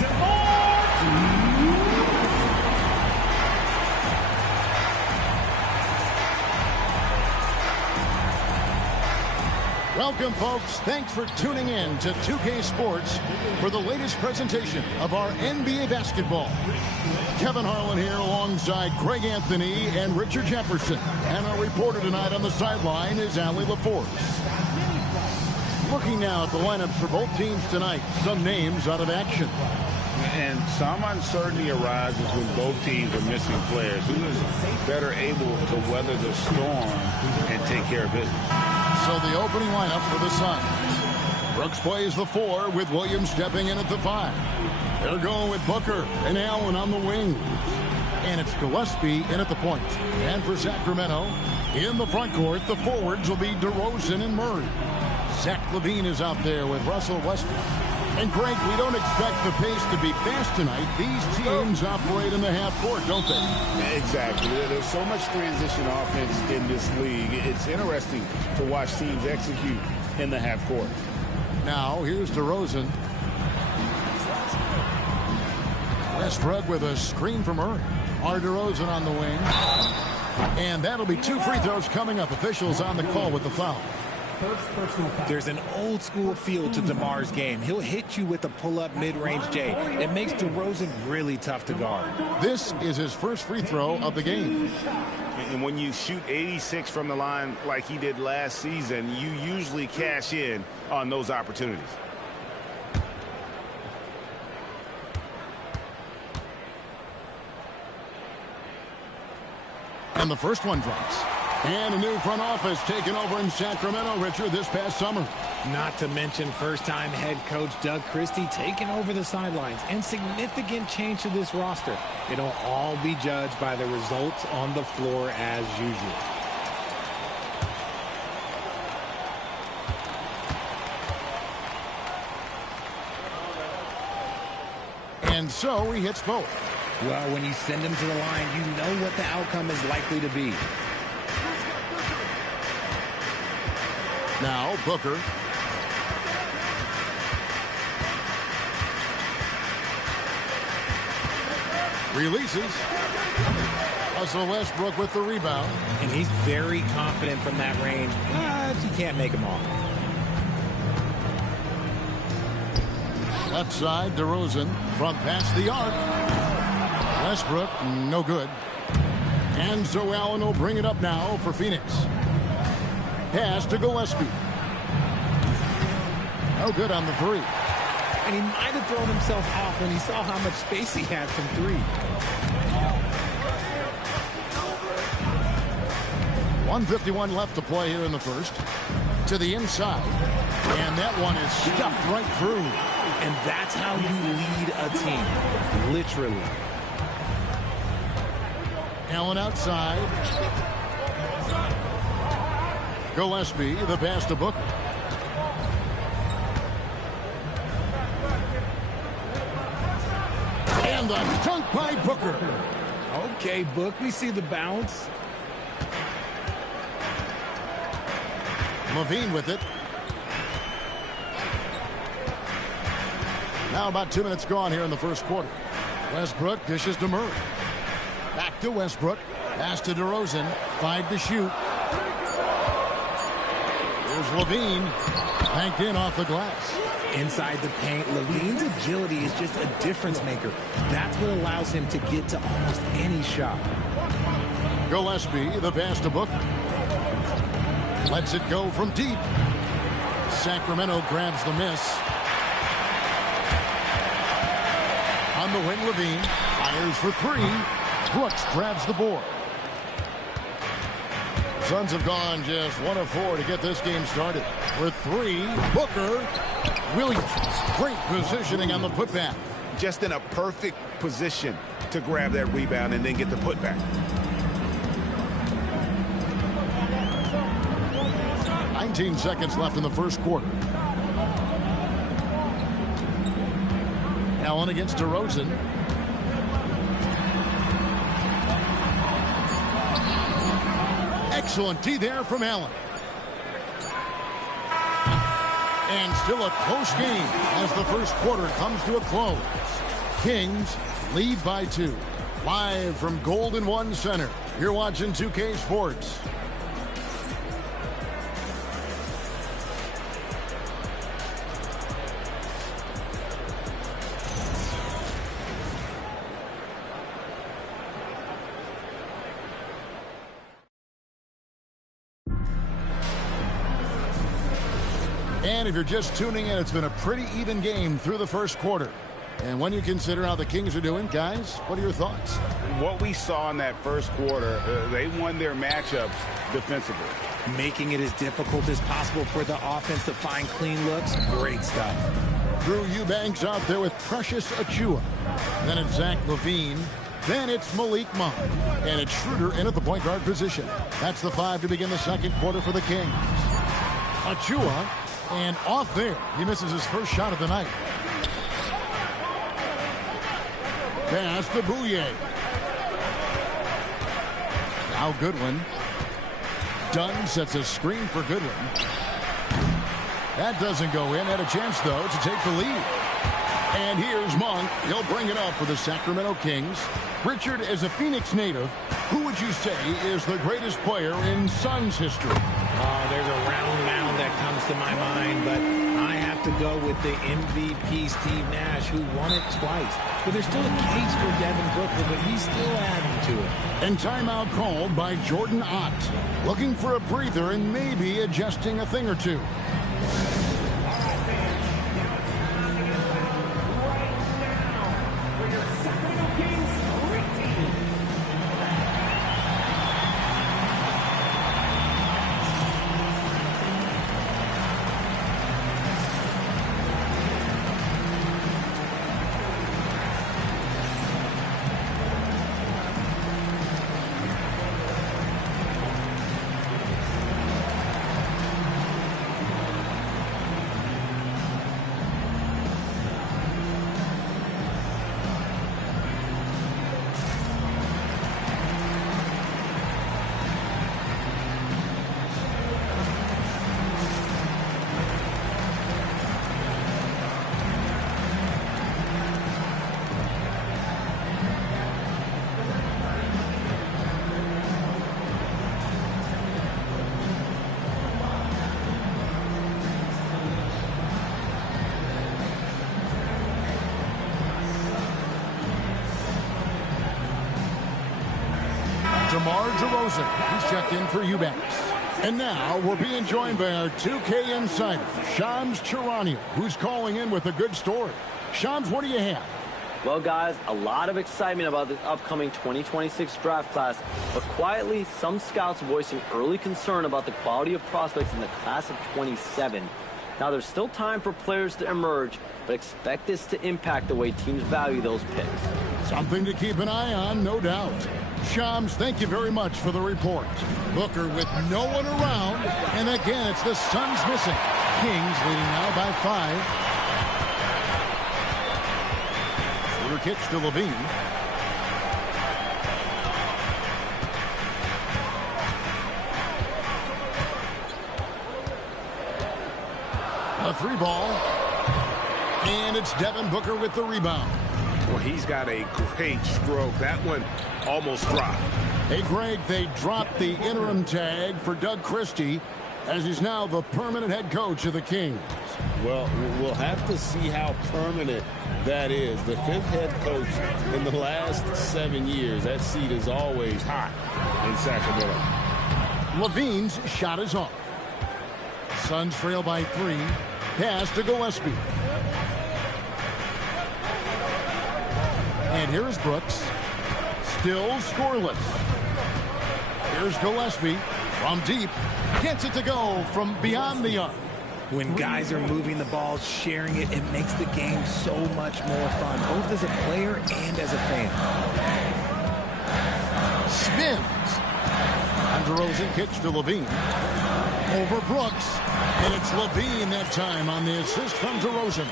DeMar. Welcome, folks. Thanks for tuning in to 2K Sports for the latest presentation of our NBA basketball. Kevin Harlan here alongside Greg Anthony and Richard Jefferson. And our reporter tonight on the sideline is Allie LaForce. Looking now at the lineups for both teams tonight, some names out of action. And some uncertainty arises when both teams are missing players. Who is better able to weather the storm and take care of business? So the opening lineup for the Suns. Brooks plays the 4 with Williams stepping in at the 5. They're going with Booker and Allen on the wing. And it's Gillespie in at the point. And for Sacramento, in the front court, the forwards will be DeRozan and Murray. Zach LaVine is out there with Russell Westbrook. And Greg, we don't expect the pace to be fast tonight. These teams operate in the half court, don't they? Exactly. There's so much transition offense in this league. It's interesting to watch teams execute in the half court. Now, here's DeRozan. Westbrook with a screen from Murray. DeRozan on the wing. And that'll be 2 free throws coming up. Officials on the call with the foul. There's an old school feel to DeMar's game. He'll hit you with a pull-up mid-range J. It makes DeRozan really tough to guard. This is his first free throw of the game. And when you shoot 86 from the line like he did last season, you usually cash in on those opportunities. And the first one drops. And a new front office taken over in Sacramento, Richard, this past summer. Not to mention first-time head coach Doug Christie taking over the sidelines, and significant change to this roster. It'll all be judged by the results on the floor as usual. And so he hits both. Well, when you send him to the line, you know what the outcome is likely to be. Now, Booker. Releases. Russell Westbrook with the rebound. And he's very confident from that range, but he can't make them all. Left side, DeRozan from past the arc. Westbrook, no good. And so Allen will bring it up now for Phoenix. Pass to Gillespie. No good on the 3. And he might have thrown himself off when he saw how much space he had from 3. 1:51 left to play here in the first. To the inside. And that one is stuffed right through. And that's how you lead a team. Literally. Allen outside. Gillespie, the pass to Booker. And the dunk by Booker. Okay, Book, we see the bounce. LaVine with it. Now about 2 minutes gone here in the first quarter. Westbrook dishes to Murray. Back to Westbrook. Pass to DeRozan. 5 to shoot. Here's LaVine. Banked in off the glass. Inside the paint, LaVine's agility is just a difference maker. That's what allows him to get to almost any shot. Gillespie, the pass to Booker. Lets it go from deep. Sacramento grabs the miss. On the wing, LaVine fires for 3. Brooks grabs the board. Suns have gone just 1 of 4 to get this game started. With 3, Booker, Williams. Great positioning on the putback. Just in a perfect position to grab that rebound and then get the putback. 19 seconds left in the first quarter. Allen against DeRozan. Excellent D there from Allen. And still a close game as the first quarter comes to a close. Kings lead by 2. Live from Golden One Center, you're watching 2K Sports. And if you're just tuning in, it's been a pretty even game through the first quarter. And when you consider how the Kings are doing, guys, what are your thoughts? What we saw in that first quarter, they won their matchups defensively. Making it as difficult as possible for the offense to find clean looks. Great stuff. Drew Eubanks out there with Precious Achiuwa. Then it's Zach LaVine. Then it's Malik Monk. And it's Schroeder in at the point guard position. That's the 5 to begin the second quarter for the Kings. Achiuwa, and off there. He misses his first shot of the night. Pass to Bouye. Now Goodwin. Dunn sets a screen for Goodwin. That doesn't go in. Had a chance, though, to take the lead. And here's Monk. He'll bring it up for the Sacramento Kings. Richard, as a Phoenix native, who would you say is the greatest player in Suns history? There's a round mound that comes to my mind, but I have to go with the MVP Steve Nash, who won it twice. But there's still a case for Devin Booker, but he's still adding to it. And timeout called by Jordan Ott. Looking for a breather and maybe adjusting a thing or two. DeMar DeRozan, he's checked in for Eubanks. And now we're being joined by our 2K insider, Shams Charania, who's calling in with a good story. Shams, what do you have? Well, guys, a lot of excitement about the upcoming 2026 draft class, but quietly, some scouts voicing early concern about the quality of prospects in the class of 27. Now, there's still time for players to emerge, but expect this to impact the way teams value those picks. Something to keep an eye on, no doubt. Shams, thank you very much for the report. Booker with no one around, and again, it's the Suns missing. Kings leading now by 5. Shooter kicks to LaVine. A 3-ball. And it's Devin Booker with the rebound. Well, he's got a great stroke. That one almost dropped. Hey, Greg, they dropped the interim tag for Doug Christie as he's now the permanent head coach of the Kings. Well, we'll have to see how permanent that is. The 5th head coach in the last 7 years. That seat is always hot in Sacramento. LaVine's shot is off. Suns trail by 3. Pass to Gillespie. And here's Brooks. Still scoreless. Here's Gillespie from deep. Gets it to go from beyond the arc. When guys are moving the ball, sharing it, it makes the game so much more fun, both as a player and as a fan. Spins. And DeRozan kicks to LaVine. Over Brooks. And it's LaVine that time on the assist from DeRozan.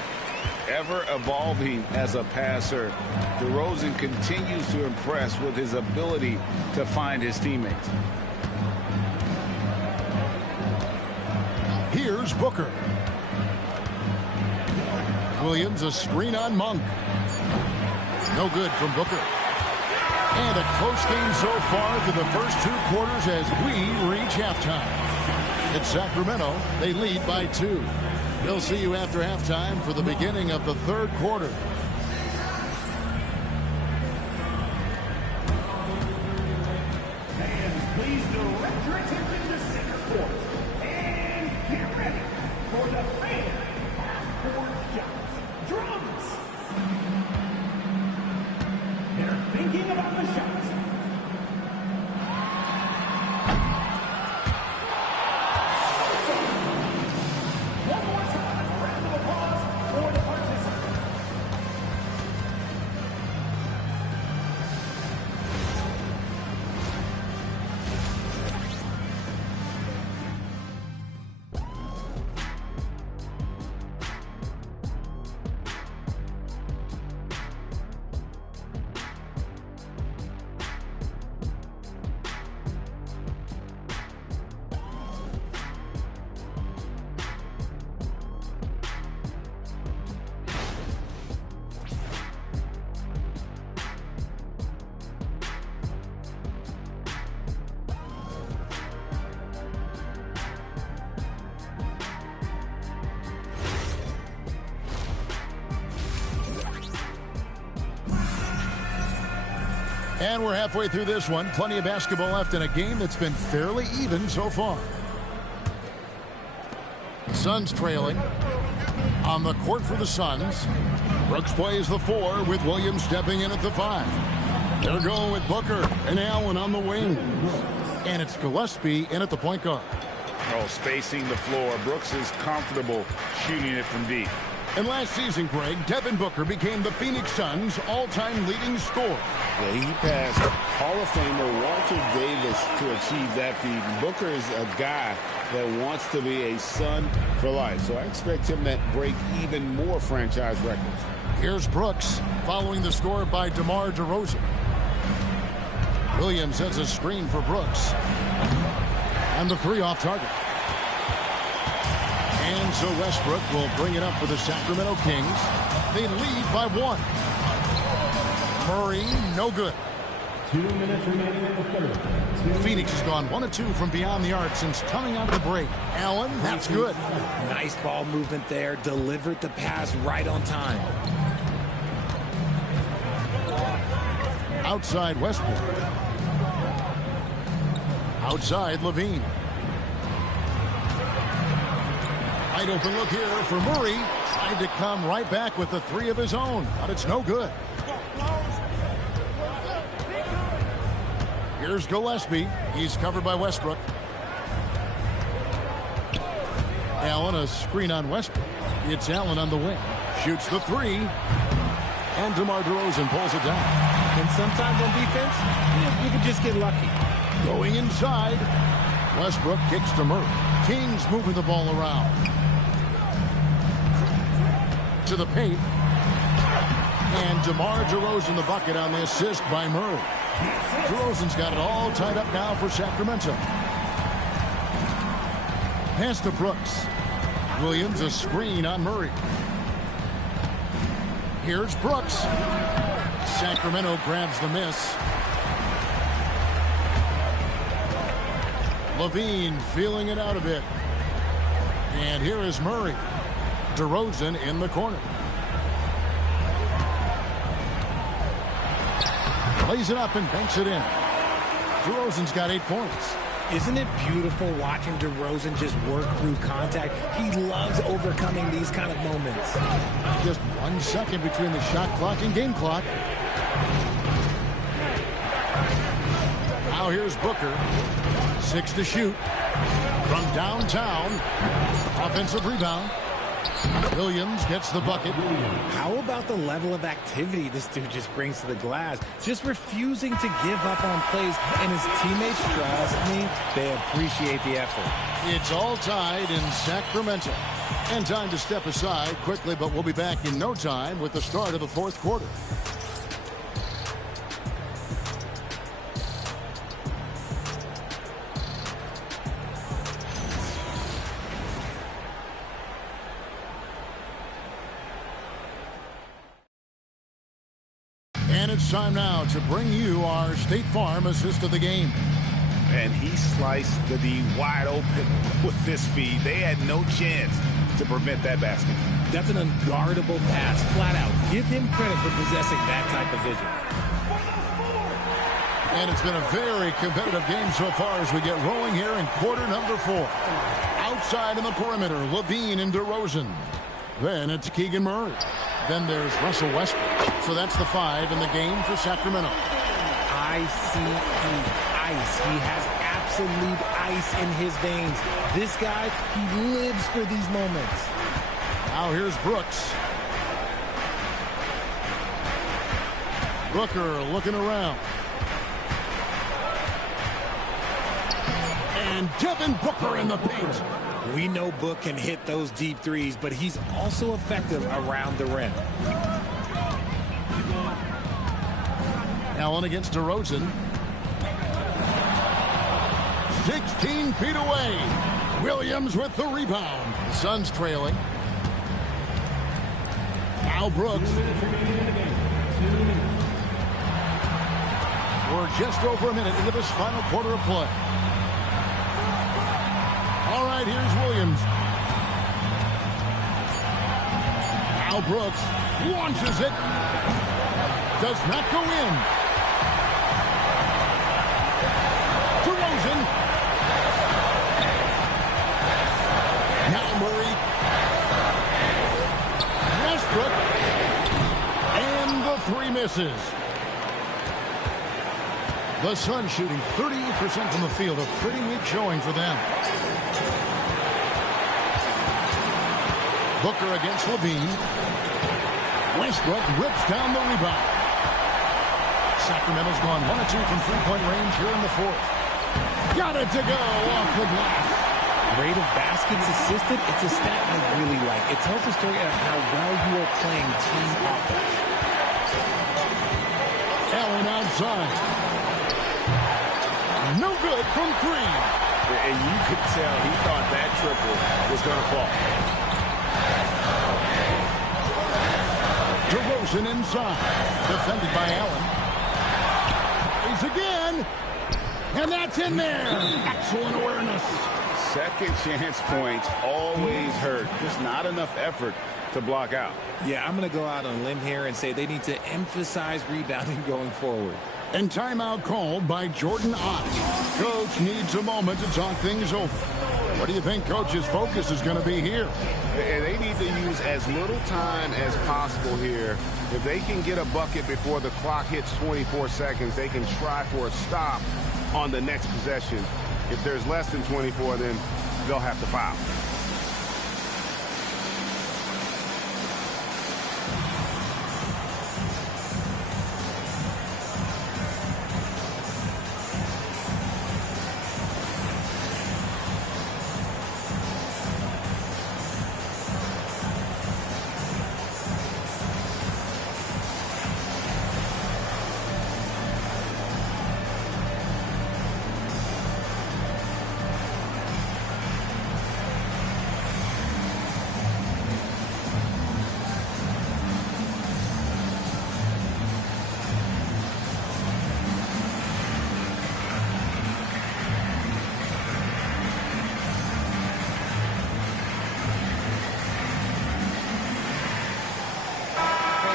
Ever evolving as a passer, DeRozan continues to impress with his ability to find his teammates. Here's Booker. Williams, a screen on Monk. No good from Booker. And a close game so far through the first 2 quarters as we reach halftime. In Sacramento, they lead by 2. We'll see you after halftime for the beginning of the 3rd quarter. Fans, please direct your attention to center court. And get ready for the fan half-court shots. Drums! They're thinking about the shots. One more time, a round of applause for the participants. And we're halfway through this one. Plenty of basketball left in a game that's been fairly even so far. Suns trailing. On the court for the Suns. Brooks plays the 4 with Williams stepping in at the 5. They're going with Booker and Allen on the wing. And it's Gillespie in at the point guard. Oh, spacing the floor. Brooks is comfortable shooting it from deep. And last season, Greg, Devin Booker became the Phoenix Suns' all-time leading scorer. Yeah, he passed Hall of Famer Walter Davis to achieve that feat. And Booker is a guy that wants to be a Sun for life. So I expect him to break even more franchise records. Here's Brooks following the score by DeMar DeRozan. Williams has a screen for Brooks. And the 3 off target. And so Westbrook will bring it up for the Sacramento Kings. They lead by 1. Murray, no good. 2 minutes remaining in the third. Phoenix has gone 1 of 2 from beyond the arc since coming out of the break. Allen, that's good. Nice ball movement there. Delivered the pass right on time. Outside Westbrook. Outside Levine. Wide open look here for Murray. Tried to come right back with the 3 of his own, but it's no good. Here's Gillespie. He's covered by Westbrook. Allen, a screen on Westbrook. It's Allen on the wing. Shoots the 3. And DeMar DeRozan pulls it down. And sometimes on defense, you can just get lucky. Going inside. Westbrook kicks to Murray. Kings moving the ball around. To the paint. And DeMar DeRozan the bucket on the assist by Murray. DeRozan's got it all tied up now for Sacramento. Pass to Brooks. Williams a screen on Murray. Here's Brooks. Sacramento grabs the miss. Levine feeling it out a bit. And here is Murray. DeRozan in the corner. Lays it up and banks it in. DeRozan's got 8 points. Isn't it beautiful watching DeRozan just work through contact? He loves overcoming these kind of moments. Just 1 second between the shot clock and game clock. Now here's Booker. 6 to shoot. From downtown. Offensive rebound. Williams gets the bucket. How about the level of activity this dude just brings to the glass? Just refusing to give up on plays, and his teammates, trust me, they appreciate the effort. It's all tied in Sacramento. And time to step aside quickly, but we'll be back in no time with the start of the 4th quarter. And it's time now to bring you our State Farm assist of the game. And he sliced the D wide open with this feed. They had no chance to prevent that basket. That's an unguardable pass, flat out. Give him credit for possessing that type of vision. And it's been a very competitive game so far as we get rolling here in quarter number 4. Outside in the perimeter, Levine and DeRozan. Then it's Keegan Murray. Then there's Russell Westbrook. So that's the 5 in the game for Sacramento. ICE, ice. He has absolute ice in his veins. This guy, he lives for these moments. Now here's Brooks. Booker looking around. And Devin Booker in the paint. We know Book can hit those deep threes, but he's also effective around the rim. Allen against DeRozan. 16 feet away. Williams with the rebound. The Suns trailing. Now Brooks. We're just over a minute into this final quarter of play. All right, here's Williams. Now Brooks launches it. Does not go in. DeRozan. Now Murray. Westbrook. And the 3 misses. The Suns shooting 38% from the field. A pretty weak showing for them. Booker against Levine. Westbrook rips down the rebound. Sacramento's gone 1 of 2 from three-point range here in the 4th. Got it to go off the glass. Rate of baskets assisted, it's a stat I really like. It tells a story of how well you are playing team offense. Allen outside. No good from 3. And you could tell he thought that triple was going to fall. DeRozan inside. Defended by Allen. He's again. And that's in there. Excellent awareness. Second chance points always hurt. Just not enough effort to block out. Yeah, I'm going to go out on a limb here and say they need to emphasize rebounding going forward. And timeout called by Jordan Ott. Coach needs a moment to talk things over. What do you think Coach's focus is going to be here? And they need to use as little time as possible here. If they can get a bucket before the clock hits 24 seconds, they can try for a stop on the next possession. If there's less than 24, then they'll have to foul.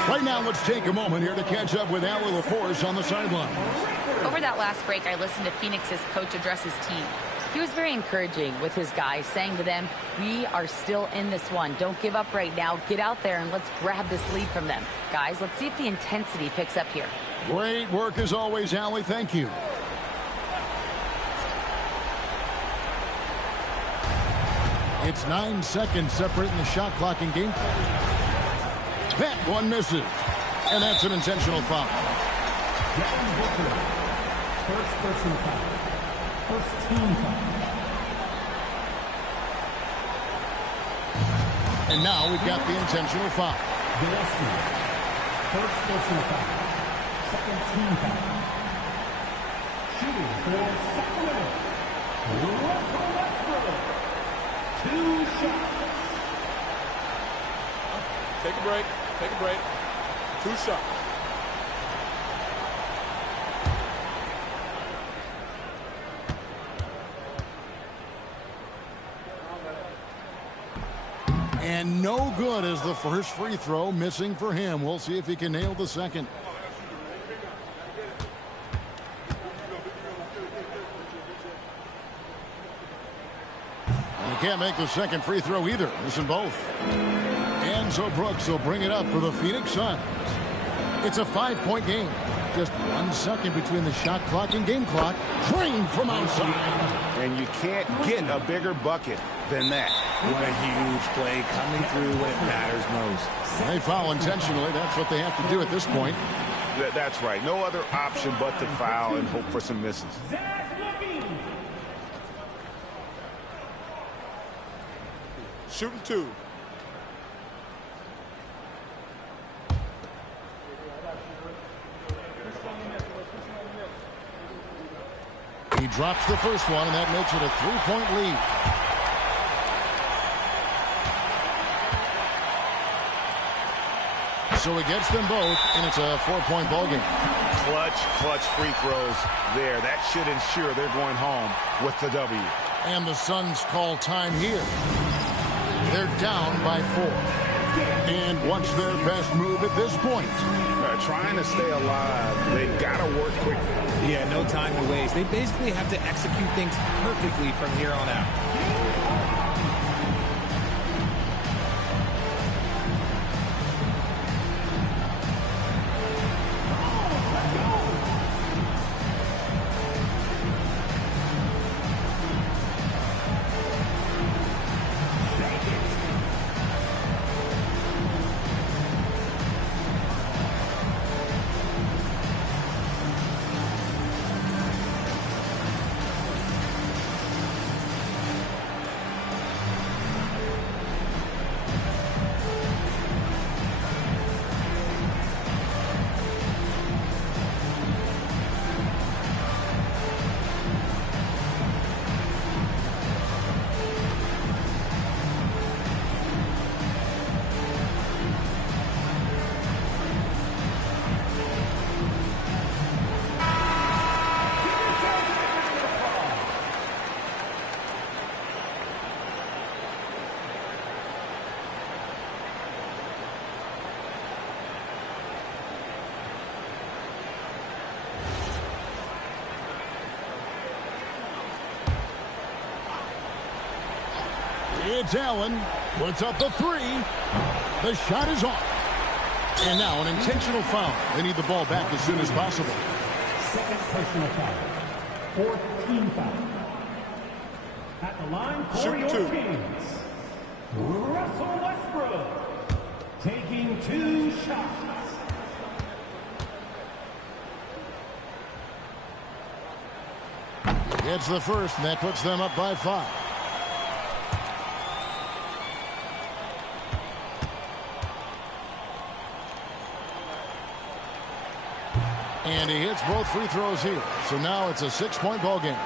Right now, let's take a moment here to catch up with Allie LaForce on the sideline. Over that last break, I listened to Phoenix's coach address his team. He was very encouraging with his guys, saying to them, we are still in this one. Don't give up right now. Get out there and let's grab this lead from them. Guys, let's see if the intensity picks up here. Great work as always, Allie. Thank you. It's 9 seconds separating the shot clock and game. That one misses. And that's an intentional foul. First personal foul. First team foul. And now we've got the intentional foul. Gillespie. First personal foul. Second team foul. Shooting for Sacramento. Russell Westbrook. 2 shots. Take a break. Take a break. 2 shots. is the first free throw missing for him. We'll see if he can nail the second. And he can't make the second free throw either, missing both. And so Brooks will bring it up for the Phoenix Suns. It's a 5-point game. Just 1 second between the shot clock and game clock. Drained from outside. And you can't get a bigger bucket than that. What a huge play coming through when it matters most. They foul intentionally. That's what they have to do at this point. That's right. No other option but to foul and hope for some misses. Shooting 2. He drops the first one, and that makes it a 3-point lead. So he gets them both, and it's a 4-point ball game. Clutch free throws there. That should ensure they're going home with the W. And the Suns call time here. They're down by 4. And what's their best move at this point? Trying to stay alive. They've got to work quickly. Yeah, no time to waste. They basically have to execute things perfectly from here on out. It's Allen. Puts up the 3. The shot is off. And now an intentional foul. They need the ball back as soon as possible. Second personal foul. 4th team foul. At the line for Shoot your 2. Kings, Russell Westbrook taking 2 shots. Gets the first, and that puts them up by 5. And he hits both free throws here. So now it's a 6-point ball game.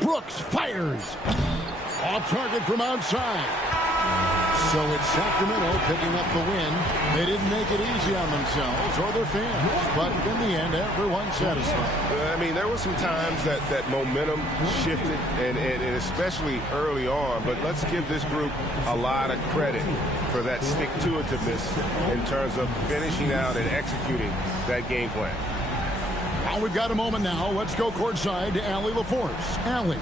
Brooks fires. Off target from outside. So it's Sacramento picking up the win. They didn't make it easy on themselves or their fans. But in the end, everyone's satisfied. I mean, there were some times that momentum shifted, and especially early on. But let's give this group a lot of credit for that stick-to-itiveness in terms of finishing out and executing that game plan. Well, we've got a moment now. Let's go courtside to Allie LaForce. Allie.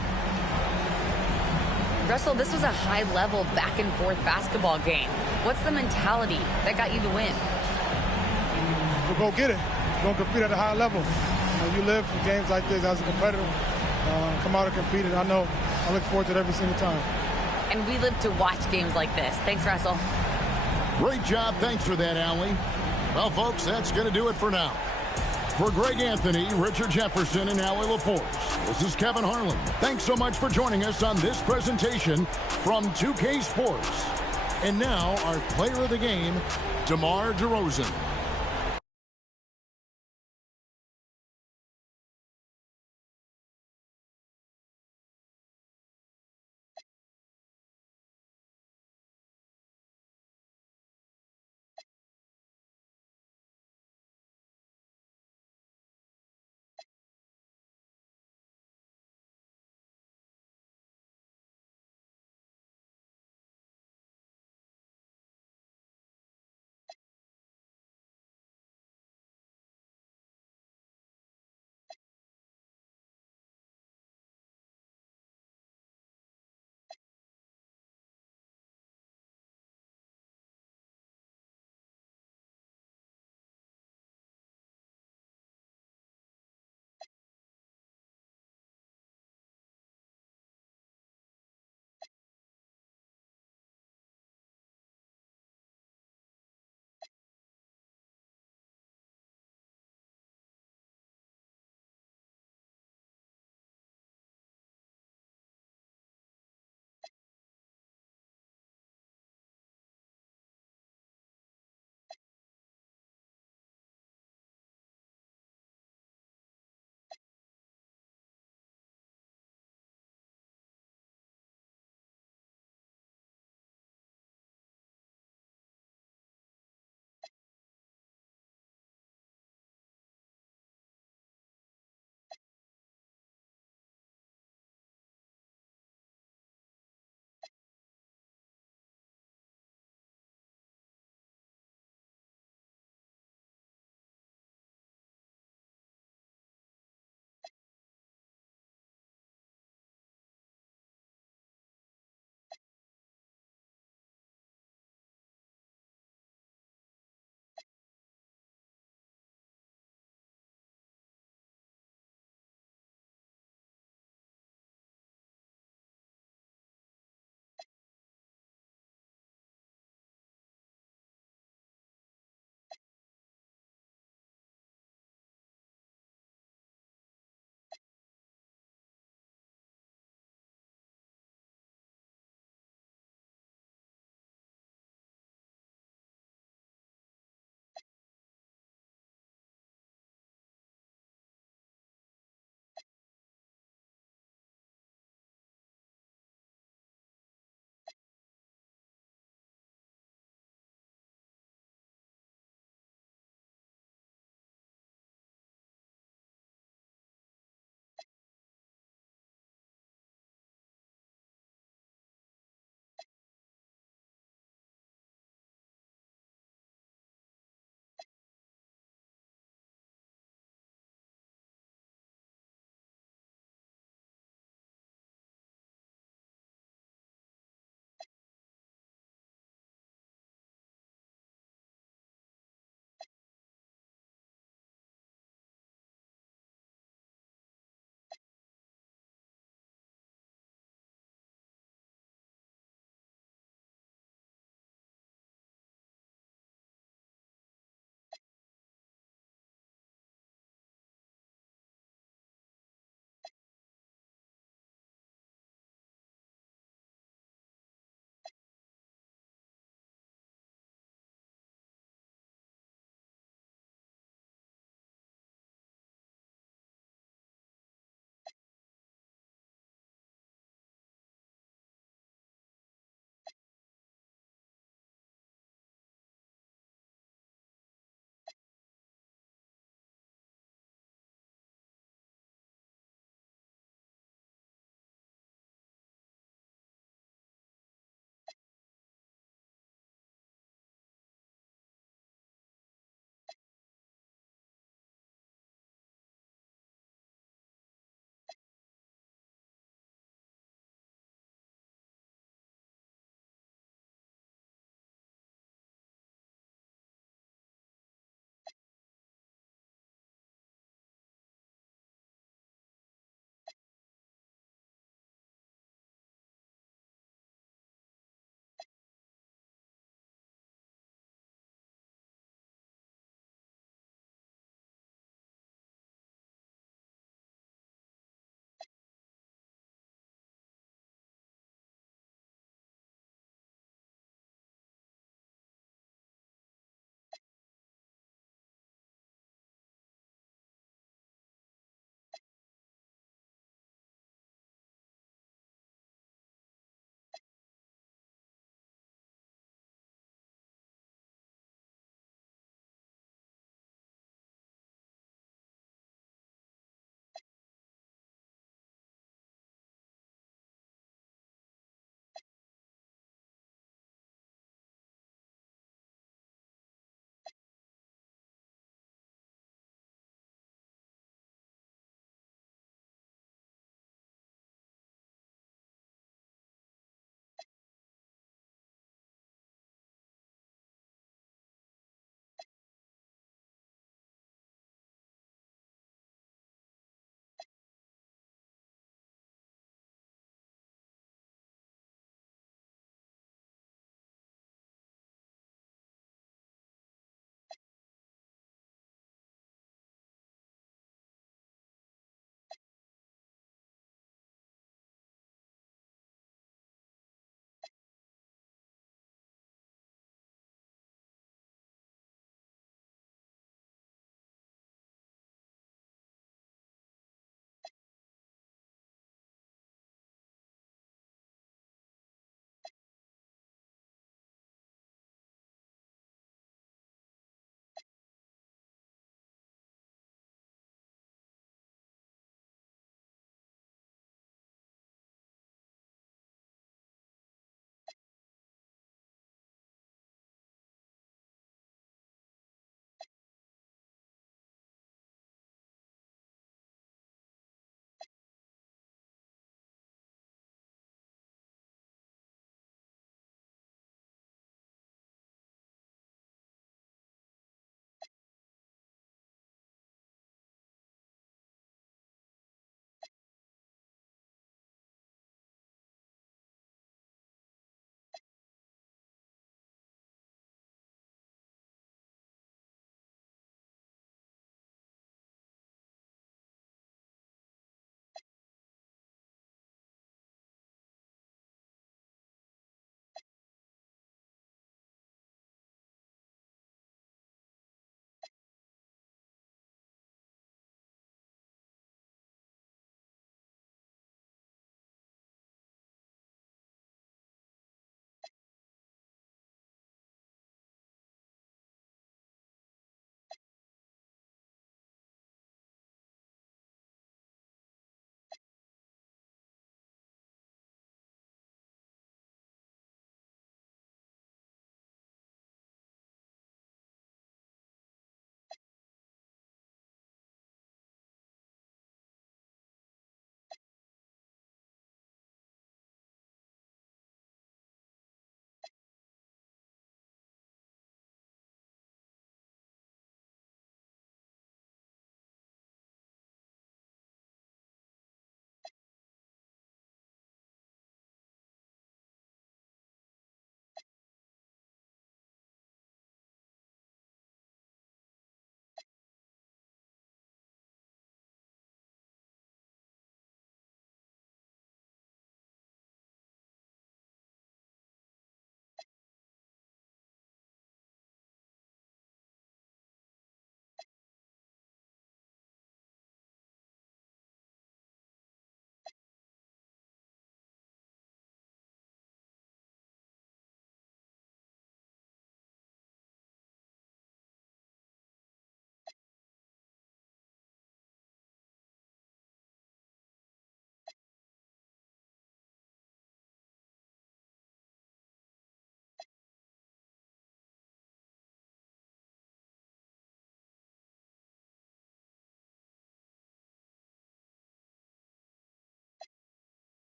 Russell, this was a high-level back-and-forth basketball game. What's the mentality that got you the win? We'll go get it. We're going to compete at a high level. You live for games like this as a competitor. Come out and compete, and I look forward to it every single time. And we live to watch games like this. Thanks, Russell. Great job. Thanks for that, Allie. Well, folks, that's going to do it for now. For Greg Anthony, Richard Jefferson, and Allie LaForce, this is Kevin Harlan. Thanks so much for joining us on this presentation from 2K Sports. And now, our player of the game, DeMar DeRozan.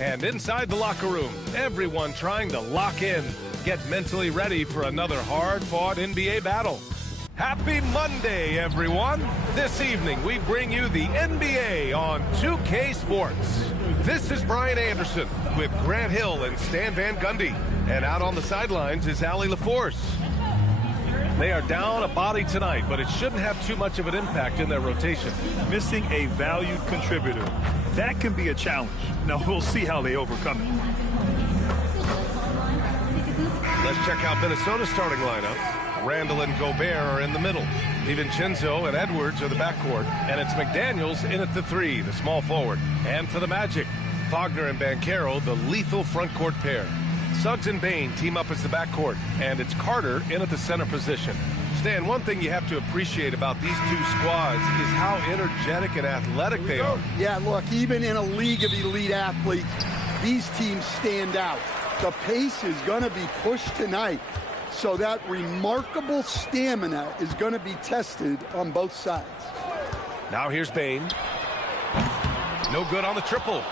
And inside the locker room, everyone trying to lock in, get mentally ready for another hard-fought NBA battle. Happy Monday, everyone. This evening, we bring you the NBA on 2K Sports. This is Brian Anderson with Grant Hill and Stan Van Gundy. And out on the sidelines is Allie LaForce. They are down a body tonight, but it shouldn't have too much of an impact in their rotation. Missing a valued contributor. That can be a challenge. Now, we'll see how they overcome it. Let's check out Minnesota's starting lineup. Randall and Gobert are in the middle. DiVincenzo and Edwards are the backcourt. And it's McDaniels in at the 3, the small forward. And for the Magic, Wagner and Banchero, the lethal front court pair. Suggs and Bane team up as the backcourt, and it's Carter in at the center position. Stan, one thing you have to appreciate about these two squads is how energetic and athletic they are. Yeah, look, even in a league of elite athletes, these teams stand out. The pace is going to be pushed tonight, so that remarkable stamina is going to be tested on both sides. Now here's Bane. No good on the triple.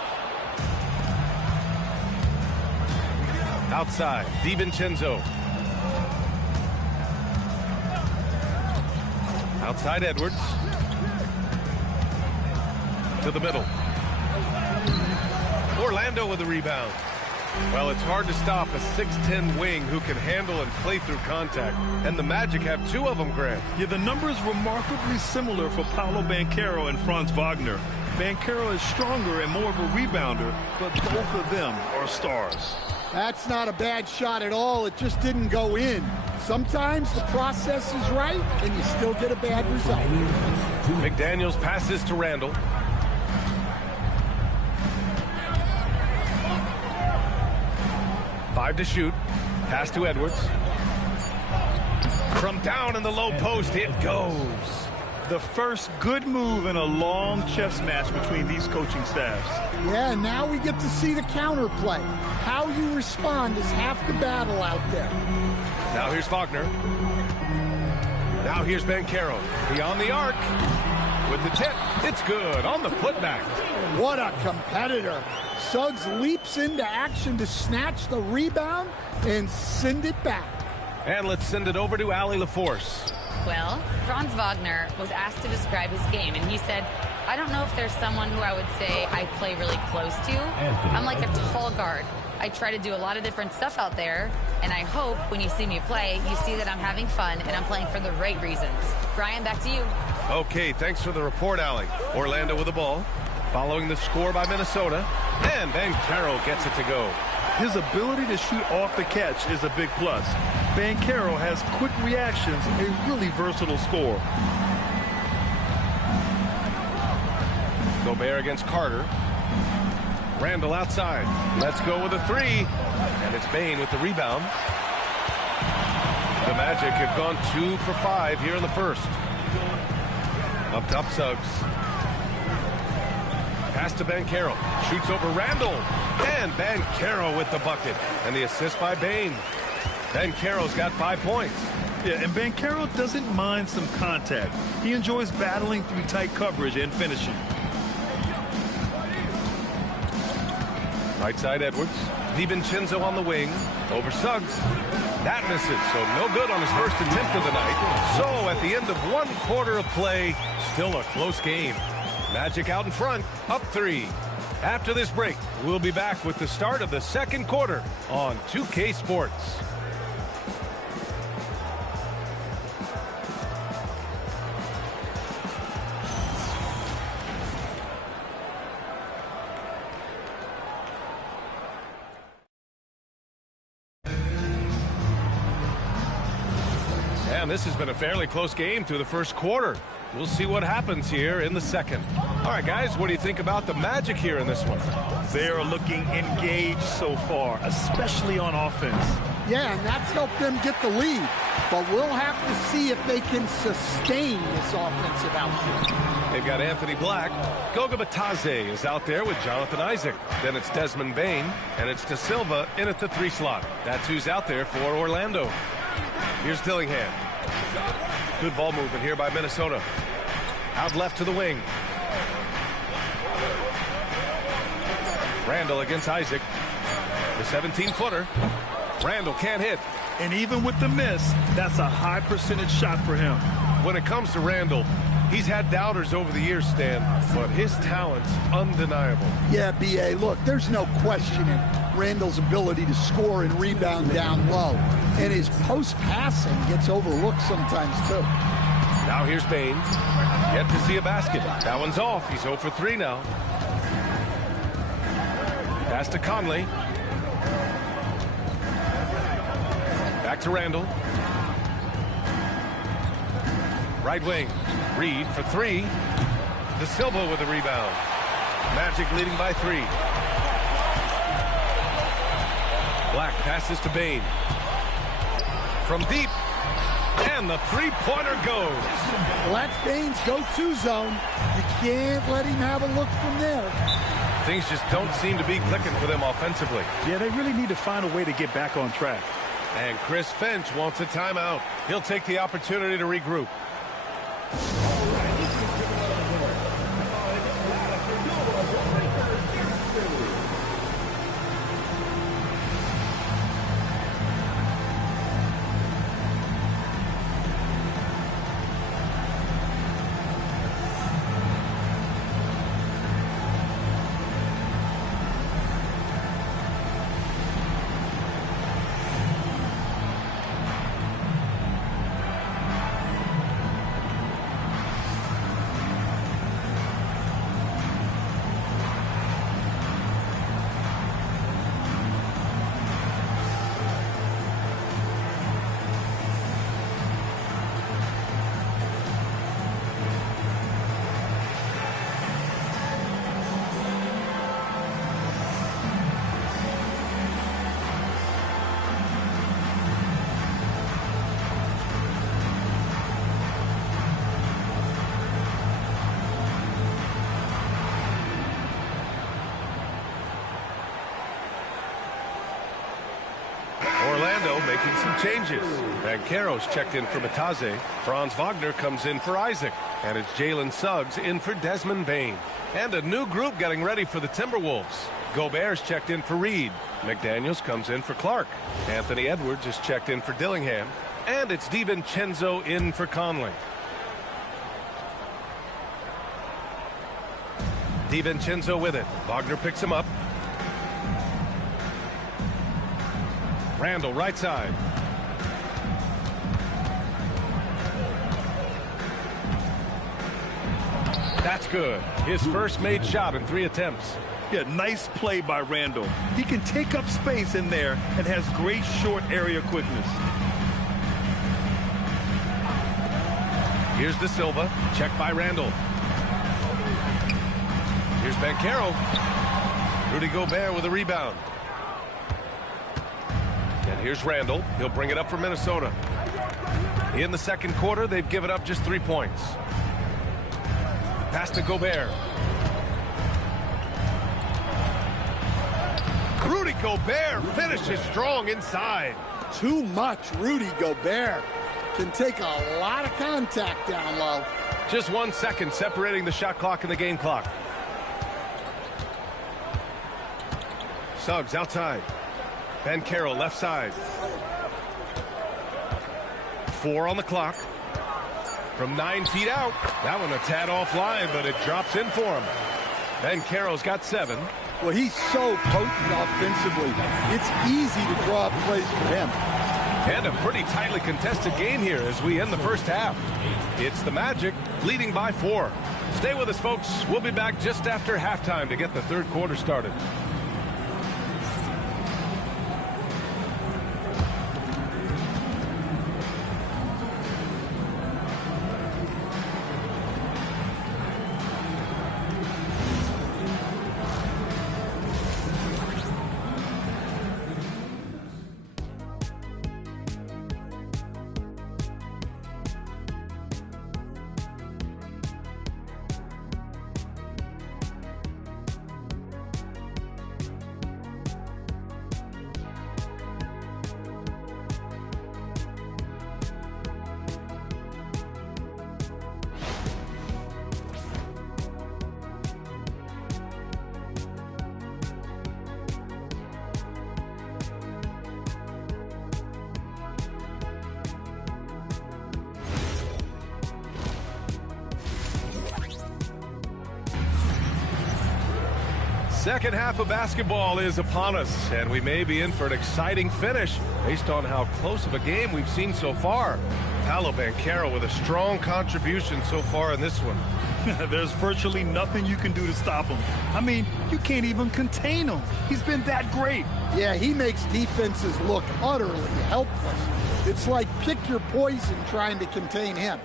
Outside, DiVincenzo. Outside Edwards. To the middle. Orlando with the rebound. Well, it's hard to stop a 6'10 wing who can handle and play through contact. And the Magic have 2 of them, Grant. Yeah, the number is remarkably similar for Paolo Banchero and Franz Wagner. Banchero is stronger and more of a rebounder, but both of them are stars. That's not a bad shot at all. It just didn't go in. Sometimes the process is right, and you still get a bad result. McDaniels passes to Randall. Five to shoot. Pass to Edwards. From down in the low post, it goes. The first good move in a long chess match between these coaching staffs. Yeah, now we get to see the counterplay. How you respond is half the battle out there. Now here's Wagner. Now here's Banchero. Beyond the arc. With the tip. It's good on the putback. What a competitor. Suggs leaps into action to snatch the rebound and send it back. And let's send it over to Allie LaForce. Well, Franz Wagner was asked to describe his game, and he said, I don't know if there's someone who I would say I play really close to. I'm like a tall guard. I try to do a lot of different stuff out there, and I hope when you see me play, you see that I'm having fun and I'm playing for the right reasons. Brian, back to you. Okay, thanks for the report, Allie. Orlando with the ball, following the score by Minnesota, and Banchero gets it to go. His ability to shoot off the catch is a big plus. Banchero has quick reactions, a really versatile scorer. Gobert against Carter. Randall outside. Let's go with a 3. And it's Bane with the rebound. The Magic have gone 2 for 5 here in the first. Up top, Suggs. Pass to Banchero. Shoots over Randall. And Banchero with the bucket. And the assist by Bane. Banchero's got 5 points. Yeah, and Banchero doesn't mind some contact. He enjoys battling through tight coverage and finishing. Right side Edwards. DiVincenzo on the wing. Over Suggs. That misses, so no good on his first attempt of the night. So at the end of 1 quarter of play, still a close game. Magic out in front, up 3. After this break, we'll be back with the start of the second quarter on 2K Sports. And this has been a fairly close game through the first quarter. We'll see what happens here in the second. All right, guys, what do you think about the Magic here in this one? They are looking engaged so far, especially on offense. Yeah, and that's helped them get the lead. But we'll have to see if they can sustain this offensive output. They've got Anthony Black. Goga Batadze is out there with Jonathan Isaac. Then it's Desmond Bane, and it's De Silva in at the 3 slot. That's who's out there for Orlando. Here's Dillingham. Good ball movement here by Minnesota. Out left to the wing. Randall against Isaac. The 17-footer. Randall can't hit. And even with the miss, that's a high percentage shot for him. When it comes to Randall, he's had doubters over the years, Stan, but his talent's undeniable. Yeah, B.A., look, there's no questioning Randall's ability to score and rebound down low. And his post-passing gets overlooked sometimes, too. Now here's Bain. Yet to see a basket. That one's off. He's 0 for 3 now. Pass to Conley. Back to Randall. Right wing. Reed for 3. De Silva with a rebound. Magic leading by 3. Black passes to Bain. From deep. And the three-pointer goes. Well, that's Bain's go-to zone. You can't let him have a look from there. Things just don't seem to be clicking for them offensively. Yeah, they really need to find a way to get back on track. And Chris Finch wants a timeout. He'll take the opportunity to regroup. Orlando making some changes. Banchero's checked in for Bataze. Franz Wagner comes in for Isaac. And it's Jalen Suggs in for Desmond Bain. And a new group getting ready for the Timberwolves. Gobert's checked in for Reed. McDaniels comes in for Clark. Anthony Edwards is checked in for Dillingham. And it's DiVincenzo in for Conley. DiVincenzo with it. Wagner picks him up. Randall right side. That's good. His first made shot in 3 attempts. Yeah, nice play by Randall. He can take up space in there and has great short area quickness. Here's De Silva. Check by Randall. Here's Banchero. Rudy Gobert with a rebound. And here's Randall. He'll bring it up for Minnesota. In the second quarter, they've given up just 3 points. Pass to Gobert. Rudy Gobert finishes strong inside. Too much Rudy Gobert. Can take a lot of contact down low. Just 1 second separating the shot clock and the game clock. Suggs outside. Banchero left side. 4 on the clock. From 9 feet out. That one a tad offline, but it drops in for him. Banchero's got 7. Well, he's so potent offensively. It's easy to draw up plays for him. And a pretty tightly contested game here as we end the first half. It's the Magic leading by 4. Stay with us, folks. We'll be back just after halftime to get the third quarter started. Second half of basketball is upon us, and we may be in for an exciting finish based on how close of a game we've seen so far. Paolo Banchero with a strong contribution so far in this one. There's virtually nothing you can do to stop him. I mean, you can't even contain him. He's been that great. Yeah, he makes defenses look utterly helpless. It's like pick your poison trying to contain him.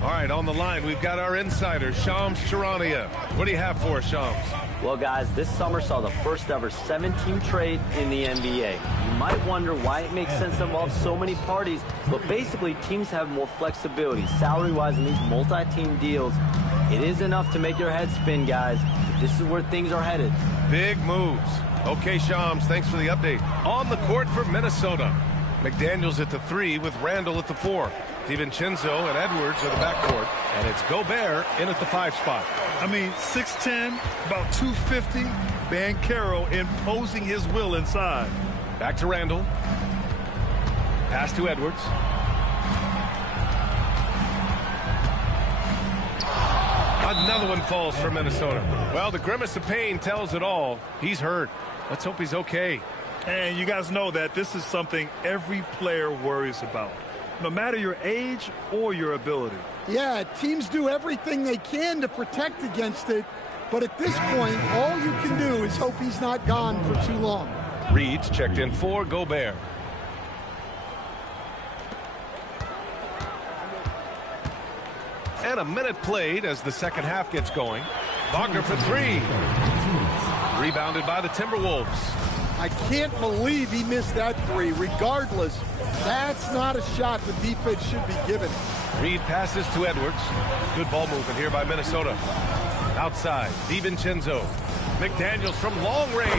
All right, on the line, we've got our insider, Shams Charania. What do you have for us, Shams? Well, guys, this summer saw the first ever 7-team trade in the NBA. You might wonder why it makes sense to involve so many parties, but basically teams have more flexibility salary-wise in these multi-team deals. It is enough to make your head spin, guys. This is where things are headed. Big moves. Okay, Shams, thanks for the update. On the court for Minnesota, McDaniels at the 3 with Randall at the 4. DiVincenzo and Edwards are the backcourt, and it's Gobert in at the 5 spot. I mean, 6'10", about 250, Banchero imposing his will inside. Back to Randall. Pass to Edwards. Another one falls for Minnesota. Well, the grimace of pain tells it all. He's hurt. Let's hope he's okay. And you guys know that this is something every player worries about, no matter your age or your ability. Yeah, teams do everything they can to protect against it, but at this point, all you can do is hope he's not gone for too long. Reed's checked in for Gobert. And a minute played as the second half gets going. Wagner for 3. Rebounded by the Timberwolves. I can't believe he missed that 3. Regardless, that's not a shot the defense should be given. Reed passes to Edwards. Good ball movement here by Minnesota. Outside, DiVincenzo. McDaniels from long range.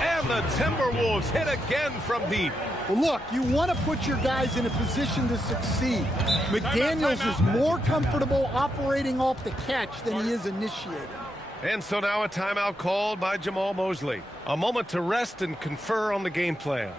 And the Timberwolves hit again from deep. Well, look, you want to put your guys in a position to succeed. McDaniels is more comfortable operating off the catch than he is initiating. And so now a timeout called by Jamal Mosley. A moment to rest and confer on the game plan.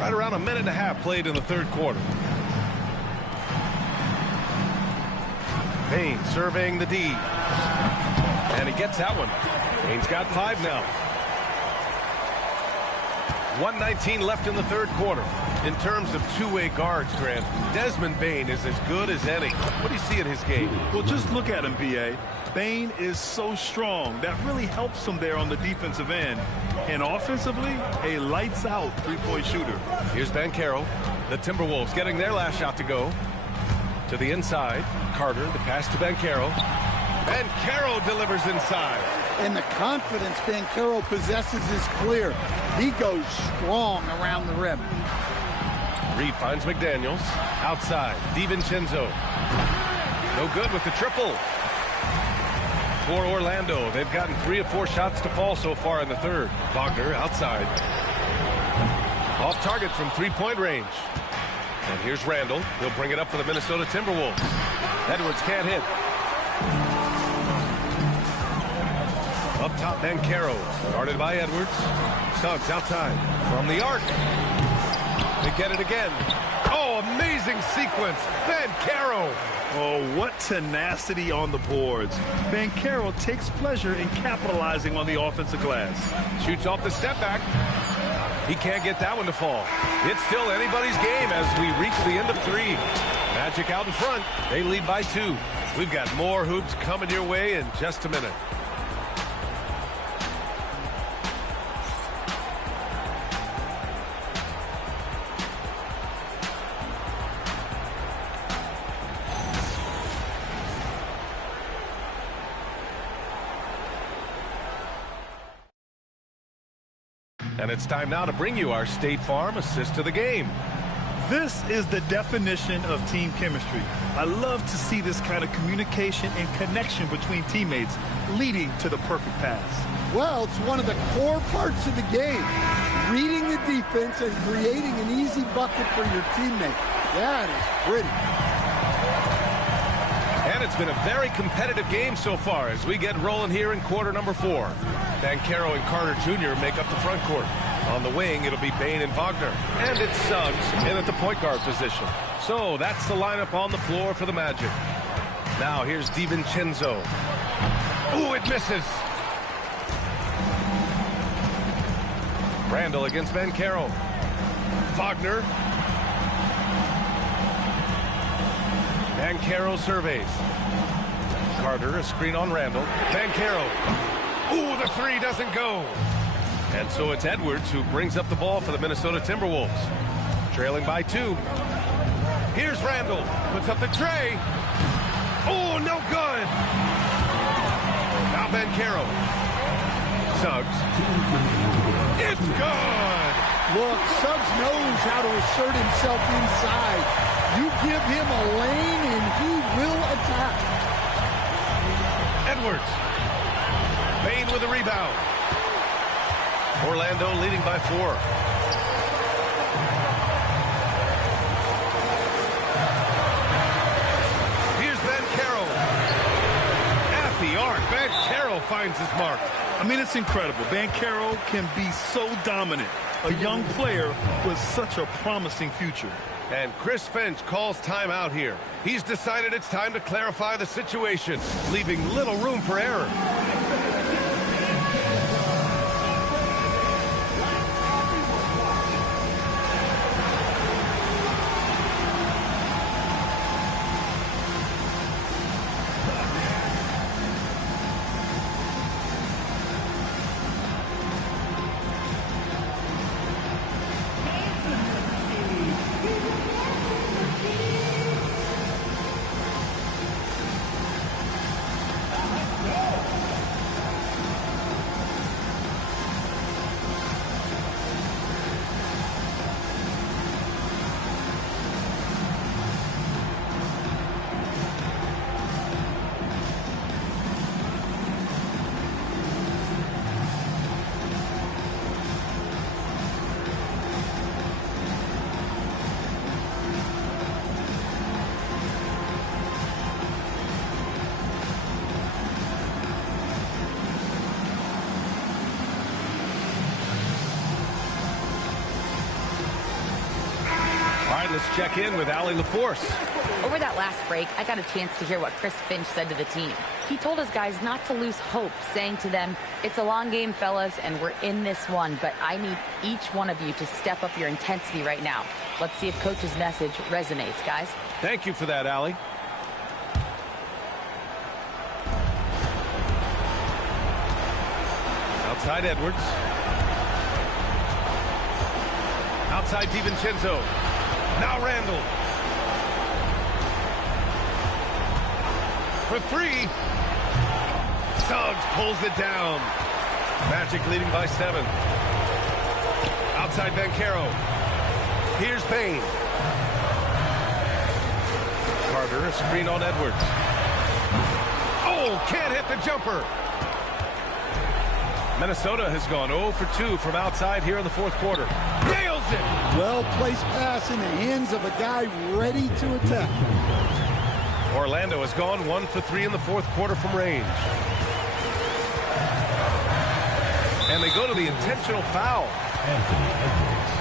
Right around a minute and a half played in the third quarter. Payne surveying the D. And he gets that one. Payne's got 5 now. 1:19 left in the third quarter. In terms of two-way guards, Grant, Desmond Bane is as good as any. What do you see in his game? Well, just look at him, B.A. Bane is so strong. That really helps him there on the defensive end. And offensively, a lights-out three-point shooter. Here's Banchero. The Timberwolves getting their last shot to go. To the inside. Carter, the pass to Banchero. Banchero delivers inside. And the confidence Banchero possesses is clear. He goes strong around the rim. Reed finds McDaniels. Outside. DiVincenzo. No good with the triple. For Orlando, they've gotten 3 of 4 shots to fall so far in the third. Wagner outside. Off target from 3-point range. And here's Randall. He'll bring it up for the Minnesota Timberwolves. Edwards can't hit. Up top, Bancaro. Guarded by Edwards. Suggs outside. From the arc. They get it again. Oh, amazing sequence. Bancaro. Oh, what tenacity on the boards. Bancaro takes pleasure in capitalizing on the offensive glass. Shoots off the step back. He can't get that one to fall. It's still anybody's game as we reach the end of 3. Magic out in front. They lead by 2. We've got more hoops coming your way in just a minute. And it's time now to bring you our State Farm assist to the game. This is the definition of team chemistry. I love to see this kind of communication and connection between teammates leading to the perfect pass. Well, it's one of the core parts of the game. Reading the defense and creating an easy bucket for your teammate. That is pretty. And it's been a very competitive game so far as we get rolling here in quarter number 4. Bancaro and Carter Jr. make up the front court. On the wing, it'll be Bain and Wagner. And it's Suggs in at the point guard position. So that's the lineup on the floor for the Magic. Now here's DiVincenzo. Ooh, it misses. Randall against Bancaro. Wagner. Bancaro surveys. Carter, a screen on Randall. Bancaro. Ooh, the 3 doesn't go. And so it's Edwards who brings up the ball for the Minnesota Timberwolves. Trailing by 2. Here's Randall. Puts up the tray. Oh, no good. Now Bancaro. Suggs. It's good. Look, Suggs knows how to assert himself inside. You give him a lane and he will attack. Edwards. Bain with a rebound. Orlando leading by 4. Here's Bancaro. At the arc, Bancaro finds his mark. I mean, it's incredible. Bancaro can be so dominant. A young player with such a promising future. And Chris Finch calls timeout here. He's decided it's time to clarify the situation, leaving little room for error. Let's check in with Allie LaForce. Over that last break, I got a chance to hear what Chris Finch said to the team. He told his guys not to lose hope, saying to them, it's a long game, fellas, and we're in this one, but I need each one of you to step up your intensity right now. Let's see if Coach's message resonates, guys. Thank you for that, Allie. Outside Edwards. Outside DiVincenzo. Now Randall. For 3. Suggs pulls it down. Magic leading by 7. Outside Bancaro. Here's Bain. Carter, a screen on Edwards. Oh, can't hit the jumper. Minnesota has gone 0 for 2 from outside here in the fourth quarter. Nails it! Well-placed pass in the hands of a guy ready to attack. Orlando has gone 1 for 3 in the fourth quarter from range. And they go to the intentional foul. Anthony Edwards.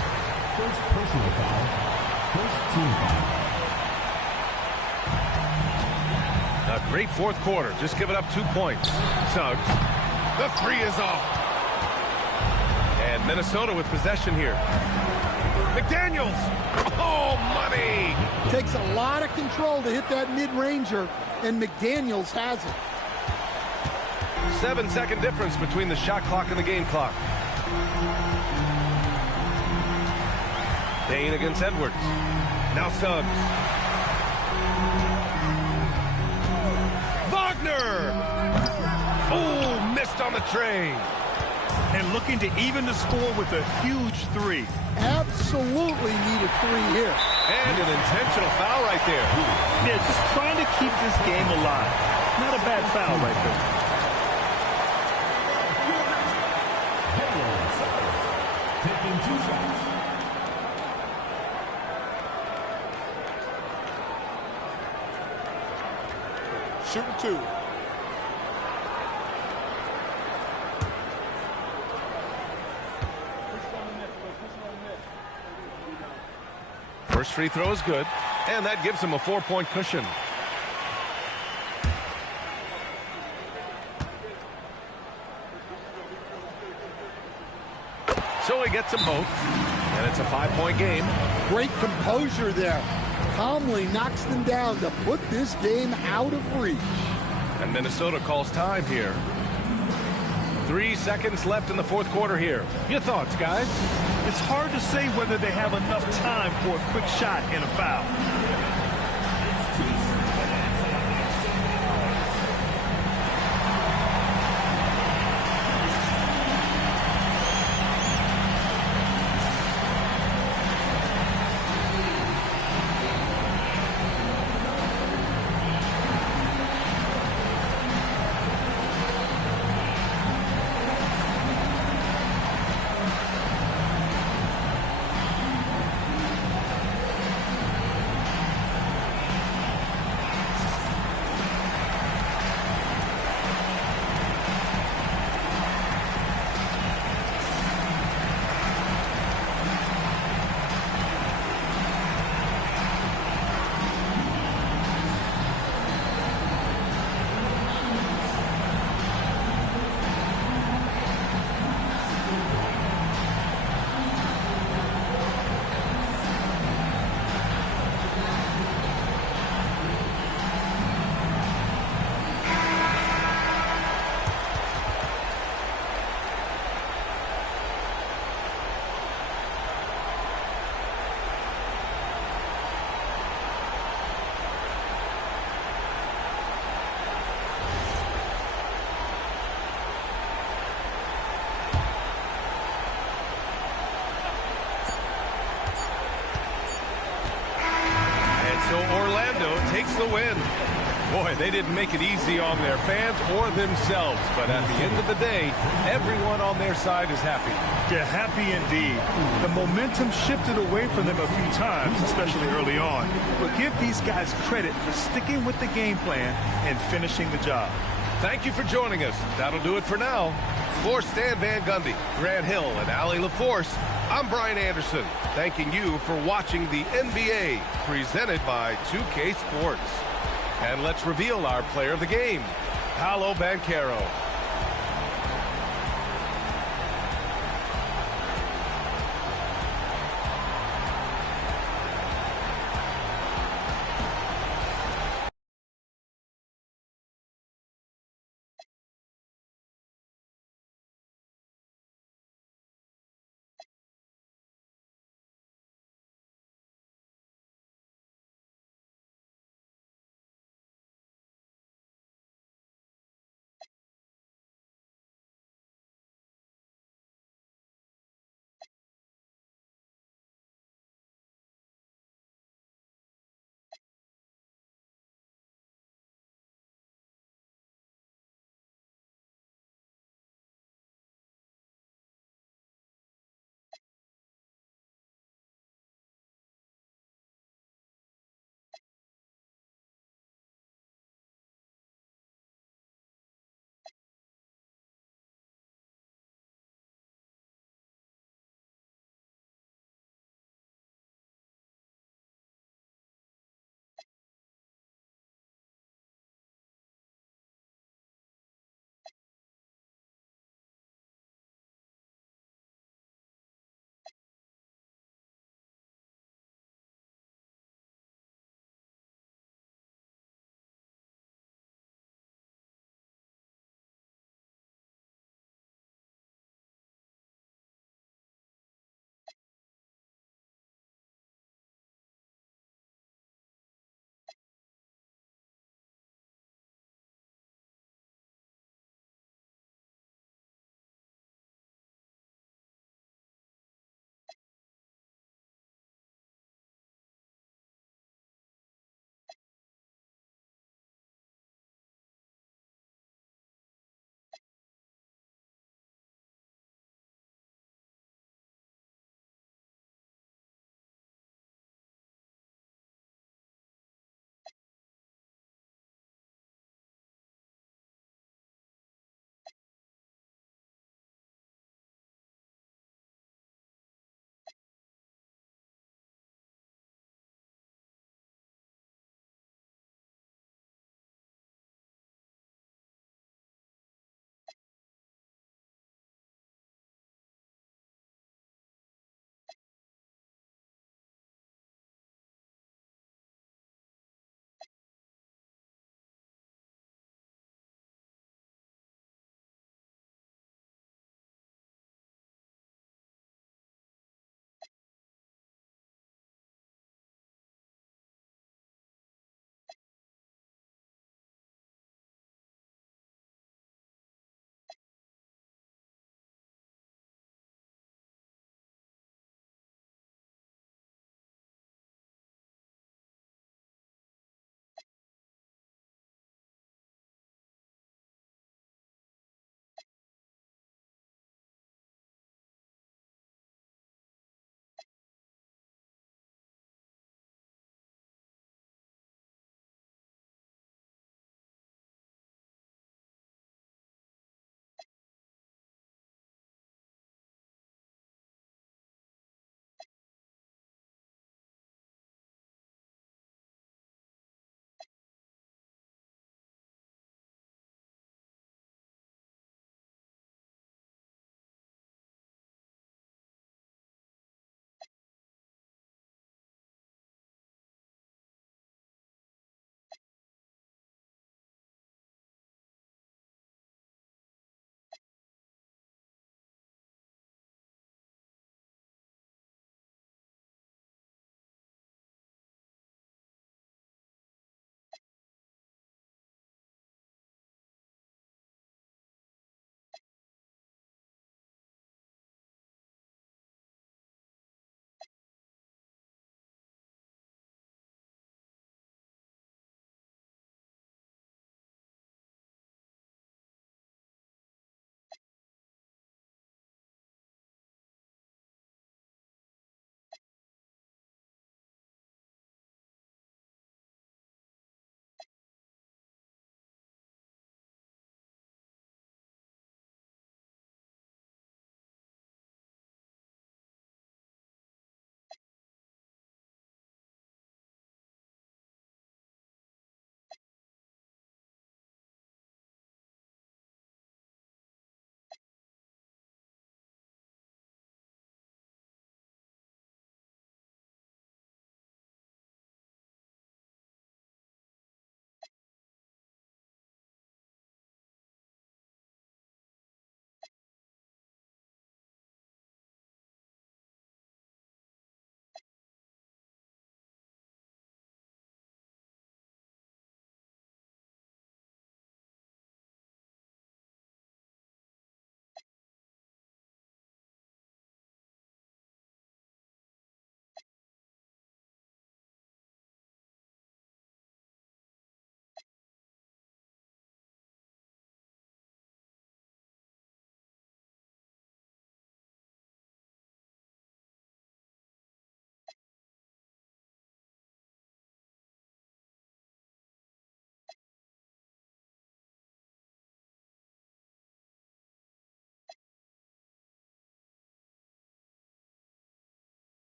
First personal foul. First team foul. A great fourth quarter. Just give it up 2 points. Suggs. The three is off. And Minnesota with possession here. McDaniels. Oh, money. Takes a lot of control to hit that mid-ranger, and McDaniels has it. 7-second difference between the shot clock and the game clock. Payne against Edwards. Now Suggs. Wagner! Oh, missed on the train. And looking to even the score with a huge three. Absolutely need a three here. And an intentional foul right there. Yeah, just trying to keep this game alive. Not a bad foul right there. Taking 2 shots. Shooting 2. First free throw is good, and that gives him a 4-point cushion. So he gets them both, and it's a 5-point game. Great composure there. Calmly knocks them down to put this game out of reach. And Minnesota calls time here. 3 seconds left in the fourth quarter here. Your thoughts, guys? It's hard to say whether they have enough time for a quick shot and a foul. So Orlando takes the win. Boy, they didn't make it easy on their fans or themselves, but at the end of the day, everyone on their side is happy. Yeah, happy indeed. The momentum shifted away from them a few times, especially early on. But give these guys credit for sticking with the game plan and finishing the job. Thank you for joining us. That'll do it for now. For Stan Van Gundy, Grant Hill, and Allie LaForce, I'm Brian Anderson, thanking you for watching the NBA presented by 2K Sports. And let's reveal our player of the game, Paolo Banchero.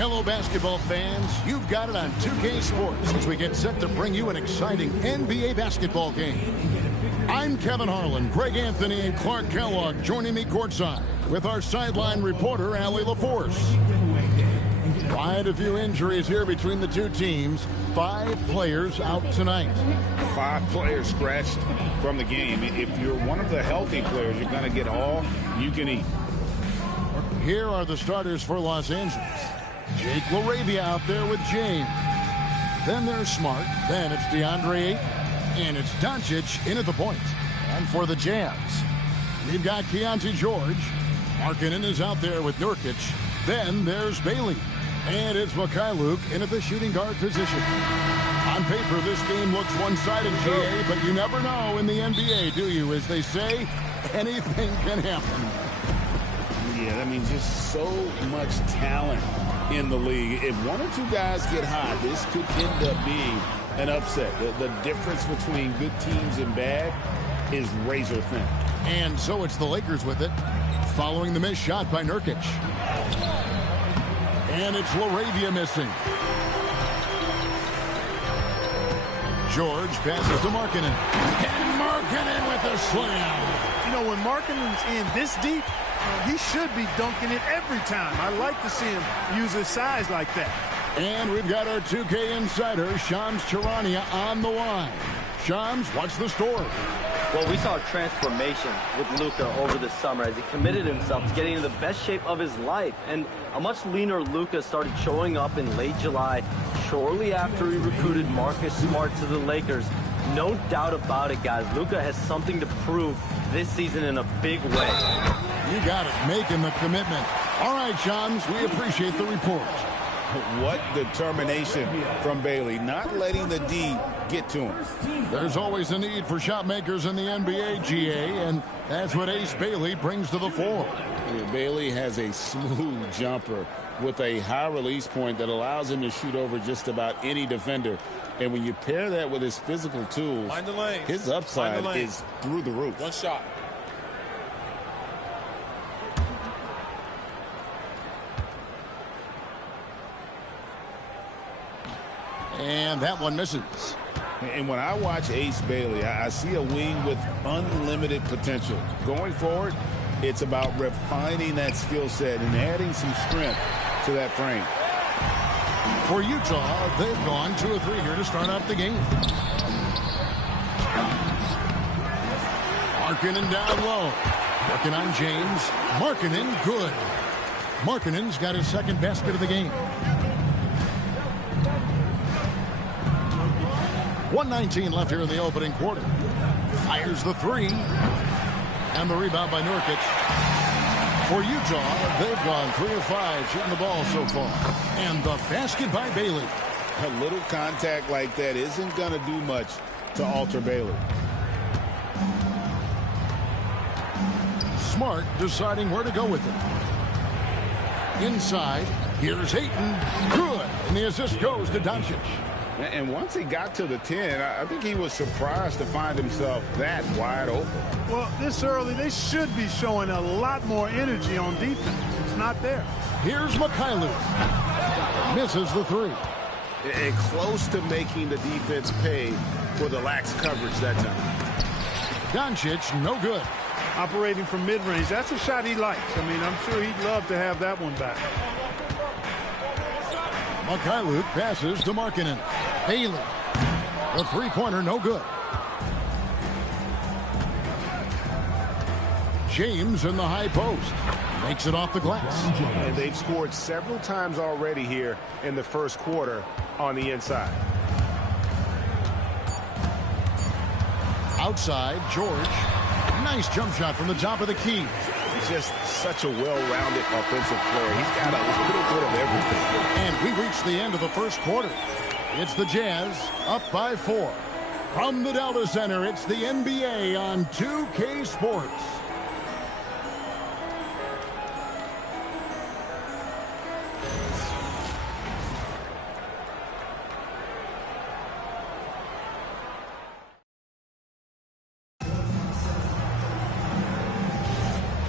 Hello, basketball fans. You've got it on 2K Sports as we get set to bring you an exciting NBA basketball game. I'm Kevin Harlan, Greg Anthony, and Clark Kellogg joining me courtside with our sideline reporter, Allie LaForce. Quite a few injuries here between the two teams. 5 players out tonight. 5 players scratched from the game. If you're one of the healthy players, you're going to get all you can eat. Here are the starters for Los Angeles. Jake LaRavia out there with James. Then there's Smart. Then it's DeAndre Ayton. And it's Doncic in at the point. And for the Jazz, we've got Keontae George. Markkanen is out there with Nurkic. Then there's Bailey. And it's Mikhailuk in at the shooting guard position. On paper, this game looks one-sided, GA, but you never know in the NBA, do you? As they say, anything can happen. Yeah, I mean, just so much talent in the league. If one or two guys get hot, this could end up being an upset. The difference between good teams and bad is razor thin. And so it's the Lakers with it, following the missed shot by Nurkic. And it's LaRavia missing. George passes to Markkanen. And Markkanen with a slam. You know, when Markkanen's in this deep, he should be dunking it every time. I like to see him use his size like that. And we've got our 2K insider, Shams Charania, on the line. Shams, what's the story? Well, we saw a transformation with Luka over the summer as he committed himself to getting into the best shape of his life. And a much leaner Luka started showing up in late July, shortly after he recruited Marcus Smart to the Lakers. No doubt about it, guys. Luka has something to prove this season in a big way. You got it, making the commitment. All right, Shams, we appreciate the report. What determination from Bailey, not letting the D get to him. There's always a need for shot makers in the NBA, GA, and that's what Ace Bailey brings to the fore. Bailey has a smooth jumper with a high release point that allows him to shoot over just about any defender. And when you pair that with his physical tools, his upside is through the roof. One shot. And that one misses. And when I watch Ace Bailey, I see a wing with unlimited potential. Going forward, it's about refining that skill set and adding some strength to that frame. For Utah, they've gone 2 of 3 here to start out the game. Markkanen down low. Working on James. Markkanen good. Markkanen's got his second basket of the game. 1:19 left here in the opening quarter. Fires the 3. And the rebound by Nurkic. For Utah, they've gone 3 of 5 shooting the ball so far. And the basket by Bailey. A little contact like that isn't going to do much to alter Bailey. Smart deciding where to go with it. Inside, here's Ayton. Good. And the assist goes to Doncic. And once he got to the 10, I think he was surprised to find himself that wide open. Well, this early, they should be showing a lot more energy on defense. It's not there. Here's Mikhailuk. Misses the 3. And close to making the defense pay for the lax coverage that time. Doncic, no good. Operating from mid-range, that's a shot he likes. I mean, I'm sure he'd love to have that one back. Mikhailuk passes to Markkanen. Bailey. The 3-pointer, no good. James in the high post. Makes it off the glass. And they've scored several times already here in the first quarter on the inside. Outside, George. Nice jump shot from the top of the key. He's just such a well-rounded offensive player. He's got a little bit of everything. And we reached the end of the first quarter. It's the Jazz up by 4. From the Delta Center, it's the NBA on 2K Sports.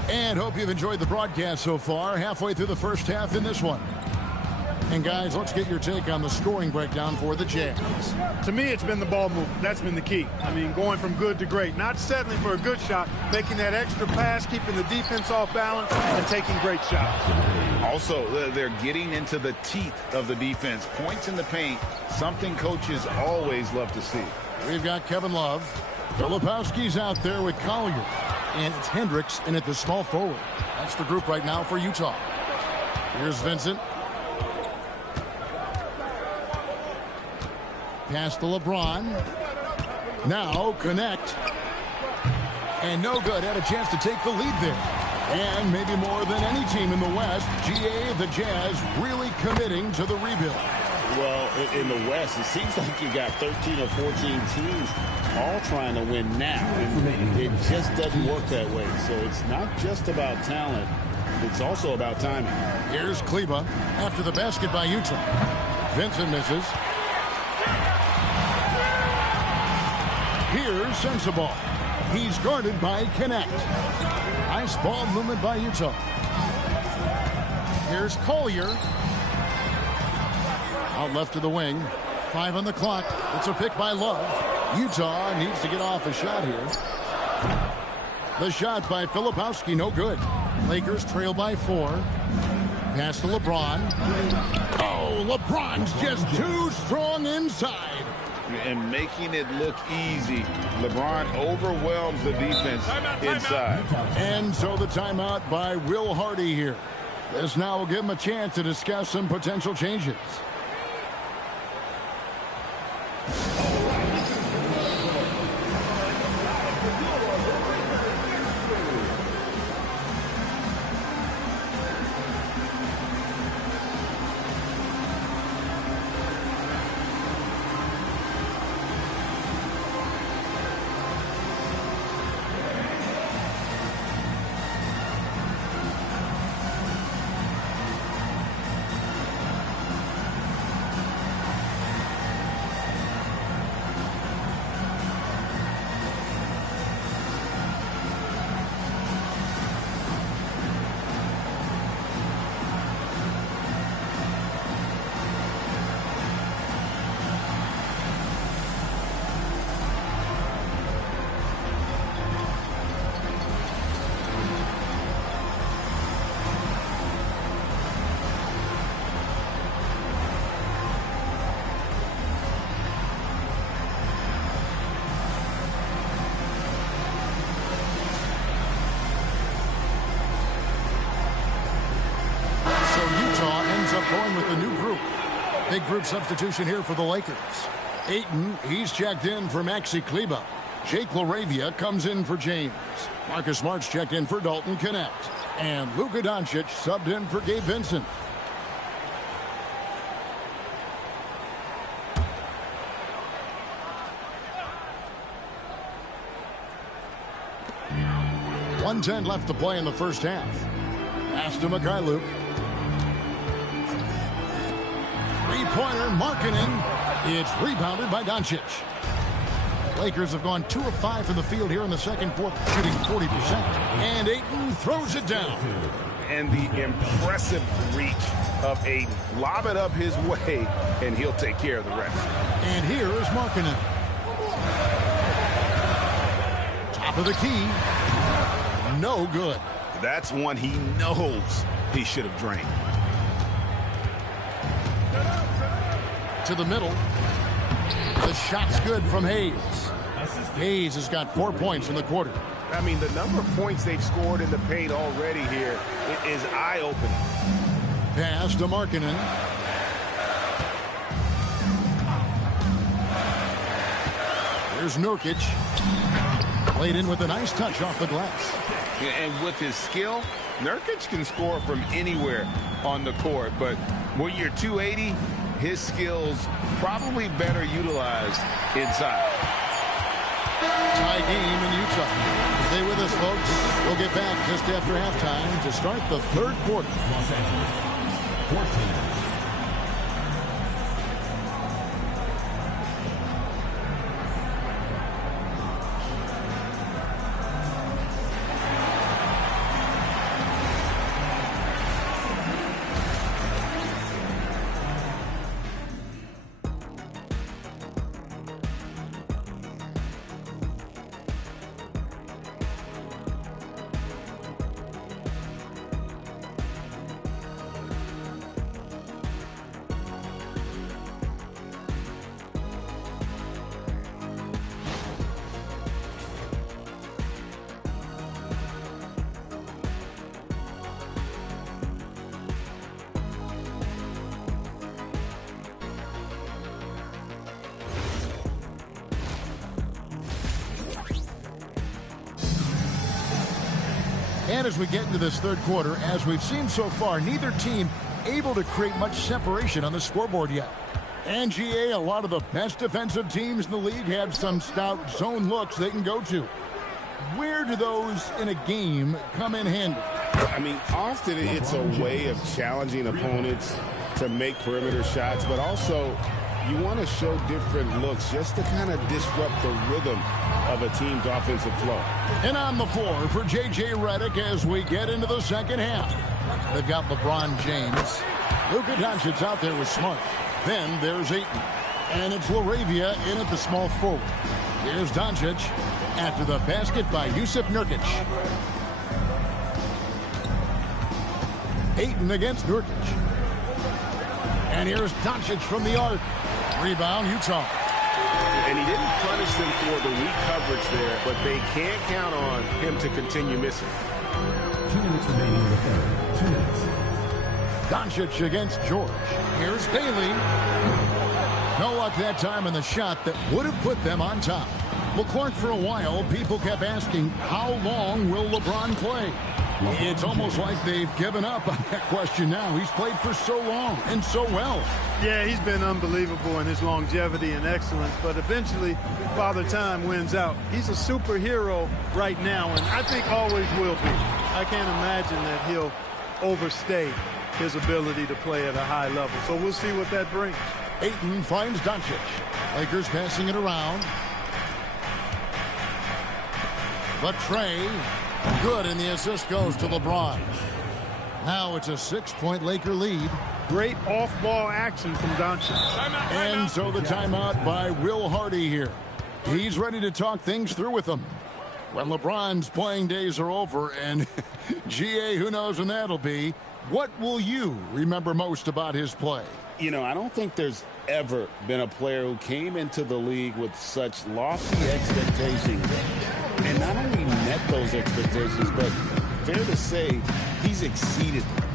And hope you've enjoyed the broadcast so far. Halfway through the first half in this one. And guys, let's get your take on the scoring breakdown for the Jazz. To me, it's been the ball movement. That's been the key. I mean, going from good to great. Not settling for a good shot, making that extra pass, keeping the defense off balance, and taking great shots. Also, they're getting into the teeth of the defense. Points in the paint, something coaches always love to see. We've got Kevin Love. Filipowski's out there with Collier. And it's Hendricks in at the small forward. That's the group right now for Utah. Here's Vincent. Pass to LeBron. Now connect. And no good. Had a chance to take the lead there. And maybe more than any team in the West, GA, the Jazz, really committing to the rebuild. Well, in the West, it seems like you got 13 or 14 teams all trying to win now. And it just doesn't work that way. So it's not just about talent. It's also about timing. Here's Kleba after the basket by Utah. Vincent misses. Here's Sensabaugh. He's guarded by Connect. Nice ball movement by Utah. Here's Collier. Out left to the wing. 5 on the clock. It's a pick by Love. Utah needs to get off a shot here. The shot by Filipowski, no good. Lakers trail by 4. Pass to LeBron. Oh, LeBron's just too strong inside. And making it look easy. LeBron overwhelms the defense inside. And so the timeout by Will Hardy here. This now will give him a chance to discuss some potential changes. Going with the new group. Big group substitution here for the Lakers. Ayton, he's checked in for Maxi Kleba. Jake LaRavia comes in for James. Marcus Smart's checked in for Dalton Connect. And Luka Doncic subbed in for Gabe Vincent. .110 left to play in the first half. Pass to Mikhailuk. Three-pointer, Markkanen. It's rebounded by Doncic. Lakers have gone 2 of 5 from the field here in the second quarter, shooting 40%. And Ayton throws it down. And the impressive reach of Ayton. Lob it up his way, and he'll take care of the rest. And here is Markkanen. Top of the key. No good. That's one he knows he should have drained. To the middle. The shot's good from Hayes. Hayes has got 4 points in the quarter. I mean, the number of points they've scored in the paint already here is eye-opening. Pass to Markkanen. There's Nurkic. Played in with a nice touch off the glass. And with his skill, Nurkic can score from anywhere on the court. But when you're 280, his skills probably better utilized inside. Tie game in Utah. Stay with us, folks. We'll get back just after halftime to start the third quarter. Los Angeles, 14. And as we get into this third quarter, as we've seen so far, neither team able to create much separation on the scoreboard yet. And GA, a lot of the best defensive teams in the league have some stout zone looks they can go to. Where do those in a game come in handy? I mean, often it's a way of challenging opponents to make perimeter shots, but also you want to show different looks just to kind of disrupt the rhythm of a team's offensive flow. And on the floor for J.J. Redick as we get into the second half. They've got LeBron James. Luka Doncic out there with Smart. Then there's Ayton. And it's LaRavia in at the small forward. Here's Doncic after the basket by Jusuf Nurkic. Ayton against Nurkic. And here's Doncic from the arc. Rebound, Utah. And he didn't punish them for the weak coverage there, but they can't count on him to continue missing. 2 minutes remaining in the third. 2 minutes. Doncic against George. Here's Bailey. No luck that time in the shot that would have put them on top. Well, Clark, for a while, people kept asking, how long will LeBron play? It's almost like they've given up on that question now. He's played for so long and so well. Yeah, he's been unbelievable in his longevity and excellence, but eventually Father Time wins out. He's a superhero right now, and I think always will be. I can't imagine that he'll overstay his ability to play at a high level. So we'll see what that brings. Ayton finds Doncic. Lakers passing it around. But Trey, good, and the assist goes to LeBron. Now it's a 6-point Laker lead. Great off-ball action from Doncic. And so the timeout by Will Hardy here. He's ready to talk things through with them. When LeBron's playing days are over, and GA, who knows when that'll be, what will you remember most about his play? You know, I don't think there's ever been a player who came into the league with such lofty expectations and not only met those expectations, but fair to say, he's exceeded them.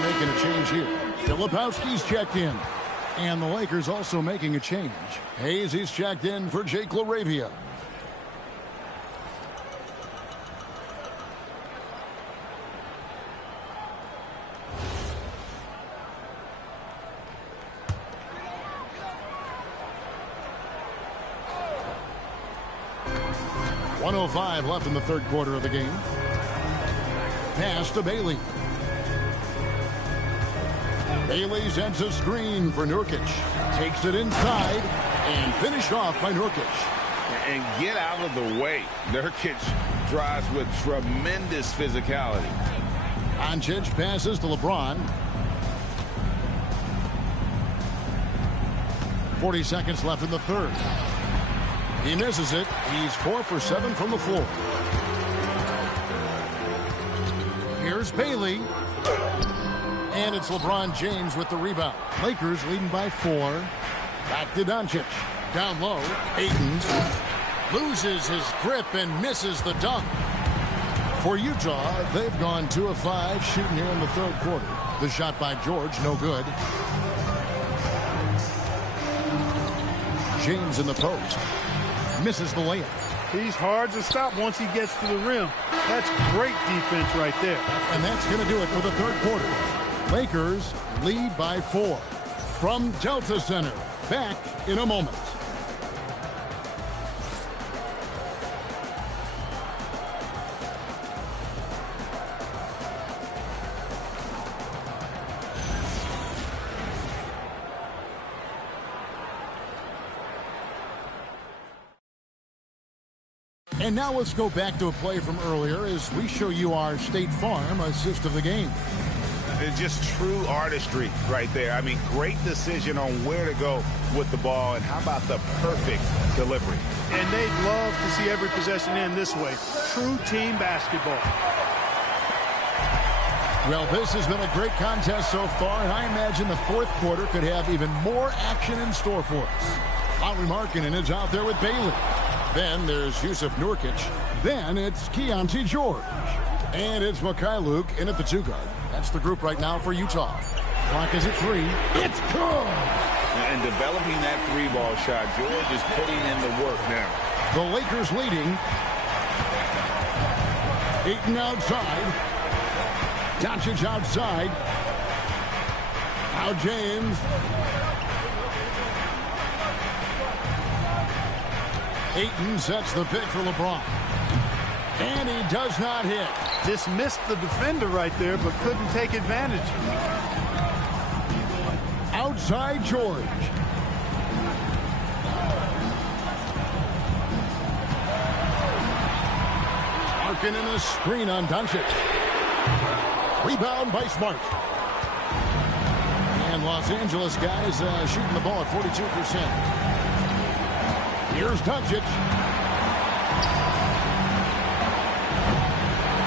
Making a change here. Filipowski's checked in. And the Lakers also making a change. Hayes is checked in for Jake LaRavia. .105 left in the third quarter of the game. Pass to Bailey. Bailey sends a screen for Nurkic. Takes it inside and finished off by Nurkic. And get out of the way. Nurkic drives with tremendous physicality. Doncic passes to LeBron. 40 seconds left in the third. He misses it. He's 4 for 7 from the floor. Here's Bailey. And it's LeBron James with the rebound. Lakers leading by 4. Back to Doncic. Down low. Ayton loses his grip and misses the dunk. For Utah, they've gone 2 of 5 shooting here in the third quarter. The shot by George, no good. James in the post. Misses the layup. He's hard to stop once he gets to the rim. That's great defense right there. And that's going to do it for the third quarter. Lakers lead by 4. From Delta Center, back in a moment. And now let's go back to a play from earlier as we show you our State Farm assist of the game. It's just true artistry right there. I mean, great decision on where to go with the ball, and how about the perfect delivery? And they'd love to see every possession end this way. True team basketball. Well, this has been a great contest so far, and I imagine the fourth quarter could have even more action in store for us. Lauri Markkanen is out there with Bailey. Then there's Yusuf Nurkic. Then it's Keontae George. And it's Mikhailuk in at the 2 guard. That's the group right now for Utah. Clock is at 3. It's good! And developing that 3-ball shot, George is putting in the work now. The Lakers leading. Ayton outside. Doncic outside. Now James. Ayton sets the pick for LeBron. And he does not hit. Dismissed the defender right there, but couldn't take advantage. Outside George. Markkanen a screen on Doncic. Rebound by Smart. And Los Angeles guys shooting the ball at 42%. Here's Doncic.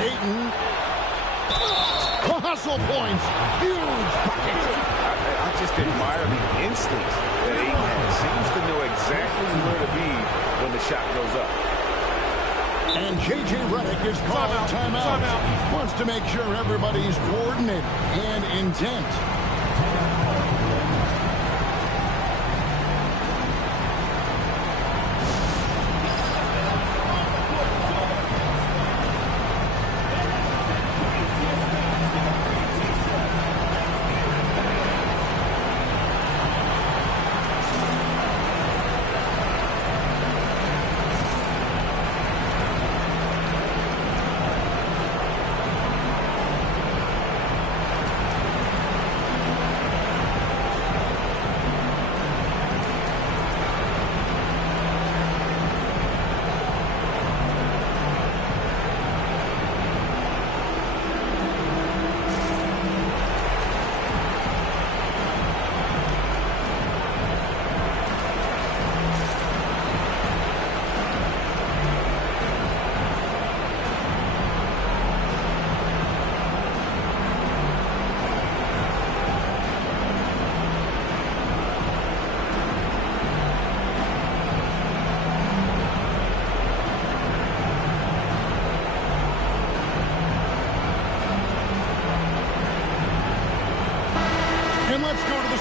Ayton. Hustle points. Huge bucket. I just admire the instinct that Ayton has. Seems to know exactly where to be when the shot goes up. And J.J. Redick is called timeout. Wants to make sure everybody's coordinated and intent.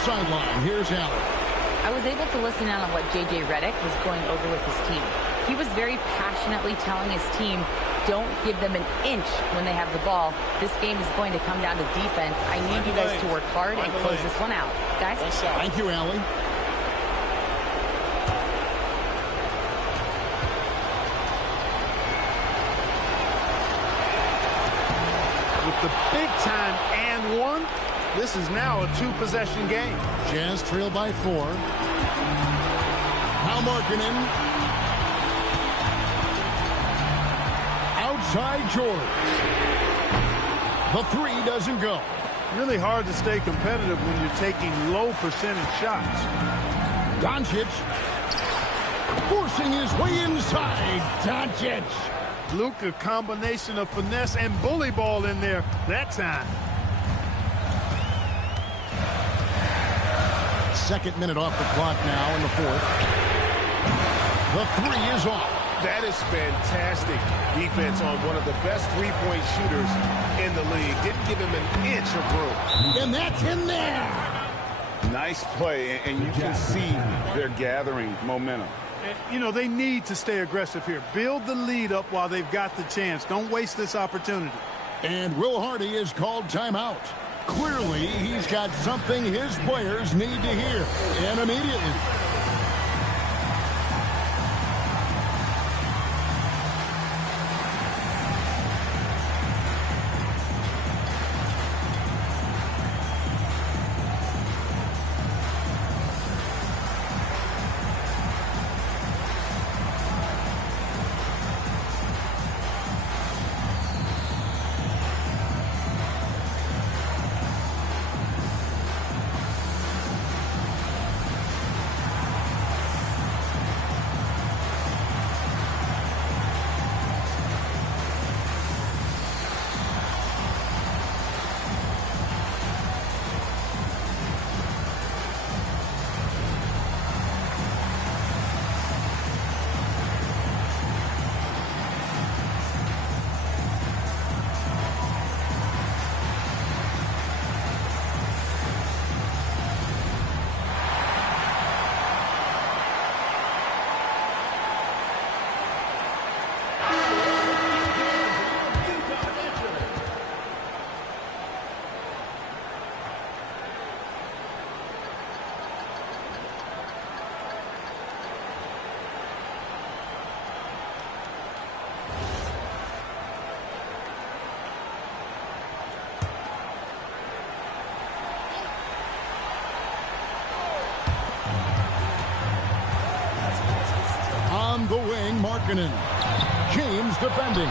Sideline. Here's Allen. I was able to listen in on what J.J. Redick was going over with his team. He was very passionately telling his team, don't give them an inch when they have the ball. This game is going to come down to defense. I need you guys to work hard and close this one out. Guys? Thank you, Allie. With the big time and one, this is now a 2-possession game. Jazz trail by 4. Now Markkanen. Outside George. The 3 doesn't go. Really hard to stay competitive when you're taking low percentage shots. Doncic forcing his way inside. Doncic. Luka, combination of finesse and bully ball in there that time. Second minute off the clock now in the fourth. The 3 is off. That is fantastic defense on one of the best three-point shooters in the league. Didn't give him an inch of room. And that's in there. Nice play, and you can see they're gathering momentum. You know, they need to stay aggressive here. Build the lead up while they've got the chance. Don't waste this opportunity. And Will Hardy is called timeout. Clearly, he's got something his players need to hear, and immediately. Markkanen. James defending.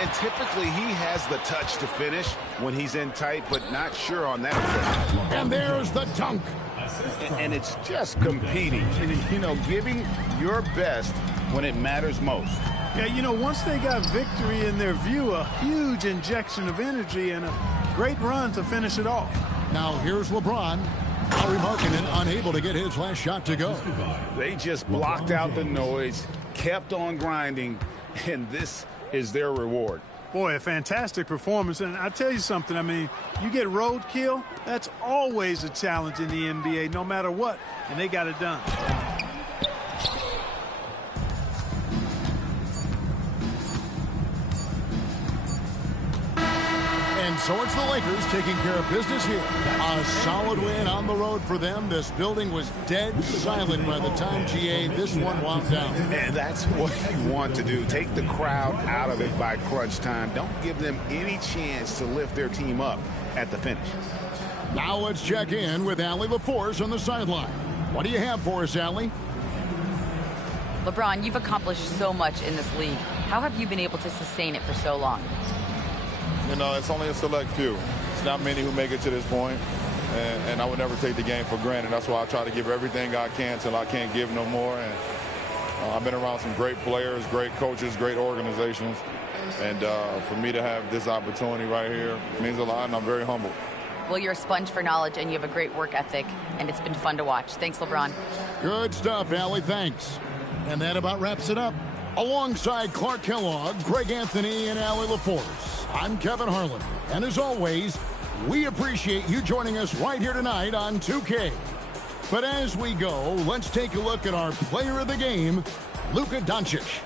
And typically he has the touch to finish when he's in tight, but not sure on that play. And there's the dunk. And it's just competing, you know, giving your best when it matters most. Yeah, you know, once they got victory in their view, a huge injection of energy and a great run to finish it off. Now here's LeBron. Lauri Markkanen unable to get his last shot to go. They just blocked out the noise, kept on grinding, and this is their reward. Boy, a fantastic performance. And I tell you something, I mean, you get roadkill, that's always a challenge in the NBA, no matter what, and they got it done. And so it's the Lakers taking care of business here. A solid win on the road for them. This building was dead silent by the time, GA, this one wound down. And that's what you want to do. Take the crowd out of it by crunch time. Don't give them any chance to lift their team up at the finish. Now let's check in with Allie LaForce on the sideline. What do you have for us, Allie? LeBron, you've accomplished so much in this league. How have you been able to sustain it for so long? You know, it's only a select few. It's not many who make it to this point, and I would never take the game for granted. That's why I try to give everything I can till I can't give no more. And I've been around some great players, great coaches, great organizations, and for me to have this opportunity right here means a lot, and I'm very humbled. Well, you're a sponge for knowledge, and you have a great work ethic, and it's been fun to watch. Thanks, LeBron. Good stuff, Allie. Thanks. And that about wraps it up. Alongside Clark Kellogg, Greg Anthony, and Allie LaForce, I'm Kevin Harlan. And as always, we appreciate you joining us right here tonight on 2K. But as we go, let's take a look at our player of the game, Luka Doncic.